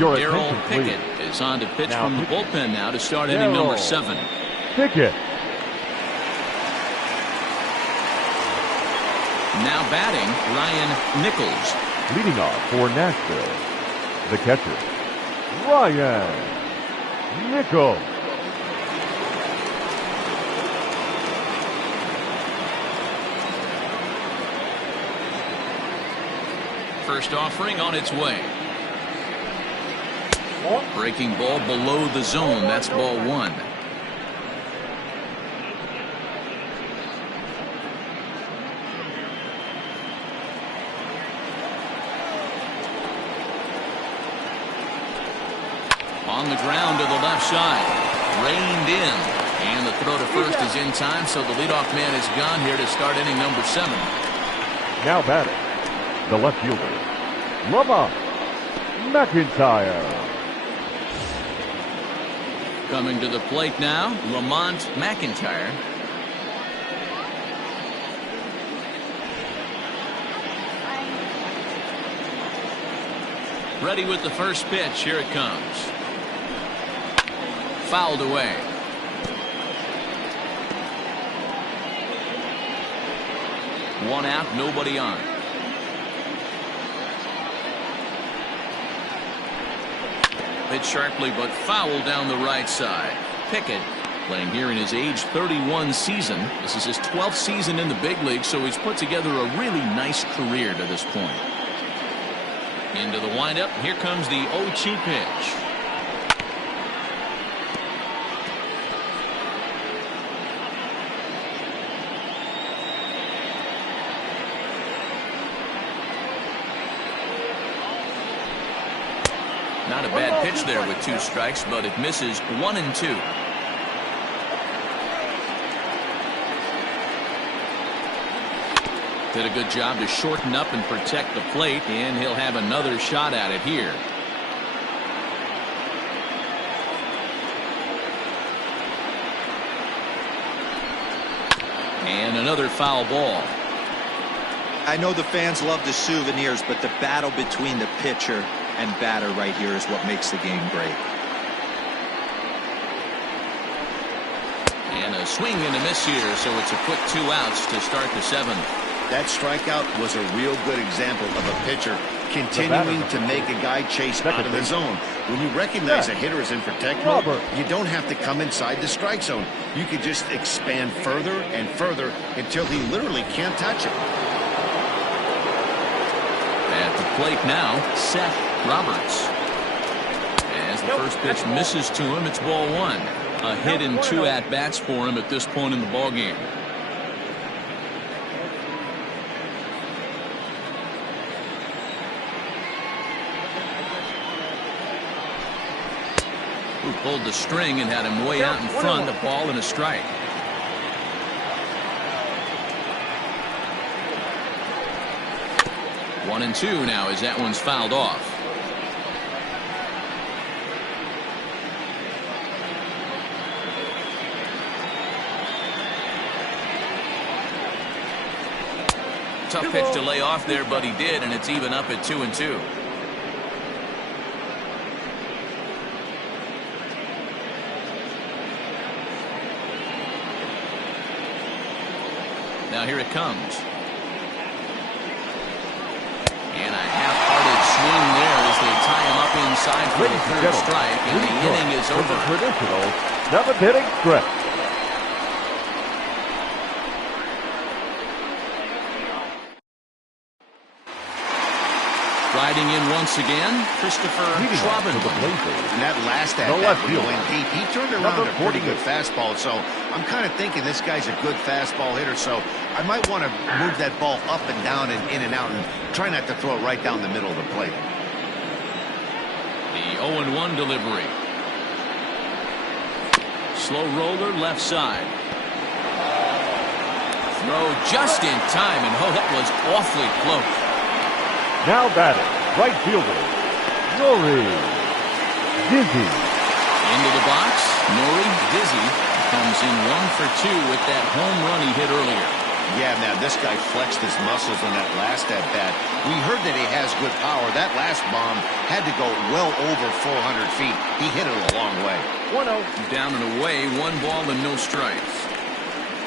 Darryl Pickett is on to pitch from the bullpen now to start inning number 7. Pickett. Now batting, Ryan Nichols. Leading off for Nashville, the catcher, Ryan Nichols. First offering on its way. Breaking ball below the zone. That's ball 1. On the ground to the left side. Reined in. And the throw to first is in time, so the leadoff man is gone here to start inning number 7. Now batting, the left fielder, Lamont McIntyre. Coming to the plate now, Lamont McIntyre. Ready with the first pitch. Here it comes. Fouled away. One out, nobody on. Hit sharply, but foul down the right side. Pickett playing here in his age 31 season. This is his 12th season in the big league, so he's put together a really nice career to this point. Into the windup. Here comes the 0-2 pitch. Not a bad pitch there with 2 strikes, but it misses. 1-2. Did a good job to shorten up and protect the plate, and he'll have another shot at it here. And another foul ball. I know the fans love the souvenirs, but the battle between the pitcher and batter right here is what makes the game great. And a swing and a miss here, so it's a quick 2 outs to start the 7th. That strikeout was a real good example of a pitcher continuing to make a guy chase out of the zone. When you recognize a hitter is in protect mode, you don't have to come inside the strike zone. You can just expand further and further until he literally can't touch it. At the plate now, Seth Roberts. As the first pitch misses to him, it's ball 1. A hit and 2 at-bats for him at this point in the ballgame. Who pulled the string and had him way out in front, a ball and a strike. 1-2 now as that one's fouled off. Tough pitch to lay off there, but he did, and it's even up at 2-2. Now here it comes. And a half-hearted swing there as they tie him up inside for the third strike, and the inning is over. Traditional seventh-inning stretch. Riding in once again, Christopher Schwab. And that last at-bat when he went deep, he turned around a pretty good fastball. So I'm kind of thinking this guy's a good fastball hitter. So I might want to move that ball up and down and in and out and try not to throw it right down the middle of the plate. The 0-1 delivery. Slow roller left side. Throw just in time, and oh, that was awfully close. Now batting, right fielder, Nori Dizzy. Into the box, Nori Dizzy comes in 1 for 2 with that home run he hit earlier. Yeah, man, this guy flexed his muscles on that last at-bat. We heard that he has good power. That last bomb had to go well over 400 feet. He hit it a long way. 1-0. Down and away, 1 ball and no strikes.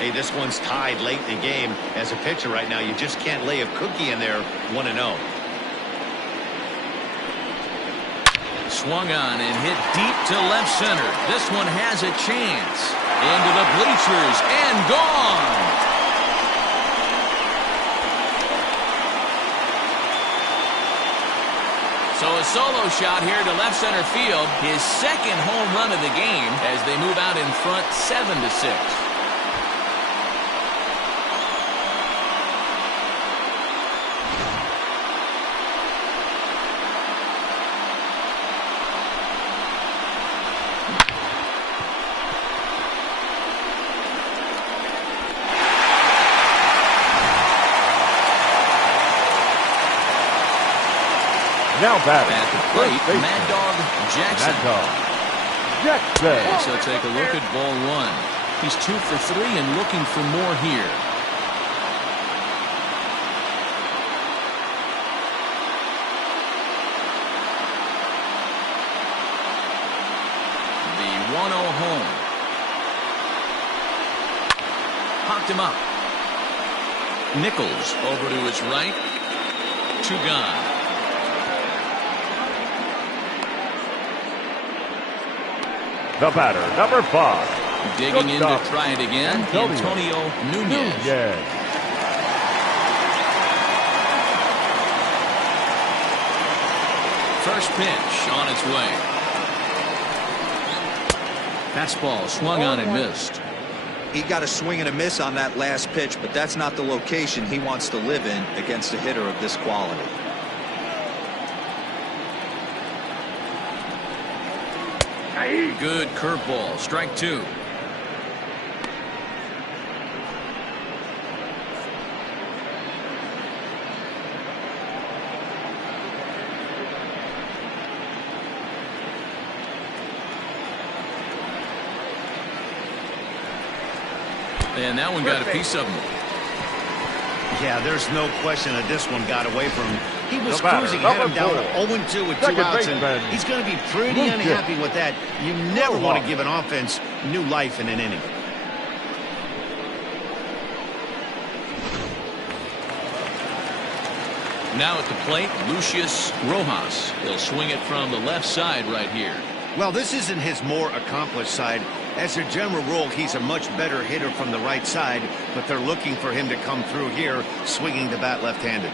Hey, this one's tied late in the game. As a pitcher right now, you just can't lay a cookie in there. 1-0. Swung on and hit deep to left center. This one has a chance. Into the bleachers and gone. So a solo shot here to left center field. His second home run of the game as they move out in front 7-6. Now batting at the plate, Mad Dog Jackson. Mad Dog Jackson. So take a look at ball 1. He's 2 for 3 and looking for more here. The 1-0 home. Popped him up. Nichols over to his right. 2 gone. The batter, number 5. Digging in to try it again, Antonio Nunez. First pitch on its way. Fastball swung on and missed. He got a swing and a miss on that last pitch, but that's not the location he wants to live in against a hitter of this quality. Good curveball, strike 2. And that one got a piece of him. Yeah, there's no question that this one got away from him. He was cruising, had him down 0-2 with 2 outs, and he's going to be pretty unhappy with that. You never want to give an offense new life in an inning. Now at the plate, Lucius Rojas. He'll swing it from the left side right here. Well, this isn't his more accomplished side. As a general rule, he's a much better hitter from the right side, but they're looking for him to come through here, swinging the bat left-handed.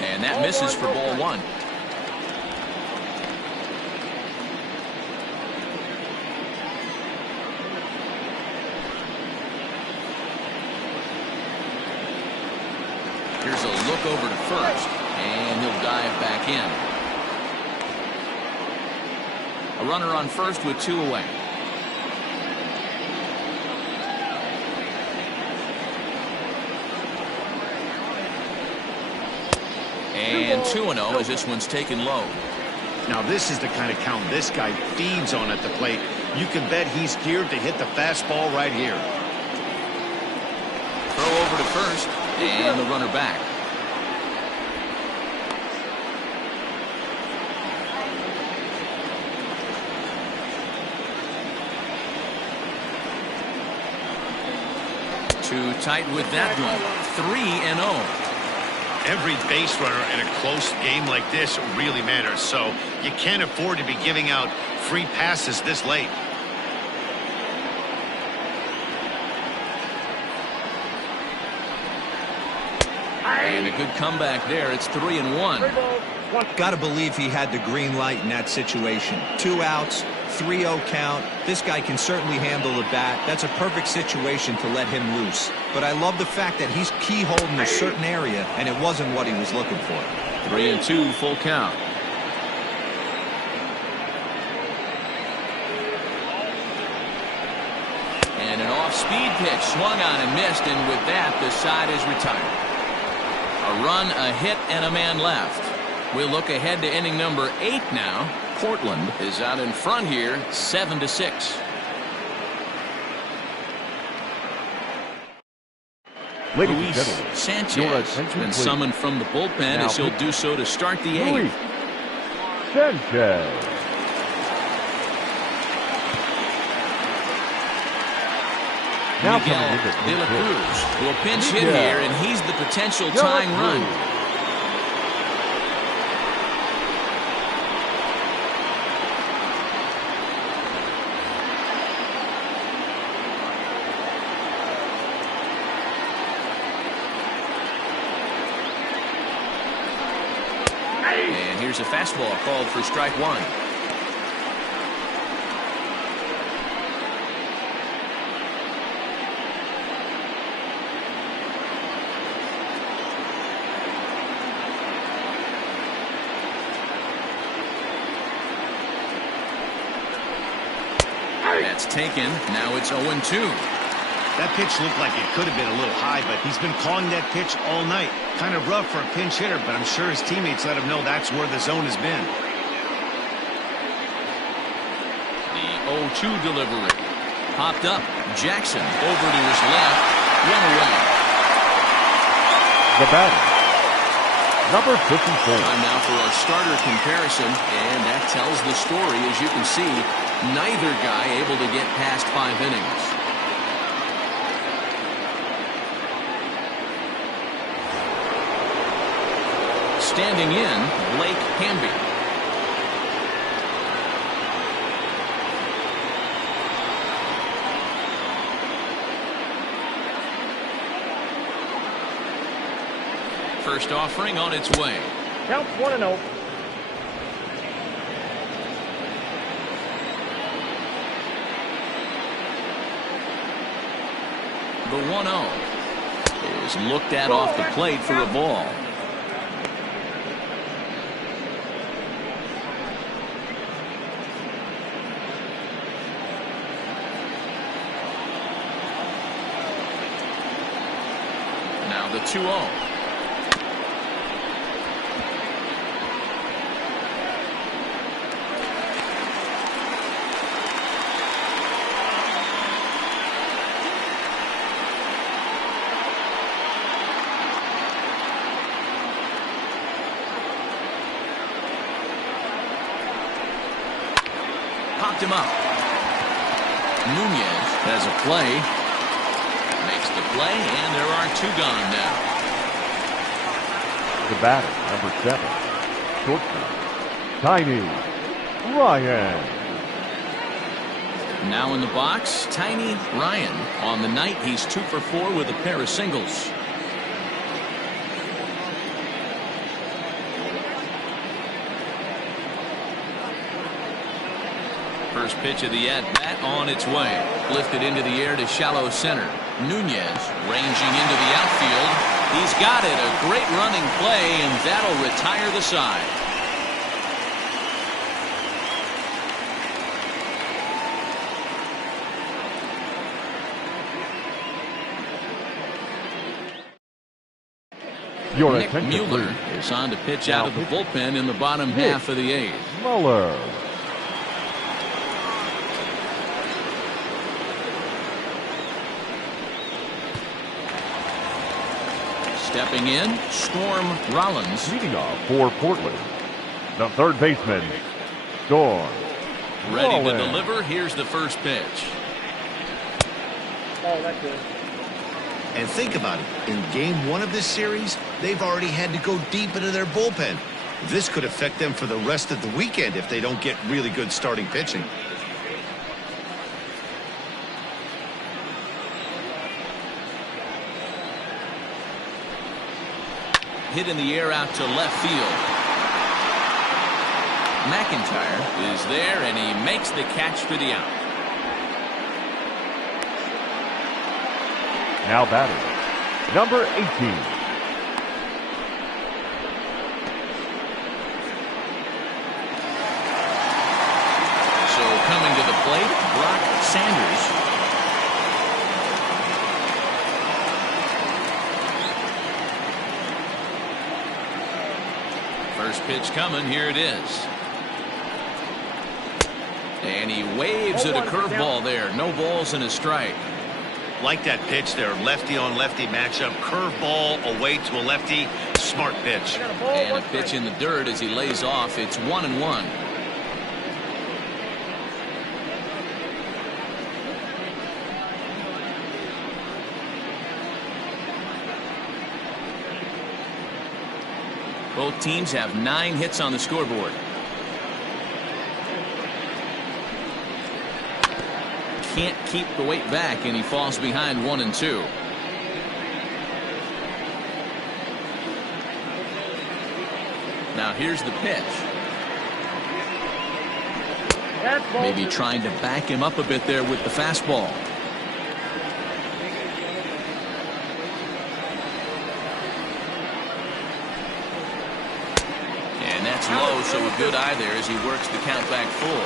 And that misses for ball 1. Here's a look over to first, and he'll dive back in. A runner on first with 2 away. And 2-0 as this one's taken low. Now this is the kind of count this guy feeds on at the plate. You can bet he's geared to hit the fastball right here. Throw over to first, and the runner back. Too tight with that one. 3-0. Every base runner in a close game like this really matters, so you can't afford to be giving out free passes this late. And a good comeback there. It's 3-1. Got to believe he had the green light in that situation. 2 outs, 3-0 count. This guy can certainly handle the bat. That's a perfect situation to let him loose. But I love the fact that he's keyholed in a certain area, and it wasn't what he was looking for. 3-2, full count. And an off-speed pitch swung on and missed, and with that, the side is retired. A run, a hit, and a man left. We'll look ahead to inning number 8 now. Portland is out in front here, 7-6. Ladies and Luis gentlemen, Sanchez has been summoned from the bullpen as he'll do so to start the 8th. Luis Sanchez. Now Miguel De La Cruz will pinch hit here, and he's the potential tying run. And here's a fastball called for strike 1. That's taken. Now it's 0-2. That pitch looked like it could have been a little high, but he's been calling that pitch all night. Kind of rough for a pinch hitter, but I'm sure his teammates let him know that's where the zone has been. The 0-2 delivery. Popped up. Jackson over to his left. One away. The batter, number 54. Time now for our starter comparison, and that tells the story. As you can see, neither guy able to get past 5 innings. Standing in, Blake Hamby. First offering on its way. Count 1-0. The 1-0 is looked at off the plate for a ball. Now the 2-0. Popped him up. Nunez has a play. Makes the play, and there are 2 gone now. The batter, number 7, shortstop, Tiny Ryan. Now in the box, Tiny Ryan. On the night, he's 2 for 4 with a pair of singles. First pitch of the at-bat on its way. Lifted into the air to shallow center. Nunez ranging into the outfield. He's got it. A great running play, and that'll retire the side. Nick Mueller is on to pitch out of the bullpen in the bottom half of the 8th. Mueller. Stepping in, Storm Rollins. Leading off for Portland, the third baseman, Storm Ready Rollins. to deliver. Here's the first pitch. Oh, that's good. And think about it. In game 1 of this series, they've already had to go deep into their bullpen. This could affect them for the rest of the weekend if they don't get really good starting pitching. Hit in the air out to left field. McIntyre is there, and he makes the catch for the out. Now batting, number 18. So coming to the plate, Brock Sanders. First pitch coming, here it is. And he waves at a curveball there. No balls and a strike. Like that pitch there, lefty on lefty matchup, curveball away to a lefty, smart pitch. And a pitch in the dirt as he lays off. It's 1-1. Both teams have 9 hits on the scoreboard. Can't keep the weight back, and he falls behind 1-2. Now here's the pitch. Maybe trying to back him up a bit there with the fastball. And that's low, so a good eye there as he works the count back full.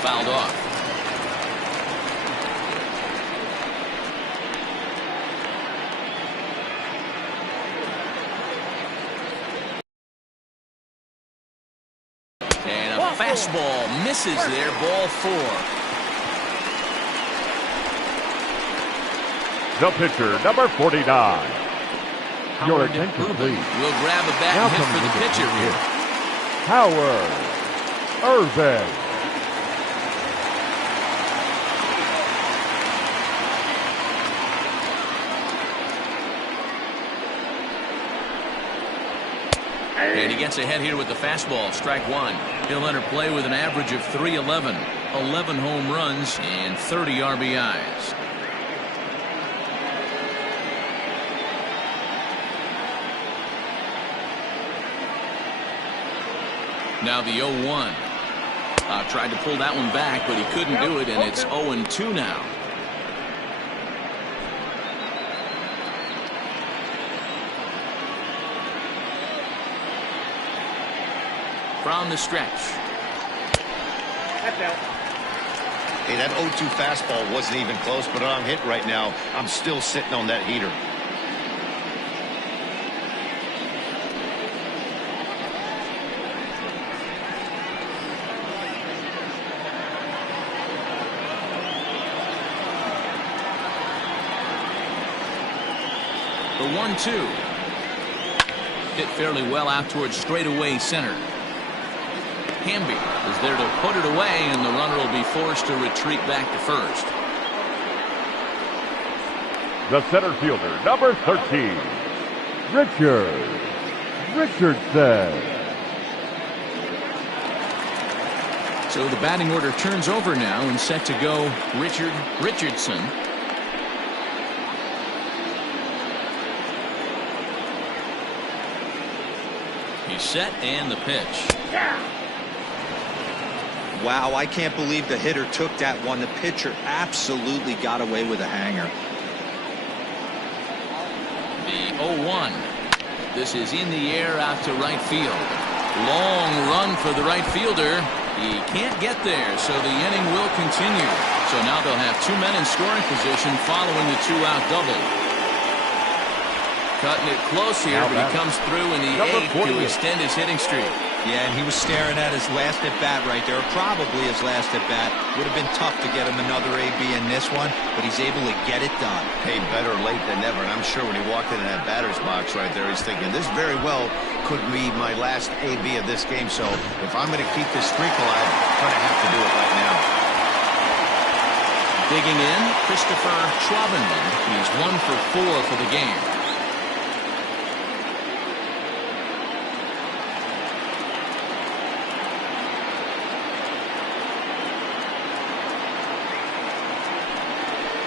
Fouled off. And a fastball misses there, ball 4. The pitcher, number 49. Your attention, please. Will grab a bat and hit for the pitcher here. Howard Irvin. And he gets ahead here with the fastball, strike 1. He'll enter play with an average of .311, 11 home runs, and 30 RBIs. Now the 0-1. Tried to pull that one back, but he couldn't do it, and it's 0-2 now. From the stretch. Hey, that 0-2 fastball wasn't even close, but I'm hit right now. I'm still sitting on that heater. The 1-2. Hit fairly well out towards straightaway center. Hamby is there to put it away, and the runner will be forced to retreat back to first. The center fielder, number 13, Richardson. So the batting order turns over now and set to go Richardson. He's set, and the pitch. Wow, I can't believe the hitter took that one. The pitcher absolutely got away with a hanger. The 0-1. This is in the air out to right field. Long run for the right fielder. He can't get there, so the inning will continue. So now they'll have 2 men in scoring position following the 2-out double. Cutting it close here, but he comes through in the 8th to extend his hitting streak. Yeah, and he was staring at his last at-bat right there, probably his last at-bat. Would have been tough to get him another AB in this one, but he's able to get it done. Hey, better late than never, and I'm sure when he walked into that batter's box right there, he's thinking, this very well could be my last AB of this game, so if I'm going to keep this streak alive, I'm going to have to do it right now. Digging in, Christopher Schwabenman. He's 1 for 4 for the game.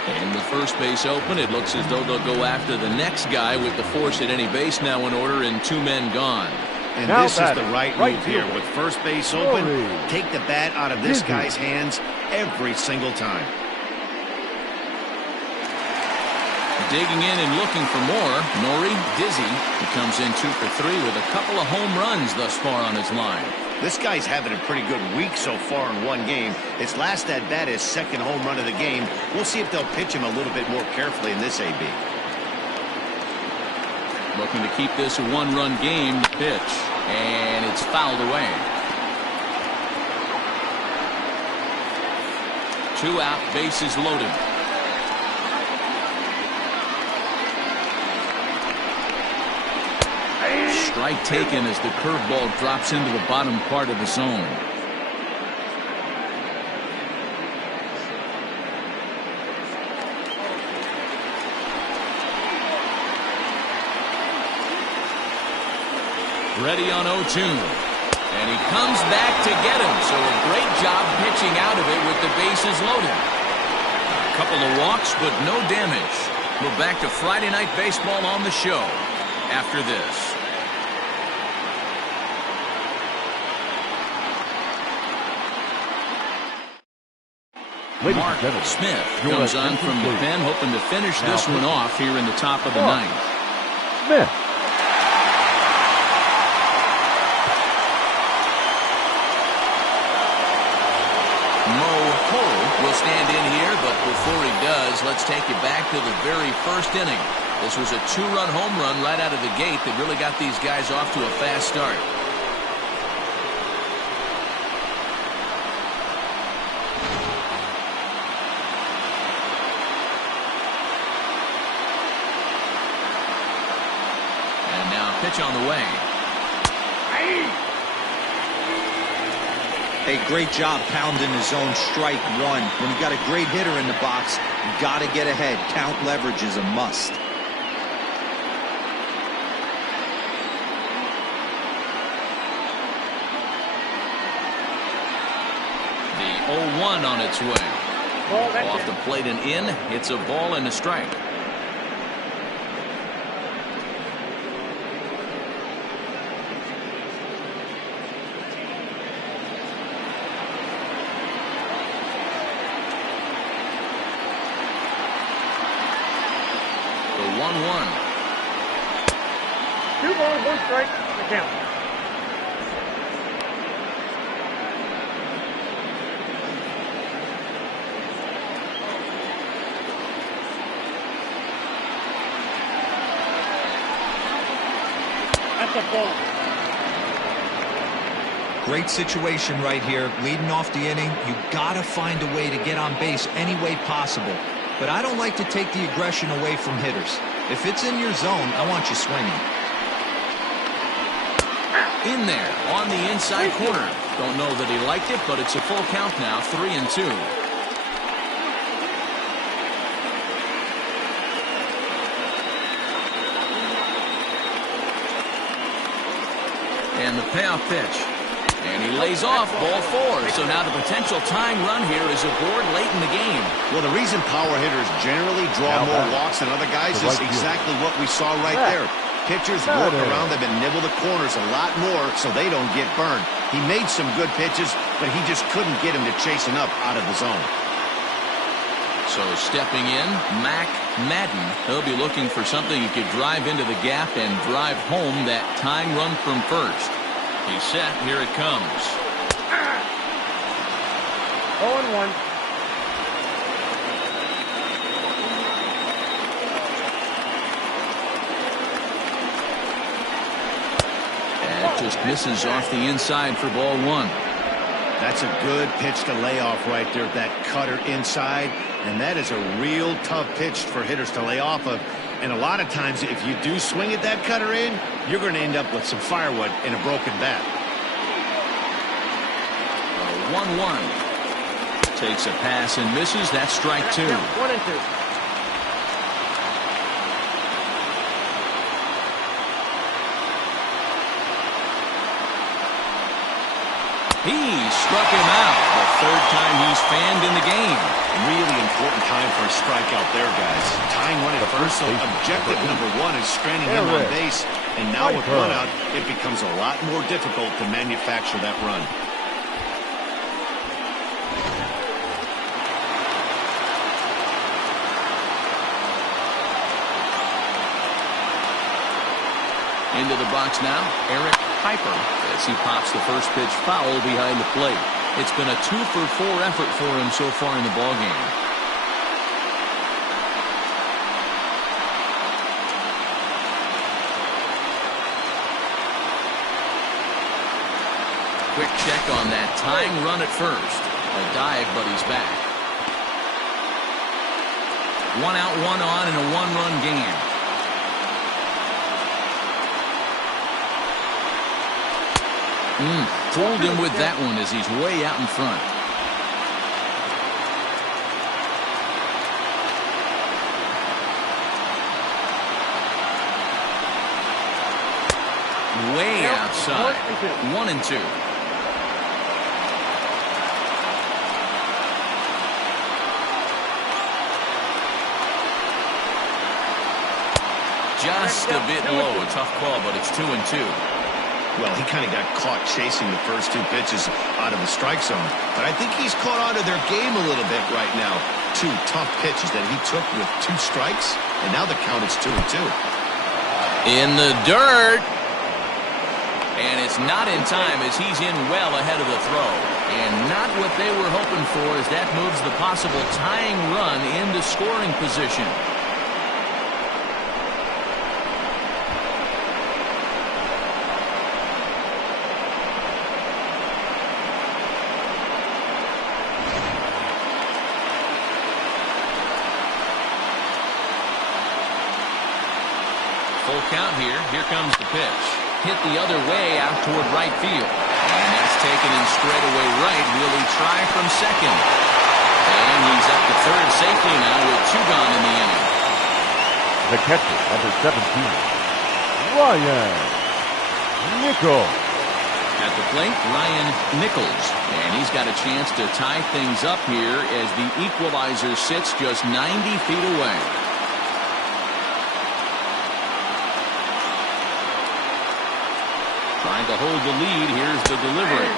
And the first base open. It looks as though they'll go after the next guy with the force at any base now in order and 2 men gone. And now this is the right move here. With first base open, take the bat out of this guy's hands every single time. Digging in and looking for more, Nori Dizzy. He comes in 2 for 3 with a couple of home runs thus far on his line. This guy's having a pretty good week so far in one game. His last at-bat is second home run of the game. We'll see if they'll pitch him a little bit more carefully in this AB. Looking to keep this a 1-run game. The pitch, and it's fouled away. 2 out, bases loaded. Strike taken as the curveball drops into the bottom part of the zone. Ready on 0-2. And he comes back to get him. So a great job pitching out of it with the bases loaded. A couple of walks, but no damage. We're back to Friday Night Baseball on the show after this. Mark Smith comes on from the pen, hoping to finish this one off here in the top of the 9th. Smith. Mo Cole will stand in here, but before he does, let's take you back to the very first inning. This was a 2-run home run right out of the gate that really got these guys off to a fast start. Pitch on the way. Hey, great job pounding his own strike 1. When you got a great hitter in the box, you got to get ahead. Count leverage is a must. The 0-1 on its way. Off the plate and in. It's a ball and a strike. The 1-1. 2 balls, 1 strike, the count. That's a ball. Great situation right here. Leading off the inning, you got to find a way to get on base any way possible. But I don't like to take the aggression away from hitters. If it's in your zone, I want you swinging. In there on the inside corner. Don't know that he liked it, but it's a full count now, 3-2. And the payoff pitch. And he lays off ball 4. So now the potential tying run here is aboard late in the game. Well, the reason power hitters generally draw more walks than other guys is exactly what we saw right there. Pitchers work around them and nibble the corners a lot more so they don't get burned. He made some good pitches, but he just couldn't get him to chasing up out of the zone. So stepping in, Mac Madden. He'll be looking for something he could drive into the gap and drive home that tying run from first. He's set. Here it comes. 0-1. And just misses off the inside for ball one. That's a good pitch to lay off right there, that cutter inside. And that is a real tough pitch for hitters to lay off of. And a lot of times, if you do swing at that cutter in, you're going to end up with some firewood and a broken bat. 1-1. Takes a pass and misses. That's strike two. 1-2. He struck him out. The third time he's fanned in the game. Really important time for a strikeout there, guys. Tying one at first, so objective number one is stranding him on base. And now with one out, it becomes a lot more difficult to manufacture that run. Into the box now, Eric Piper, as he pops the first pitch foul behind the plate. It's been a 2-for-4 effort for him so far in the ballgame. Quick check on that tying run at first. A dive, but he's back. 1 out, 1 on in a 1-run game. Fooled him with that one as he's way out in front. Way outside. 1-2. Just a bit low. A tough call, but it's 2-2. Well, he kind of got caught chasing the first two pitches out of the strike zone. But I think he's caught onto their game a little bit right now. 2 tough pitches that he took with 2 strikes, and now the count is 2-2. In the dirt. And it's not in time as he's in well ahead of the throw. And not what they were hoping for as that moves the possible tying run into scoring position. Full count here. Here comes the pitch. Hit the other way out toward right field. And that's taken in straightaway right. Will he try from second? And he's up to third safely now with 2 gone in the inning. The catcher, number 17, Ryan Nichols. At the plate, Ryan Nichols. And he's got a chance to tie things up here as the equalizer sits just 90 feet away. Trying to hold the lead. Here's the delivery.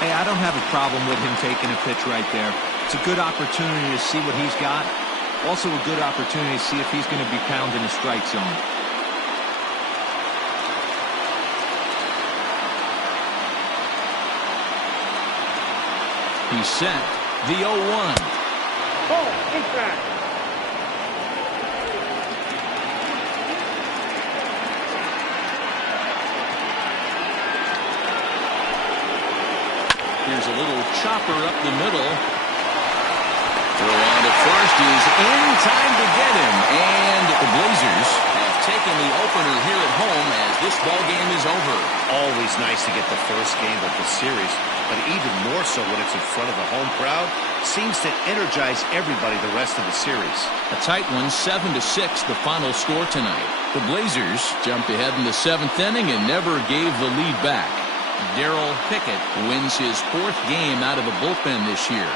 Hey, I don't have a problem with him taking a pitch right there. It's a good opportunity to see what he's got. Also a good opportunity to see if he's going to be pounding the strike zone. He's set. The 0-1. Ball, inside. Here's a little chopper up the middle. Throw on to first is in time to get him. And the Blazers have taken the opener here at home as this ball game is over. Always nice to get the first game of the series, but even more so when it's in front of the home crowd. Seems to energize everybody the rest of the series. A tight one, 7-6, the final score tonight. The Blazers jumped ahead in the 7th inning and never gave the lead back. Darrell Pickett wins his 4th game out of the bullpen this year.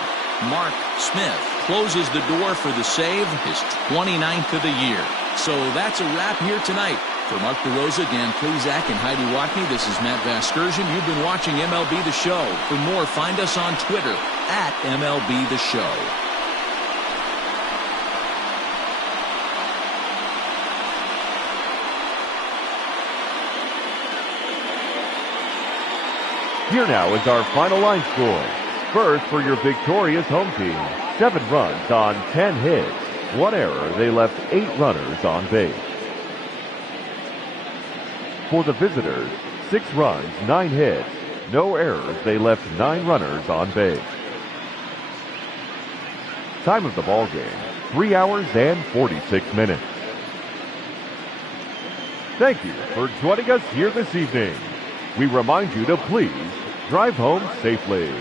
Mark Smith closes the door for the save, his 29th of the year. So that's a wrap here tonight. For Mark DeRosa, Dan Plezak, and Heidi Watney, this is Matt Vasgersian. You've been watching MLB The Show. For more, find us on Twitter at MLB The Show. Here now is our final line score. First, for your victorious home team, 7 runs on 10 hits. 1 error, they left 8 runners on base. For the visitors, 6 runs, 9 hits, no errors, they left 9 runners on base. Time of the ball game, 3 hours and 46 minutes. Thank you for joining us here this evening. We remind you to please drive home safely.